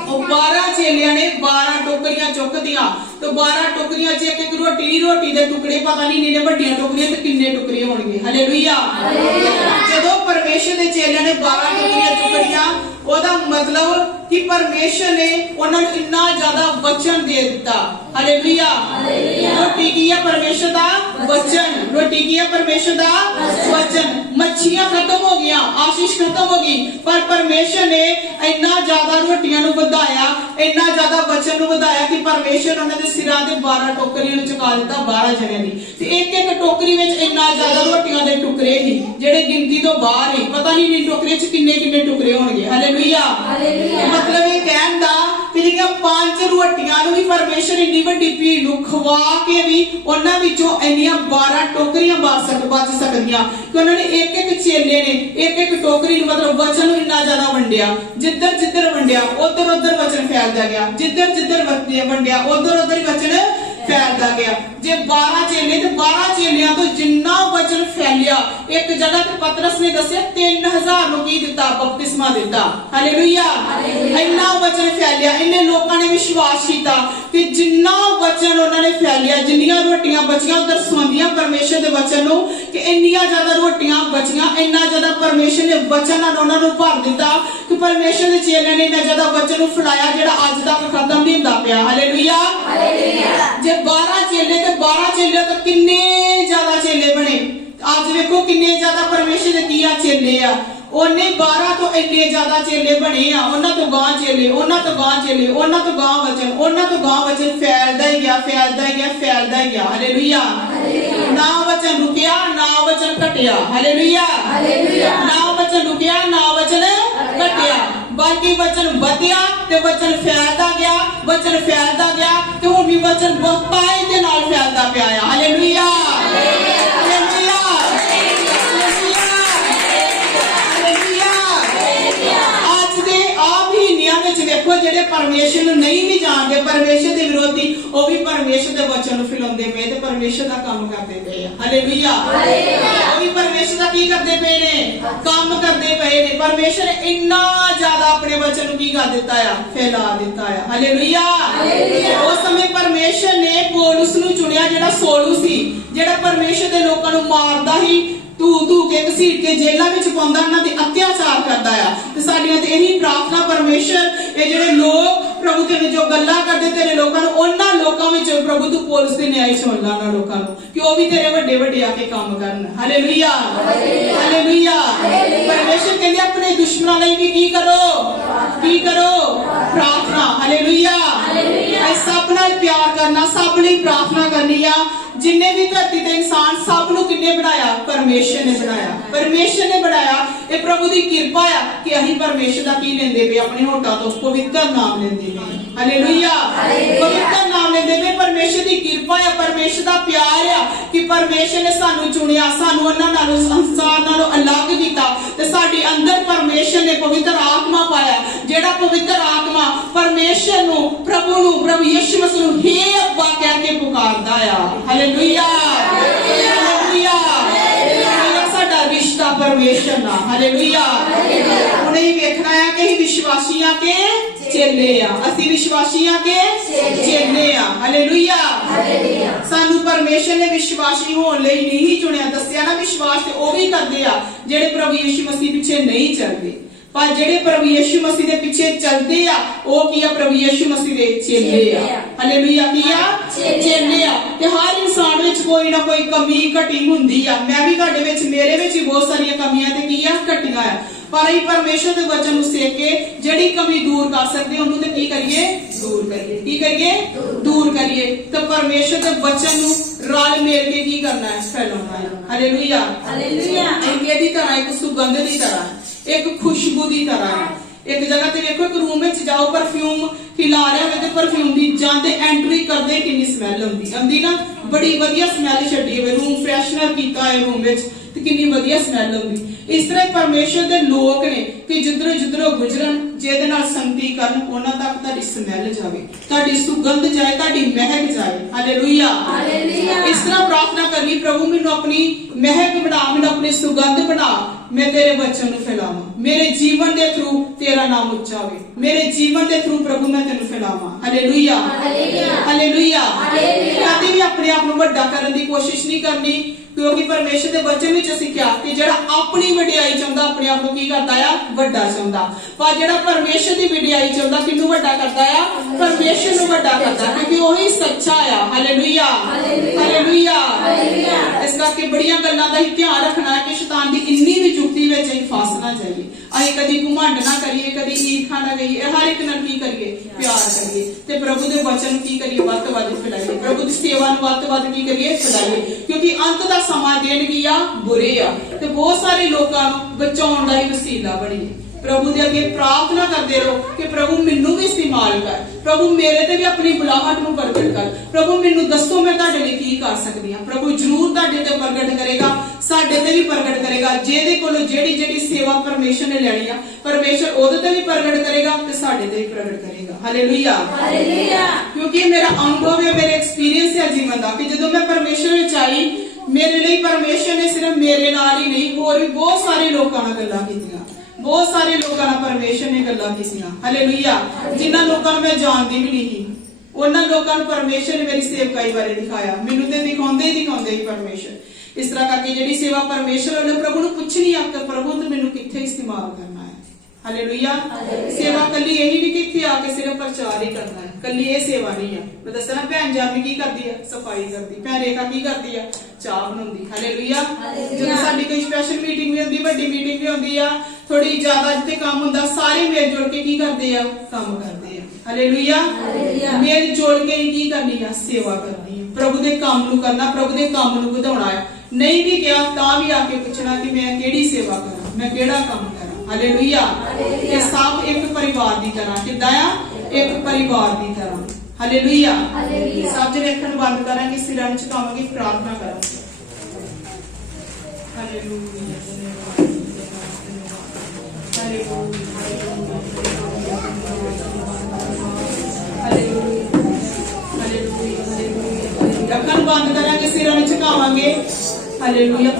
ਉਹ 12 ਚੇਲਿਆਂ ਨੇ 12 ਟੋਕਰੀਆਂ ਚੁੱਕਦੀਆਂ ਤੇ 12 ਟੋਕਰੀਆਂ 'ਚ ਇੱਕ ਰੋਟੀ ਦੇ ਟੁਕੜੇ, ਪਤਾ ਨਹੀਂ ਇੰਨੇ ਵੱਡੀਆਂ ਟੋਕਰੀਆਂ ਤੇ ਕਿੰਨੇ ਟੁਕੜੇ ਹੋਣਗੇ। ਹਾਲੇਲੂਇਆ। ਜਦੋਂ ਪਰਮੇਸ਼ਰ ਦੇ ਚੇਲਿਆਂ ਨੇ 12 ਟੋਕਰੀਆਂ ਚੁੱਕੀਆਂ, ਉਹਦਾ ਮਤਲਬ ਕਿ ਪਰਮੇਸ਼ਰ ਨੇ ਉਹਨਾਂ ਨੂੰ ਇੰਨਾ ਜ਼ਿਆਦਾ ਵਚਨ ਦੇ ਦਿੱਤਾ। ਹਾਲੇਲੂਇਆ। ਰੋਟੀ ਕੀ ਹੈ, ਪਰਮੇਸ਼ਰ ਦਾ ਵਚਨ। ਰੋਟੀ ਕੀ ਹੈ, ਪਰਮੇਸ਼ਰ ਦਾ ਵਚਨ। ਮੱਛੀਆਂ ਖਤਮ ਹੋ ਗਈਆਂ, ਆਸ਼ੀਸ਼ ਖਤਮ ਹੋ ਗਈ, ਪਰ ਪਰਮੇਸ਼ਰ ਨੇ ਇੰਨਾ ਜ਼ਿਆਦਾ ਰੋਟੀਆਂ ਨੂੰ ਵਧਾਇਆ, ਇੰਨਾ ਜ਼ਿਆਦਾ ਵਚਨ ਨੂੰ ਵਧਾਇਆ ਕਿ ਪਰਮੇਸ਼ਰ ਉਹਨਾਂ ਦੇ ਸਿਰਾਂ ਤੇ 12 ਟੋਕਰੀਆਂ ਨੂੰ ਚੁਕਾ ਦਿੱਤਾ, 12 ਜਣਿਆਂ ਦੀ। ਤੇ ਇੱਕ ਇੱਕ ਟੋਕਰੀ ਵਿੱਚ ਇੰਨਾ ਜ਼ਿਆਦਾ ਰੋਟੀਆਂ ਦੇ ਟੁਕੜੇ ਸੀ ਜਿਹੜੇ ਗਿਣਤੀ ਤੋਂ ਬਾਹਰ ਹੀ, ਪਤਾ ਨਹੀਂ ਇੰਨੀ ਟੋਕਰੀਆਂ 'ਚ ਕਿੰਨੇ ਕਿੰਨੇ ਟੁਕੜੇ ਹੋਣਗੇ। ਹਾਲੇਲੂਇਆ। ਮਤਲਬ ਇਹ ਕਹਿਣ ਦਾ ਕਿ ਜਿਹੜੀਆਂ 5 ਰੋਟੀਆਂ ਨੂੰ ਵੀ ਪਰਮੇਸ਼ਰ ਇੰਨੀ ਵੱਡੀ ਭੀੜ ਨੂੰ ਖਵਾ ਕੇ ਵੀ ਉਹਨਾਂ ਵਿੱਚੋਂ ਇੰਨੀਆਂ 12 ਟੋਕਰੀਆਂ ਬਚ ਸਕਦੀਆਂ ਕਿ ਉਹਨਾਂ ਨੇ ਇੱਕ ਇੱਕ ਚੇਲੇ ਨੇ ਇੱਕ ਇੱਕ ਟੋਕਰੀ ਨੂੰ, ਮਤਲਬ ਵਚਨ ਨੂੰ ਇੰਨਾ ਜ਼ਿਆਦਾ ਵੰਡਿਆ। ਜਿੱਧਰ ਵੰਡਿਆ ਉਧਰ ਵਚਨ ਫੈਲਦਾ ਗਿਆ, ਜਿੱਧਰ ਵੰਡਿਆ ਉਧਰ ਹੀ ਵਚਨ ਫੈਲਦਾ ਗਿਆ। ਜੇ 12 ਚੇਲੇ ਤੇ 12 ਚੇਲਿਆਂ ਤੋਂ ਜਿੰਨਾ ਵਚਨ ਫੈਲਿਆ, ਇੱਕ ਜਗ੍ਹਾ ਤੇ ਪਤਰਸ ਨੇ ਦੱਸਿਆ 3000 ਨੂੰ ਕੀ ਦਿੱਤਾ, ਬਪਤਿਸਮਾ ਦਿੱਤਾ। ਹਾਲੇਲੂਇਆ। ਇੰਨਾ ਵਚਨ ਫੈਲਿਆ। फैलिया, इन्हें लोगों ने विश्वास किया कि जिन्ना वचन उन्होंने फैलिया, जिन्नियां रोटियां बचियां उधर सुनदियां परमेश्वर के वचन नूं कि इन्नियां ज्यादा रोटियां बचियां, इन्ना ज्यादा परमेश्वर ने वचन नाल उन्हां नूं भर दिता कि परमेश्वर के चेलियां ने इन्ना ज्यादा वचन नूं फैलाया जिहड़ा अज तक खत्म नहीं हुंदा पिया। हालेलुया। जे 12 चेले ते 12 चेले तो किन्ने ज्यादा चेले बने। अज देखो किन्ने ज्यादा परमेश्वर दे कीया चेले आ, ओने 12 तो इन्ने ज्यादा चेले बने आ, उन्हां तो गां चेले, उन्हां तो गां चेले, उन्हां तो गां वचन, उन्हां तो गां वचन फैलदा ही गया, फैलदा ही गया, फैलदा ही गया। हालेलुया। ना वचन रुकिया, ना वचन घटिया। हालेलुया। ना वचन रुकिया, ना वचन घटिया, बल्कि वचन वधिया ते वचन फैलदा गया, वचन फैलदा गया ते हुण भी वचन बहुताई दे नाल फैलदा पिया है। हालेलुया। देखो जेडे परमेश्वर नूं नहीं भी जानते, परमेश्वर के विरोधी, वो भी परमेश्वर के वचन फैलाते पे ते परमेश्वर का काम करते पे। हालेलुया। वो भी परमेश्वर का की करते पे ने, काम करते पे ने। परमेश्वर ने इन्ना ज्यादा अपने वचन की कर दिता है, फैला दिता है। हालेलुया। उस समय परमेश्वर ने पौलुस नूं चुनिया, जेड़ा सोलू सी, जेड़ा परमेश्वर के लोगों नूं मारदा ही, तू के घसीट के जेलों में पाउंदा, उन्हां ते अत्याचार करदा है। ते साडियां ते यही प्रार्थना, परमेश्वर ये जेडे लोग प्रभु तेरे जो गल्लां करदे तेरे लोकां नूं, उन्हां लोकां विच प्रभु तू पौलुस दे न्याय सुन ला उन्हां लोकां नूं कि वो भी तेरे वड्डे वड्डे आके काम करन। हालेलुया। हालेलुया। परमेश्वर कहंदे अपने दुश्मनां लई भी की करो प्रार्थना। हालेलुया। सब नाल प्यार करना, सब लई प्रार्थना करनी आ। जिन्ने भी धरती ते इंसान, सब नूं किन्ने बनाया? परमेश्वर ने बनाया, परमेश्वर ने बनाया। ये प्रभु की कृपा है कि अहीं परमेश्वर दा की लेंदे पे, अपने होठां तो पवित्र नाम लेंदे पे। हालेलुया। पवित्र नाम लेंदे पे, परमेश्वर की कृपा है, परमेश्वर दा प्यार है कि परमेश्वर ने सानू चुनिया, सानू उन्हां नालों, संसार नालों अलग कीता ते साडे अंदर परमेश्वर ने पवित्र आत्मा पाया, जेड़ा पवित्र आत्मा परमेश्वर नूं, प्रभु यीशु मसीह नूं हे अब्बा कह के पुकारदा है। हालेलुया। हालेलुया। साडा रिश्ता परमेश्वर नाल। हालेलुया। हुणे ही वेखना है कि विश्वासियां के चेले आ, असीं विश्वासियां के चेले आ। हालेलुया। सानू परमेश्वर ने विश्वासी होने लई नहीं चुनिया, दस्सिया ना विश्वास ते ओ भी करदे आ जेड़े प्रभु यीशु मसीह पीछे नहीं चलदे, पर जेड़े प्रभु यीशु मसीह दे पीछे चलदे आ ओ की आ? प्रभु यीशु मसीह दे चेले आ। हालेलुया। की आ? चेले आ। ते हर इंसान विच कोई ना कोई कमी घटी हुंदी आ। मैं भी तुहाडे विच, मेरे विच भी बहुत सारी कमियां ते की आ? घटियां आ। पर असीं परमेश्वर दे वचन नूं सीख के जेड़ी कमी दूर कर सकदे ओनू ते की करिए? दूर करिए। की करिए? दूर करिए। ते परमेश्वर दे वचन नूं रल मिल के की करना है? फैलाउणा है। हालेलुया। हालेलुया। एक दी तरह, एक सुगंध दी तरह, एक खुशबू दी तरह है। एक जगह ते देखो, एक रूम में जाओ, परफ्यूम खिला रहा है ते परफ्यूम दी जांदे एंट्री करदे किन्नी स्मैल आंदी ना, बड़ी वधिया स्मैल छड्डी है, रूम फ्रैशनर कीता है रूम विच ते किन्नी वधिया स्मैल आंदी। इस तरह परमेश्वर दे लोग ने कि जिधरों गुजरन, जेदे नाल संगति करन, उन्हां तक ताडी स्मैल जावे, ताडी सुगंध जाए, ताडी महक जाए। हालेलुया। इस तरह प्रार्थना करनी, प्रभु मैनू अपनी महक बना, मैनू अपनी सुगंध बना, मैं तेरे वचन नूं फैलावां, मेरे जीवन दे थ्रू तेरा नाम उच्चा होवे, मेरे जीवन दे थ्रू प्रभु मैं तेनू फैलावां। हालेलुया। हालेलुया। कदी भी अपने आप नूं वड्डा करन दी कोशिश नहीं करनी, क्योंकि परमेश्वर दे वचन विच सिक्ख्या कि जेड़ा अपनी वडियाई चाहुंदा अपने आप नूं की करदा आ? वड्डा चाहुंदा। पर जेड़ा परमेश्वर दी वडियाई चाहुंदा किनू वड्डा करदा आ? परमेश्वर नूं वड्डा करदा, क्योंकि ओही सच्चा आ। हालेलुया। हालेलुया। इस करके बड़ियां गल्लां दा ध्यान रखना है कि शैतान दी इन्नी भी जुक्ति विच असीं फस ना जाइए, असीं कदी घुमंड ना करिए, कदी ईर्खा ना करिए, हर एक नाल की करिए? प्यार करिए ते प्रभु दे वचन की करिए? वध तो वध फैलाइए, प्रभु दी सेवा नूं वध तो वध की करिए? फैलाइए, क्योंकि अंत दा समा दिन की आ बुरे आ ते बहुत सारे लोकां नूं बचाउण दा ही वसीला बणी। प्रभु दे अगे प्रार्थना करते रहो कि प्रभु मैनू भी इस्तेमाल कर, प्रभु मेरे ते भी अपनी बुलाहट नूं प्रगट कर, प्रभु मैनू दसो मैं तुहाडे लई की कर सकदी हां। प्रभु जरूर तुहाडे ते प्रगट करेगा, साडे ते भी प्रगट करेगा। जेदे कोलों जेड़ी सेवा परमेश्वर ने लैणी आ, परमेश्वर ओदे ते भी प्रगट करेगा ते साडे ते भी प्रगट करेगा। हालेलुया। हालेलुया। क्योंकि मेरा अनुभव है, मेरे एक्सपीरियंस है जीवन दा कि जदों मैं परमेश्वर विच आई, मेरे लिए परमेश्वर ने सिर्फ मेरे नाल ही नहीं, होर भी बहुत सारे लोकां नाल गल्लां कीतियां, ਬਹੁਤ ਸਾਰੇ ਲੋਕਾਂ ਨਾਲ ਪਰਮੇਸ਼ਰ ਨੇ ਗੱਲਾਂ ਕੀਤੀਆਂ, ਹਾਲੇਲੂਇਆ। ਜਿਨ੍ਹਾਂ ਲੋਕਾਂ ਨੂੰ ਮੈਂ ਜਾਣਦੀ ਵੀ ਨਹੀਂ, ਉਹਨਾਂ ਲੋਕਾਂ ਨੂੰ ਪਰਮੇਸ਼ਰ ਨੇ ਮੇਰੀ ਸੇਵਕਾਈ ਬਾਰੇ ਦਿਖਾਇਆ। ਮੈਨੂੰ ਤੇ ਦਿਖਾਉਂਦੇ ਹੀ ਪਰਮੇਸ਼ਰ। ਇਸ ਤਰ੍ਹਾਂ ਕਰਕੇ ਜਿਹੜੀ ਸੇਵਾ ਪਰਮੇਸ਼ਰ ਵੱਲੋਂ ਪ੍ਰਭੂ ਨੂੰ ਪੁੱਛਣੀ ਆ ਕਿ ਪ੍ਰਭੂ ਤੂੰ ਮੈਨੂੰ ਕਿੱਥੇ ਇਸਤੇਮਾਲ ਕਰਨਾ ਹੈ, ਹਾਲੇਲੂਇਆ। ਸੇਵਾ ਕੱਲੀ ਇਹੀ ਨਹੀਂ ਕਿ ਇੱਥੇ ਆ ਕੇ ਸਿਰਫ ਪ੍ਰਚਾਰ ਹੀ ਕਰਨਾ ਹੈ, ਕੱਲੀ ਇਹ ਸੇਵਾ ਨਹੀਂ ਆ। ਮੈਂ ਦੱਸਣਾ, ਭੈਣ ਜਾਨੀ ਕੀ ਕਰਦੀ ਆ? ਸਫਾਈ ਕਰਦੀ। ਭੈਣ ਰੇਖਾ ਕੀ ਕਰਦੀ ਆ? ਚਾਹ ਬਣਾਉਂਦੀ, ਹਾਲੇਲੂਇਆ। ਜਦੋਂ ਸਾਡੀ ਕੋਈ ਸਪੈਸ਼ਲ ਮੀਟਿੰਗ ਵੀ ਹੁੰਦੀ, ਵੱਡੀ ਮੀਟਿੰਗ ਵੀ ਹੁੰਦੀ ਆ, ਥੋੜੀ ਜ਼ਿਆਦਾ ਜਿੱਥੇ ਕੰਮ ਹੁੰਦਾ, ਸਾਰੇ ਮੇਲ ਜੋੜ ਕੇ ਕੀ ਕਰਦੇ ਆ? ਕੰਮ ਕਰਦੇ ਆ, ਹਾਲੇਲੂਇਆ। ਮੇਲ ਜੋੜ ਕੇ ਹੀ ਕੀ ਕਰਨੀ ਆ? ਸੇਵਾ ਕਰਨੀ ਆ, ਪ੍ਰਭੂ ਦੇ ਕੰਮ ਨੂੰ ਕਰਨਾ, ਪ੍ਰਭੂ ਦੇ ਕੰਮ ਨੂੰ ਵਧਾਉਣਾ ਹੈ। ਨਹੀਂ ਵੀ ਗਿਆ ਤਾਂ ਵੀ ਆ ਕੇ ਪੁੱਛਣਾ ਕਿ ਮੈਂ ਕਿਹੜੀ ਸੇਵਾ ਕਰਾਂ, ਮੈਂ ਕਿਹੜਾ ਕੰਮ ਕਰਾਂ, ਹਾਲੇਲੂਇਆ। ਇਹ ਸਭ ਇੱਕ ਪਰਿਵਾਰ ਦੀ ਤਰ੍ਹਾਂ, ਕਿੱਦਾਂ ਆ? ਇੱਕ ਪਰਿਵਾਰ ਦੀ ਤਰ੍ਹਾਂ, ਹਾਲੇਲੂਇਆ। ਸਭ ਜਣੇ ਅੱਖਾਂ ਨੂੰ ਬੰਦ ਕਰਾਂਗੇ, ਸਿਰਾਂ ਨੂੰ ਝੁਕਾਵਾਂਗੇ, ਪ੍ਰਾਰਥਨਾ ਕਰਾਂਗੇ। ਹਾਲੇਲੂਇਆ, ਅੱਖਾਂ ਨੂੰ ਬੰਦ ਕਰਾਂਗੇ, ਸਿਰਾਂ ਨੂੰ ਝੁਕਾਵਾਂਗੇ, ਹਾਲੇਲੂਇਆ।